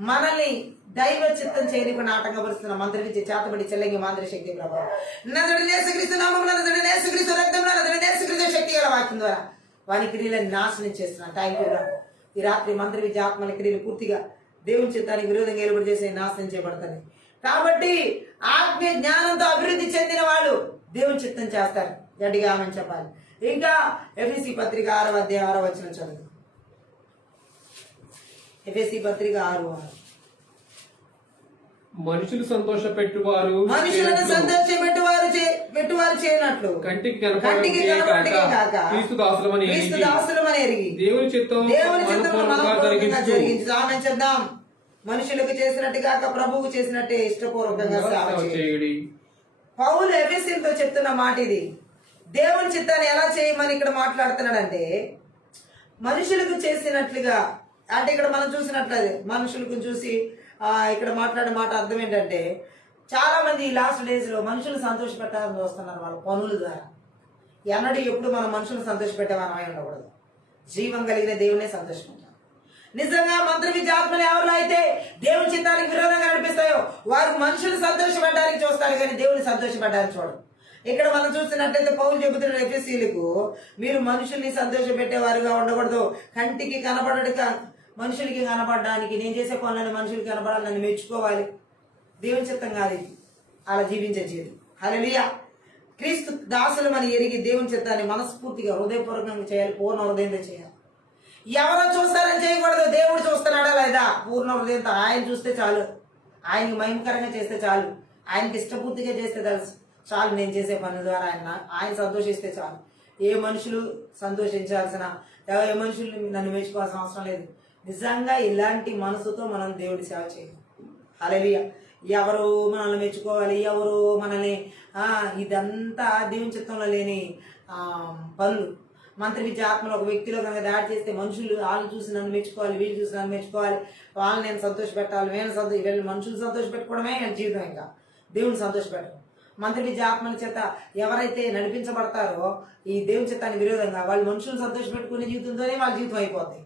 మనల్ని దైవ చిత్తం చేయకుండా ఆటంకపరుస్తున్న మంత్రి విద్య, చేతబడి, చెల్లంగి, మాంత్రిక శక్తి ప్రభావం నజరుడైన యేసుక్రీస్తు నామమున, నజరుడైన యేసుక్రీస్తు రక్తమున, నజరుడైన యేసుక్రీస్తు శక్తి గల వాక్యం ద్వారా వాని క్రియలను నాశనం చేస్తున్నాను. Thank you lord. ఈ రాత్రి మంత్రి విద్య, ఆత్మల క్రియలు పూర్తిగా దేవుని చిత్తానికి విరోధంగా ఏలుబడి చేసి నాశనం చేయబడతాయి. కాబట్టి ఆత్మీయ జ్ఞానంతో అభివృద్ధి చెందిన వాళ్ళు దేవుని చిత్తం చేస్తారు. గట్టిగా ఆమేన్ చెప్పాలి. ఇంకా ఎఫెసీ పత్రిక 6వ అధ్యాయం 6వ వచనం చదువు. ఎఫెసీ పత్రిక 6:6. మనుషులు సంతోషపెట్టువారు మనుషులను పెట్టువారు చేయనట్లు కంటికి కనపడకే కాక క్రీస్తు దాసులమని ఎరిగి దేవుని చిత్తం మనపూర్వకంగా జరిగించు. ఆమేన్ చెప్దాం. మనుషులకు చేసినట్టు కాక ప్రభువుకు చేసినట్టే ఇష్టపూర్వకంగా సేవ చేయుడి. పౌలు ఎఫెసీయులతో చెప్తున్న మాట ఇది. దేవుని చిత్తాన్ని ఎలా చేయమని ఇక్కడ మాట్లాడుతున్నాడంటే, మనుషులకు చేసినట్లుగా. అంటే ఇక్కడ మనం చూసినట్లయితే మనుషులకు చూసి ఇక్కడ మాట్లాడే మాట అర్థం ఏంటంటే, చాలా మంది ఈ లాస్ట్ డేస్ లో మనుషులు సంతోషపెట్టాలని చూస్తున్నారు వాళ్ళ పనుల ద్వారా. ఎన్నడూ ఎప్పుడు మనం మనుషులు సంతోషపెట్టే మనమై ఉండకూడదు. జీవం కలిగిన దేవునే సంతోషపెట్టాలి. నిజంగా మంత్ర విద్య ఆత్మలు ఎవరిలో అయితే దేవుని చిత్తానికి విరోధంగా నడిపిస్తాయో వారు మనుషులు సంతోషపెట్టడానికి చూస్తారు, కానీ దేవుని సంతోషపెట్టడానికి చూడరు. ఇక్కడ మనం చూస్తున్నట్లయితే పౌలు చెబుతున్న ఎఫెసీయులకు, మీరు మనుషుల్ని సంతోషపెట్టేవారుగా ఉండకూడదు. కంటికి కనపడక మనుషులకి కనపడడానికి, నేను చేసే పనులను మనుషులకి కనపడాలి, నన్ను మెచ్చుకోవాలి. దేవుని చిత్తం కాదు ఇది. అలా జీవించే జీవితం. హల్లెలూయా. క్రీస్తు దాసులు మనం ఎరిగి దేవుని చిత్తాన్ని మనస్ఫూర్తిగా హృదయపూర్వకంగా చేయాలి, పూర్ణ హృదయంతో చేయాలి. ఎవరో చూస్తారని చేయకూడదు. దేవుడు చూస్తున్నాడా లేదా పూర్ణ హృదయంతో. ఆయన చూస్తే చాలు, ఆయనకి మహిమకరంగా చేస్తే చాలు, ఆయనకి ఇష్టపూర్తిగా చేస్తే తెలుసు చాలు. నేను చేసే పని ద్వారా ఆయన సంతోషిస్తే చాలు. ఏ మనుషులు సంతోషించాల్సిన, ఏ మనుషులు నన్ను మెచ్చుకోవాల్సిన అవసరం లేదు. నిజంగా ఇలాంటి మనసుతో మనం దేవుడి సేవ చేయాలి. హల్లెలూయా. ఎవరు మనల్ని మెచ్చుకోవాలి, ఎవరు మనల్ని ఇదంతా దేవుని చిత్తంలో లేని పనులు. మంత్రి విద్య ఆత్మలో ఒక వ్యక్తిలో కనుక దాడి చేస్తే మనుషులు వాళ్ళు చూసి నన్ను మెచ్చుకోవాలి, వీళ్ళు చూసి నన్ను మెచ్చుకోవాలి, వాళ్ళని నేను సంతోషపెట్టాలి, వీళ్ళు మనుషులు సంతోషపెట్టుకోవడమే జీవితం. ఇంకా దేవుని సంతోషపెట్టడం. మంత్రి విద్య ఆత్మల చేత ఎవరైతే నడిపించబడతారో ఈ దేవుని చిత్తానికి విరోధంగా, వాళ్ళు మనుషులు సంతోషపెట్టుకునే జీవితంతోనే వాళ్ళ జీవితం అయిపోతుంది.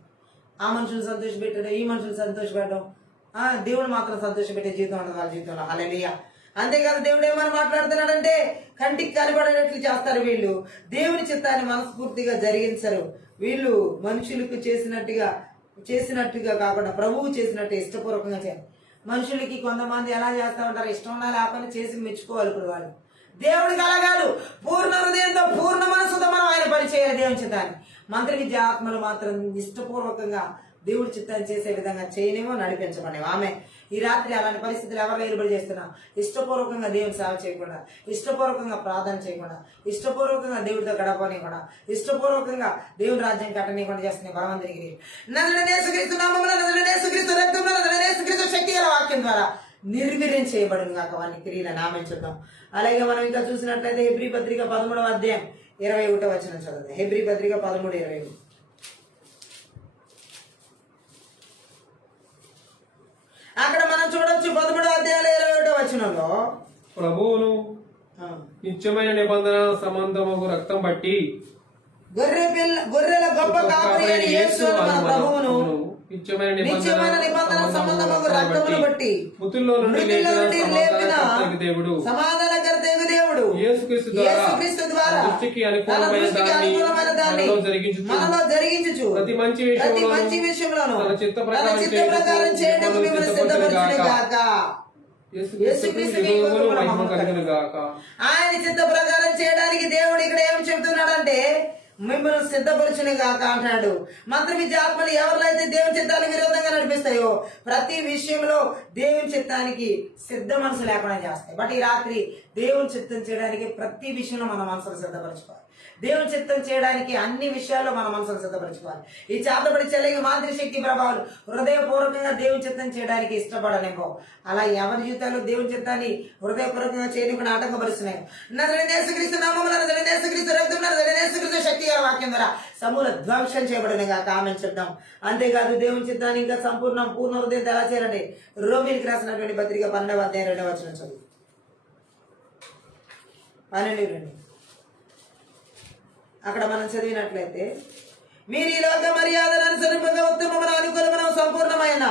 ఆ మనుషులు సంతోషపెట్టడం, ఈ మనుషులు సంతోషపెట్టడం, దేవుడు మాత్రం సంతోషపెట్టే జీవితం ఉండదు వాళ్ళ జీవితంలో. హల్లెలూయా. అంతేకాదు దేవుడు ఏమని మాట్లాడుతున్నాడంటే, కంటికి కనబడేట్లు చేస్తారు వీళ్ళు, దేవుని చిత్తాన్ని మనస్ఫూర్తిగా జరిగించరు. వీళ్ళు మనుషులకు చేసినట్టుగా కాకుండా ప్రభువు చేసినట్టు ఇష్టపూర్వకంగా చేయాలి. మనుషులకి కొంతమంది ఎలా చేస్తా ఉంటారు, ఇష్టం ఉన్నా లేకపోతే చేసి మెచ్చుకోవాలి. ఇప్పుడు వాళ్ళు దేవుడికి అలా కాదు, పూర్ణ హృదయంతో పూర్ణ మనసుతో మనం ఆయన పని చేయాలి దేవుని చిత్తాన్ని. మంత్రి విద్య ఆత్మలు మాత్రం ఇష్టపూర్వకంగా దేవుడి చిత్తాన్ని చేసే విధంగా చేయనేమో, నడిపించమనేమో. ఆమె ఈ రాత్రి అలాంటి పరిస్థితులు ఎవరు ఏర్పడి చేస్తున్నా, ఇష్టపూర్వకంగా దేవుని సేవ చేయకుండా, ఇష్టపూర్వకంగా ప్రార్థన చేయకుండా, ఇష్టపూర్వకంగా దేవుడితో గడపనివ్వకుండా, ఇష్టపూర్వకంగా దేవుని రాజ్యం కట్టనీయకుండా చేస్తున్న బలవంతునికి నజరుడైన యేసుక్రీస్తు నామమున, నజరుడైన యేసుక్రీస్తు రక్తమున, నజరుడైన యేసుక్రీస్తు శక్తి గల వాక్యం ద్వారా నిర్వీర్యం చేయబడును గాక వాని క్రియలను. ఆమె చూద్దాం. అలాగే మనం ఇంకా చూసినట్లయితే హెబ్రీ పత్రిక 13వ అధ్యాయం 21వ వచనం చదువుతాం. హెబ్రీ పత్రిక 13:21. అక్కడ మనం చూడొచ్చు 13వ అధ్యాయంలో 21వ వచనంలో, ప్రభువును నిత్యమైన నిబంధన సంబంధము రక్తం బట్టి గొర్రెల గొప్ప కాపరి అయిన యేసు మన ప్రభువును నిత్యమైన నిబంధన సంబంధము రక్తమును బట్టి మృతుల్లో నుండి లేపిన సమాధానకర్తయగు దేవుడు యేసుక్రీస్తు ద్వారా దృష్టికి అనుకూలమైన దాన్ని మనలో జరిగించుచు ప్రతి మంచి విషయంలోను తన చిత్త ప్రకారం చేయడానికి మిమ్మల్ని సిద్ధపరచును గాక. ఆయన చిత్త ప్రకారం చేయడానికి దేవుడు ఇక్కడ ఏం చెబుతున్నాడంటే, మిమ్మల్ని సిద్ధపరచును గాక అంటున్నాడు. మంత్ర విద్య ఆత్మలు ఎవరినైతే దేవుని చిత్తానికి విరోధంగా నడిపిస్తాయో ప్రతి విషయంలో దేవుని చిత్తానికి సిద్ధ మనసు లేకుండా చేస్తాయి. బట్ ఈ రాత్రి దేవుని చిత్తం చేయడానికి ప్రతి విషయంలో మన మనసును సిద్ధపరచుకోవాలి. దేవుని చిత్తం చేయడానికి అన్ని విషయాల్లో మన మనసును సిద్ధపరచుకోవాలి. ఈ చేతబడి చెల్లెకి మాదిరి శక్తి ప్రభావాలు హృదయపూర్వకంగా దేవుని చిత్తం చేయడానికి ఇష్టపడనేమో అలా ఎవరి జీవితాల్లో దేవుని చిత్తాన్ని హృదయపూర్వకంగా చేయకుండా ఆటంకపరుస్తున్నాయి. నజరేయుడైన యేసుక్రీస్తు నామములో నజరేయుడైన యేసుక్రీస్తు రక్తం నజరేయుడైన యేసుక్రీస్తు శక్తి గల వాక్యం ద్వారా సమూల ధ్వంసం చేయబడినగా కామెంట్ చెప్దాం. అంతేకాదు దేవుని చిత్తాన్ని ఇంకా సంపూర్ణ పూర్ణ హృదయం ఎలా చేయాలంటే రోమిలికి రాసినటువంటి పత్రిక 12వ అధ్యాయం 2వ వచనం చదువు. 12:2 అక్కడ మనం చదివినట్లయితే, మీరు ఈ లోక మర్యాదను అనుసరింపగా ఉత్తమమైన అనుకూలమైన సంపూర్ణమైన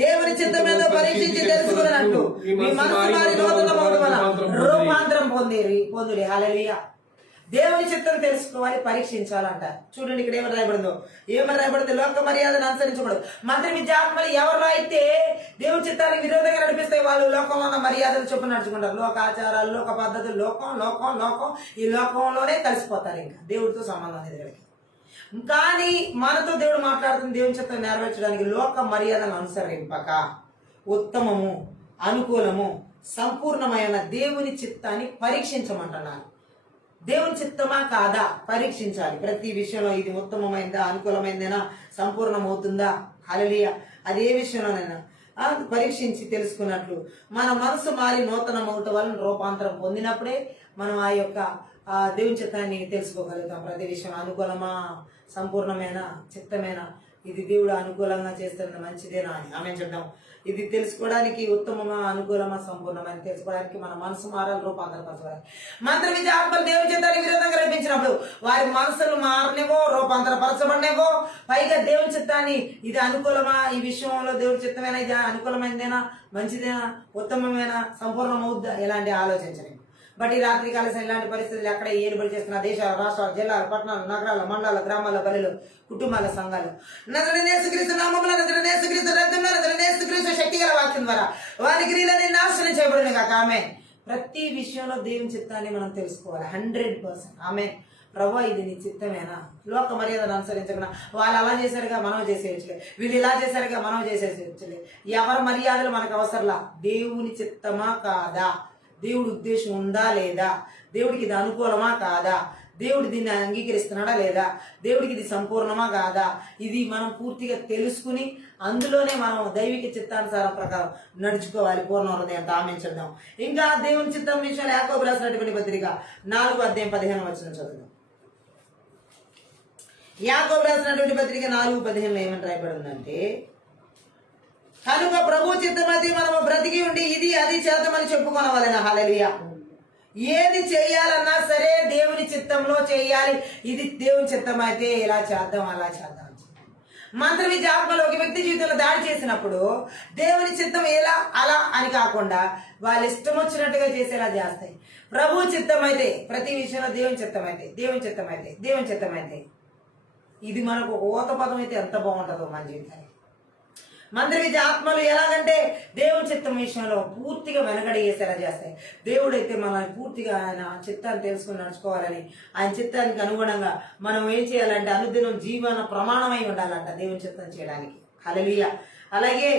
దేవుని చిత్తమేదో పరీక్షించి తెలుసుకున్నట్లు మీ మనసు మారి నూతనమగుట వలన రూపాంతరం పొందుడి. హల్లెలూయా. దేవుని చిత్తం తెలుసుకోవాలి, పరీక్షించాలంట. చూడండి ఇక్కడ ఏమని రాయబడింది? లోక మర్యాదను అనుసరించకూడదు. మంత్రి విద్యాత్మలు ఎవరు అయితే దేవుని చిత్తానికి విరోధంగా నడిపిస్తాయి వాళ్ళు లోకంలో ఉన్న మర్యాదలు చొప్పున నడుచుకుంటారు. లోక ఆచారాలు, లోక పద్ధతులు, లోకం ఈ లోకంలోనే కలిసిపోతారు. ఇంకా దేవుడితో సంబంధం అనేది. కానీ మనతో దేవుడు మాట్లాడుతున్న దేవుని చిత్తం నెరవేర్చడానికి లోక మర్యాదను అనుసరింపక ఉత్తమము, అనుకూలము, సంపూర్ణమైన దేవుని చిత్తాన్ని పరీక్షించమంటున్నారు. దేవుని చిత్తమా కాదా పరీక్షించాలి. ప్రతి విషయంలో ఇది ఉత్తమమైందా, అనుకూలమైందేనా, సంపూర్ణమవుతుందా, హల్లెలూయా, అదే విషయంలోనైనా పరీక్షించి తెలుసుకున్నట్లు మన మనసు మారి నూతనమవుట వలన రూపాంతరం పొందినప్పుడే మనం ఆ యొక్క దేవుని చిత్తాన్ని తెలుసుకోగలుగుతాం. ప్రతి విషయం అనుకూలమా, సంపూర్ణమేనా, చిత్తమేనా, ఇది దేవుడు అనుకూలంగా చేస్తున్న మంచిదేనా అని ఆమె చెప్దాం. ఇది తెలుసుకోవడానికి ఉత్తమమా, అనుకూలమా, సంపూర్ణమని తెలుసుకోవడానికి మన మనసు మారాలి, రూపాంతరపరచాలి. మంత్ర విద్య ఆత్మలు దేవుని చిత్తానికి విరోధంగా రప్పించినప్పుడు వారి మనసులు మారనివో, రూపాంతరపరచబడినవో, పైగా దేవుని చిత్తాన్ని ఇది అనుకూలమా, ఈ విషయంలో దేవుడి చిత్తమేనా, ఇది అనుకూలమైనదేనా, మంచిదేనా, ఉత్తమమేనా, సంపూర్ణమవుద్దా, ఇలాంటి ఆలోచించండి. బట్ ఈ రాత్రి కాల ఇలాంటి పరిస్థితులు ఎక్కడ ఏలుబడి చేస్తున్న దేశాలు, రాష్ట్రాలు, జిల్లాలు, పట్టణాలు, నగరాలు, మండలాలు, గ్రామాల, బలులు, కుటుంబాల, సంఘాలు నజరేయుడైన యేసుక్రీస్తు నామములో నజరేయుడైన యేసుక్రీస్తు రక్తంలో నజరేయుడైన యేసుక్రీస్తు శక్తి గల వాక్యం ద్వారా వారి క్రియలని నాశనం చేయబడిన కాక ఆమేన్. ప్రతి విషయంలో దేవుని చిత్తాన్ని మనం తెలుసుకోవాలి 100%. ఆమేన్. ప్రభువా ఇది నీ చిత్తమేనా? లోక మర్యాదను అనుసరించకుండా వాళ్ళు అలా చేశారుగా మనం చేసేయచ్చులే, వీళ్ళు ఇలా చేశారుగా మనం చేసేయచ్చులే. ఎవరి మర్యాదలు మనకు అవసరంలా. దేవుని చిత్తమా కాదా, దేవుడి ఉద్దేశం ఉందా లేదా, దేవుడికి ఇది అనుకూలమా కాదా, దేవుడు దీన్ని అంగీకరిస్తున్నాడా లేదా, దేవుడికి ఇది సంపూర్ణమా కాదా, ఇది మనం పూర్తిగా తెలుసుకుని అందులోనే మనం దైవిక చిత్తానుసారం ప్రకారం నడుచుకోవాలి పూర్ణ హృదయంతో. ఆమేన్ చెప్దాం. ఇంకా దేవుని చిత్తం విషయంలో యాకోబు రాసినటువంటి పత్రిక 4వ అధ్యాయం 15వ వచనం చదువుదాం. యాకోబు రాసినటువంటి పత్రిక 4:15 ఏమని రాయబడి ఉందంటే, కనుక ప్రభు చిత్తమతి మనము బ్రతికి ఉండి ఇది అది చేద్దామని చెప్పుకోనవలెను. హల్లెలూయా. ఏది చేయాలన్నా సరే దేవుని చిత్తంలో చేయాలి. ఇది దేవుని చిత్తం అయితే ఇలా చేద్దాం, అలా చేద్దాం. మంత్ర విద్య ఆత్మలో ఒక వ్యక్తి జీవితంలో దాడి చేసినప్పుడు దేవుని చిత్తం ఎలా అలా అని కాకుండా వాళ్ళు ఇష్టం వచ్చినట్టుగా చేసేలా చేస్తాయి. ప్రభు చిత్తం అయితే ప్రతి విషయంలో దేవుని చిత్తం అయితే ఇది మనకు ఓత పదం అయితే ఎంత బాగుంటుందో మన జీవితానికి. మంత్ర విద్య ఆత్మలు ఎలాగంటే దేవుని చిత్తం విషయంలో పూర్తిగా వెనకడి చేసేలా చేస్తాయి. దేవుడైతే మనల్ని పూర్తిగా ఆయన చిత్తాన్ని తెలుసుకుని నడుచుకోవాలని, ఆయన చిత్తానికి అనుగుణంగా మనం ఏం చేయాలంటే అనుదినం జీవన ప్రమాణమై ఉండాలంట దేవుని చిత్తం చేయడానికి. హల్లెలూయా. అలాగే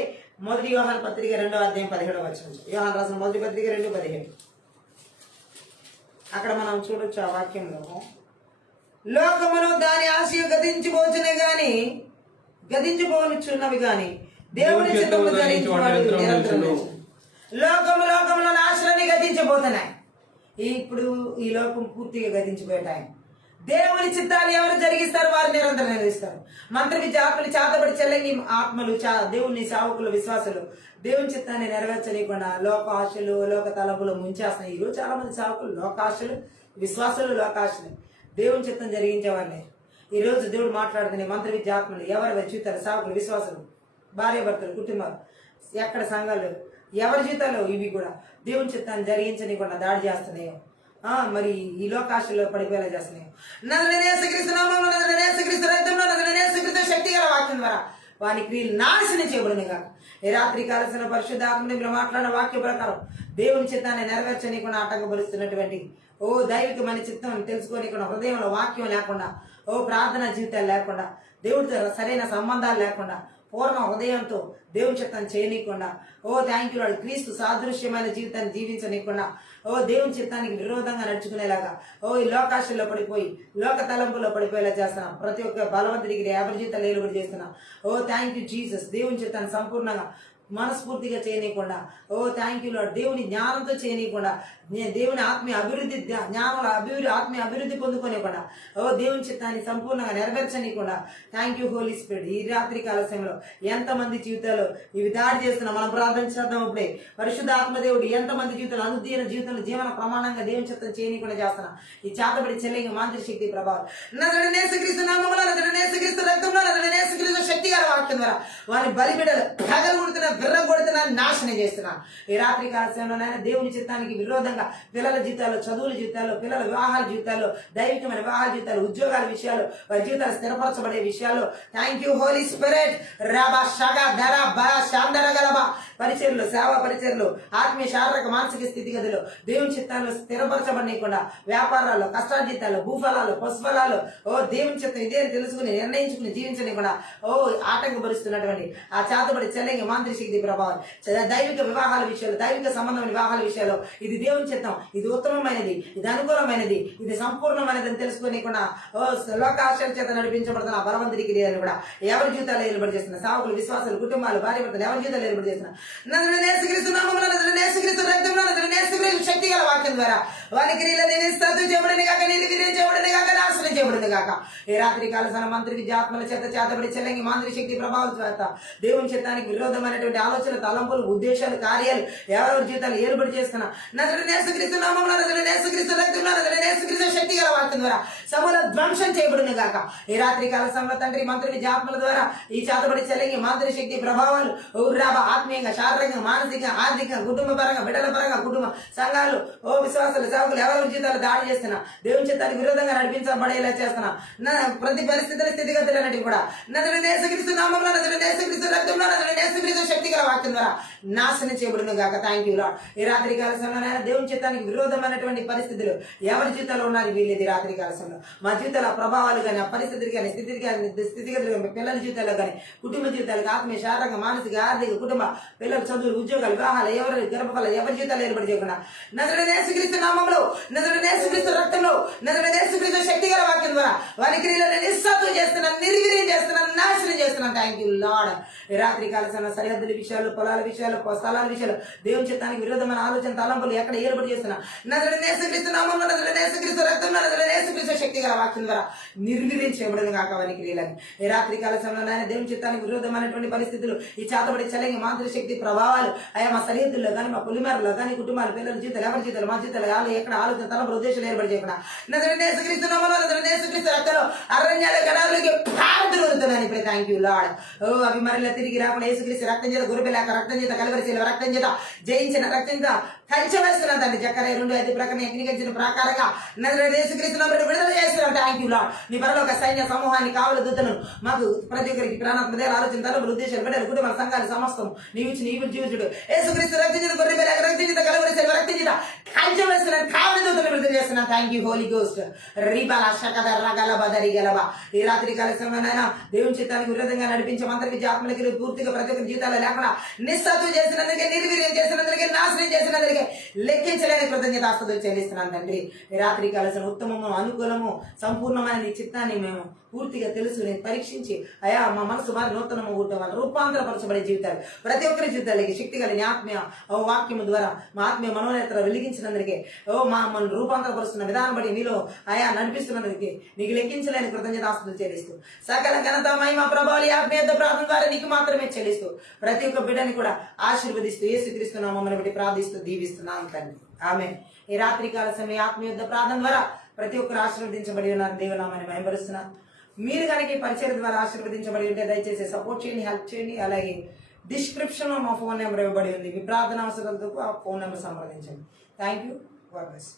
1 యోహాను పత్రిక 2వ అధ్యాయం 17వ వచనం. యోహాను రాసిన 1 పత్రిక 2:17 అక్కడ మనం చూడొచ్చు ఆ వాక్యంలో, లోకమును దాని ఆశ గతించిపోనుచున్నవి గాని దేవుని చిత్తము ధరించువాడు నిరంతరం. లోకంలో ఆశలన్నీ గతించిపోతున్నాయి. ఇప్పుడు ఈ లోకం పూర్తిగా గతించిపోయే టైం. దేవుని చిత్తాన్ని ఎవరు జరిగిస్తారు వారు నిరంతరం నిలుస్తారు. మంత్ర విద్య ఆత్మలు చేతబడి చెల్లని ఆత్మలు దేవుని సేవకులు విశ్వాసులు దేవుని చిత్తాన్ని నెరవేర్చలేకుండా లోక ఆశలు, లోక తలపులు ముంచేస్తున్నాయి. ఈరోజు చాలా మంది సేవకులు లోకాశలు, విశ్వాసులు లోకాశలు, దేవుని చిత్తం జరిగించేవాళ్ళే. ఈ రోజు దేవుడు మాట్లాడుతున్నాయి. మంత్ర విద్య ఆత్మలు ఎవరి జీవితాలు, సేవకులు, విశ్వాసులు, భార్య భర్తలు, కుటుంబాలు, ఎక్కడ సంఘాలు, ఎవరి జీవితాలు ఇవి కూడా దేవుని చిత్తాన్ని జరిగించనివ్వకుండా దాడి చేస్తున్నాయో, మరి ఈ లోకాశలో పడిపోయేలా చేస్తున్నాయో శక్తి గల వాక్యం ద్వారా వాని క్రియలు నాశనం చేయబడిన కాక ఈ రాత్రి కాలసిన పరిశుద్ధ ఆత్మని మాట్లాడిన వాక్య ప్రకారం దేవుని చిత్తాన్ని నెరవేర్చనీయకుండా ఆటంకపరుస్తున్నటువంటి దైవికమైన చిత్తం తెలుసుకోనికుండా, హృదయంలో వాక్యం లేకుండా, ప్రార్థనా జీవితాలు లేకుండా, దేవుడితో సరైన సంబంధాలు లేకుండా పూర్ణ హృదయంతో దేవుని చిత్తాన్ని చేయనీయకుండా, ఓ థ్యాంక్ యూ లార్డ్, క్రీస్తు సాదృశ్యమైన జీవితాన్ని జీవించనీయకుండా, ఓ దేవుని చిత్తానికి విరోధంగా నడుచుకునేలాగా, ఓ ఈ లోకాశల్లో పడిపోయి లోక తలంపుల్లో పడిపోయేలా చేస్తున్నాం. ప్రతి ఒక్క బలవంతుడికి 50 జీవితాలు ఏలుబడి చేస్తున్నాం. ఓ థ్యాంక్ యూ జీసస్. దేవుని చిత్తాన్ని సంపూర్ణంగా మనస్ఫూర్తిగా చేయనీయకుండా, ఓ థ్యాంక్ యూ లార్డ్, దేవుని జ్ఞానంతో చేయనీయకుండా, దేవుని ఆత్మీయ అభివృద్ధి జ్ఞానంలో ఆత్మీయ అభివృద్ధి పొందుకోనివ్వకుండా, ఓ దేవుని చిత్తాన్ని సంపూర్ణంగా నెరవేర్చనీయకుండా, థ్యాంక్ యూ హోలీ స్పిరిట్. ఈ రాత్రి కాల సమయంలో ఎంతమంది జీవితాలు ఇవి దాడి చేస్తున్నాం, మనం ప్రార్థన చేద్దాం. ఇప్పుడే పరిశుద్ధాత్మ దేవుడు ఎంతమంది జీవితాలు అనుదీన జీవితంలో జీవన ప్రమాణంగా దేవుని చిత్తం చేయనీయకుండా చేస్తున్నాం. ఈ చేతబడి చెల్లింగ మాంత్రిక శక్తి ప్రభావం నజరేయుడైన నామములో, నజరేయుడైన రక్తంలో, నజరేయుడైన శక్తి గల వాక్యం ద్వారా వారి బలిబిడలు పగలగొడుతున్నా, విర్రగొడుతున్నా, నాశనం చేస్తున్నా. ఈ రాత్రి కాల సమయంలో దేవుని చిత్తానికి విరోధంగా పిల్లల జీవితాలు, చదువుల జీవితాలు, పిల్లల వివాహాల జీవితాలు, దైవికమైన వివాహాల జీవితాలు, ఉద్యోగాల విషయాలు, వారి జీవితాలు స్థిరపరచబడే విషయాలు, థ్యాంక్ యూ హోలీ స్పిరిట్. రాబా షగా ధర బా శాందర గలబా పరిచర్లు, సేవా పరిచర్లు, ఆత్మీయ శారీరక మానసిక స్థితిగతులు దేవుని చిత్తాలు స్థిరపరచబడనీయకుండా, వ్యాపారాలు, కష్టార్జితాలు, భూఫలాలు, పశుఫలాలు, ఓ దేవుని చిత్తం ఇదే తెలుసుకుని నిర్ణయించుకుని జీవించనీయకుండా, ఓ ఆటంకపరుస్తున్నటువంటి ఆ చేతబడి చెల్లింగి మాంత్రిక శక్తి ప్రభావం, దైవిక వివాహాల విషయాలు, దైవిక సంబంధమైన వివాహాల విషయాలు, ఇది దేవుని చిత్తం, ఇది ఉత్తమమైనది, ఇది అనుకూలమైనది, ఇది సంపూర్ణమైనది అని తెలుసుకోనీయకుండా, ఓ లోకాశల చేత నడిపించబడుతున్న బలవంతుడి క్రియలు కూడా ఎవరి జీవితాలు ఏర్పడి చేస్తున్న సావుకులు, విశ్వాసాలు, కుటుంబాలు, భార్య భర్తలు ఎవరి జీవితాలు ఏర్పడి చేస్తున్న శక్తి గల వాక్యం ద్వారా వారి క్రియలని చేయబడింది కాక, చేయబడింది కాక, నాశనం చేయబడింది కాక. ఈ రాత్రి కాల సన మంత్రి విద్యాత్మల చేత చేతబడి చెల్లంగి మాంత్రిక శక్తి ప్రభావం చేత దేవుని చిత్తానికి విరోధమైనటువంటి ఆలోచన, తలంపులు, ఉద్దేశాలు, కార్యాలు ఎవరెవరి జీవితాలు ఏర్పడి చేస్తున్నా శక్తి గల వాక్యం ద్వారా సమూల ధ్వంసం చేయబడింది కాక. ఈ రాత్రి కాల సమల తండ్రి మంత్రి విద్యాత్మల ద్వారా ఈ చేతబడి చెల్లంగి మాంత్రిక శక్తి ప్రభావాలు ఆత్మీయంగా, శారీరకంగా, మానసికంగా, ఆర్థికంగా, కుటుంబ పరంగా, బిడ్డల పరంగా, కుటుంబ సంఘాలు, ఓ విశ్వాసాలు, సేవకులు ఎవరి జీవితాలు దాడి చేస్తున్నా, దేవుని చిత్తానికి విరోధంగా నడిపించబడేలా చేస్తున్నా. ప్రతి పరిస్థితుల స్థితిగతులన్నిటి కూడా శక్తి గల వాక్యం ద్వారా నాశనం చేయబడును గాక. Thank you lord. ఈ రాత్రి కాల సమయంలో దేవుని చిత్తానికి విరోధమైనటువంటి పరిస్థితులు ఎవరి జీవితాలు ఉన్నారు వీళ్ళేది రాత్రి కాల సమయంలో మా జీవితాల ప్రభావాలు కానీ, ఆ పరిస్థితులు కానీ, స్థితిగతులు కానీ, పిల్లల జీవితాలు కానీ, కుటుంబ జీవితాలకు, ఆత్మీయ, శారీరక, మానసిక, ఆర్థిక, కుటుంబ, పిల్లల చదువులు, ఉద్యోగాలు, వివాహాలు, ఎవరి గర్భఫల ఎవరి జీవితాలు ఏర్పడి చేయకుండా నజరేయుడైన యేసుక్రీస్తు నామములో, నజరేయుడైన యేసుక్రీస్తు రక్తంలో, నజరేయుడైన యేసుక్రీస్తు శక్తి గల వాక్యం ద్వారా వారి క్రియలను నిస్సాత్వం చేస్తున్నాను, నిర్వీర్యం చేస్తున్నాను, నాశనం చేస్తున్నాను. Thank you lord. ఈ రాత్రి కాల సమయంలో సరిహద్దుల విషయాలు, పొలాల విషయాలు, స్థలాల విషయాలు, దేవుని చిత్తానికి విరోధమైన ఆలోచన, తలంపులు ఎక్కడ ఏర్పడి చేస్తున్నా నజరేయుడైన యేసుక్రీస్తు నామములో, నజరేయుడైన యేసుక్రీస్తు రక్తంలో, నజరేయుడైన యేసుక్రీస్తు శక్తి గల వాక్యం ద్వారా నిర్వీర్యం చేయబడదు కాక వారి క్రియలను. ఈ రాత్రి కాల సమయంలో ఆయన దేవుని చిత్తానికి విరోధమైనటువంటి పరిస్థితులు, ఈ చేతబడి చలంగి మాంత్రిక శక్తి ప్రభావాలు అయా మా సరిహద్దుల్లో కానీ, మా పులిమేరలో కానీ, కుటుంబాలు, పిల్లల జీవితాలు, ఎవరి జీవితాలు, మా జీవితాలు ఎక్కడ ఆలోచన, తలంపులు, ఉద్దేశాలు ఏర్పడి చేయకుండా నజరేయుడైన యేసుక్రీస్తు నామములో, నజరేయుడైన యేసుక్రీస్తు రక్తంలో అరణ్యాల గడాలకి పారుతున్నాను ఇప్పుడు. Thank you lord. ఓ అవి మరలా తిరిగి రాకుండా యేసుక్రీస్తు రక్తం చేత, గొర్రెపిల్ల రక్తం చేత, కలువరి శిలువ రక్తం చేత జయించిన రక్తం చేత కంచెవేస్తున్నాను తండ్రి. జకర్యా 2:5 ప్రకారం యజ్ఞించిన ప్రకారంగా నజరేయుడైన యేసుక్రీస్తు నామములో విడుదల చేస్తున్నాను. Thank you lord. నీ పరలోక సైన్య సమూహాన్ని, కావలి దూతలను, మాకు ప్రతి ఒక్కరికి ప్రాణాత్మ దేహాల ఆలోచన, తలంపులు, ఉద్దేశాలు, బిడ్డలు, కుటుంబాల సంఘాలు, సమస్తం నీవు ఇచ్చిన ఈవుడు జీవించుడు యేసుక్రీస్తు రక్తం చేత, గొర్రెపిల్ల రక్తం చేత, కలువరి శిలువ రక్తం చేత కంచెవేస్తున్నాను, కావలి దూతలను విడుదల చేస్తున్నాను. Thank you holy ghost. రీబాల శకద రగలబ దరిగలబ. ఈ రాత్రి కాల సమయంలో దేవుని చిత్తానికి విరోధంగా నడిపించే మంత్ర విద్యాత్మలకి పూర్తిగా ప్రతి ఒక్క జీవితాలు లేకుండా నిస్సత్వం చేసినందుకే, నిర్వీర్యం చేసినందుకే, నాశనం చేసినందుకే లెక్కించలేని కృతజ్ఞతాస్తుతులు చెల్లిస్తున్నాను తండ్రి. ఈ రాత్రి కాలసిన ఉత్తమము, అనుకూలము, సంపూర్ణమైన నీ చిత్తాన్ని మేము పూర్తిగా తెలుసుకుని పరీక్షించి అయా మా మనసు వారి నూతనము ఊటం వల్ల రూపాంతరపరచబడే జీవితాలు ప్రతి ఒక్కరి జీవితాలకి శక్తి కలిగిన ఆత్మీయ వాక్యము ద్వారా మా ఆత్మీయ మనోనేత్ర వెలిగించినందుకే, మన రూపాంతరపరుస్తున్న విధానం బట్టి నీలో అయా నడిపిస్తున్నందుకే నీకు లెక్కించలేని కృతజ్ఞతాస్తుతులు చెల్లిస్తూ సకల ఘనత, మహిమ, ప్రభావాలు ఆత్మీయత ప్రార్థన ద్వారా నీకు మాత్రమే చెల్లిస్తూ ప్రతి ఒక్క బిడ్డని కూడా ఆశీర్వదిస్తూ యేసుక్రీస్తు నామమును బట్టి ప్రార్థిస్తూ దీవిస్తున్నాను తండ్రి. ఆమేన్. ఈ రాత్రి కాల సమయ ఆత్మీయ ప్రార్థన ద్వారా ప్రతి ఒక్కరు ఆశీర్వదించబడి ఉన్నారు. దేవునామని మహిమపరుస్తున్నాను. మీరు కనుక ఈ పరిచయం ద్వారా ఆశీర్వదించబడి ఉంటే దయచేసి సపోర్ట్ చేయండి, హెల్ప్ చేయండి. అలాగే డిస్క్రిప్షన్ లో మా ఫోన్ నెంబర్ ఇవ్వబడి ఉంది. మీ ప్రార్థన అవసరాలతో ఆ ఫోన్ నెంబర్ సంప్రదించండి. Thank you. God bless.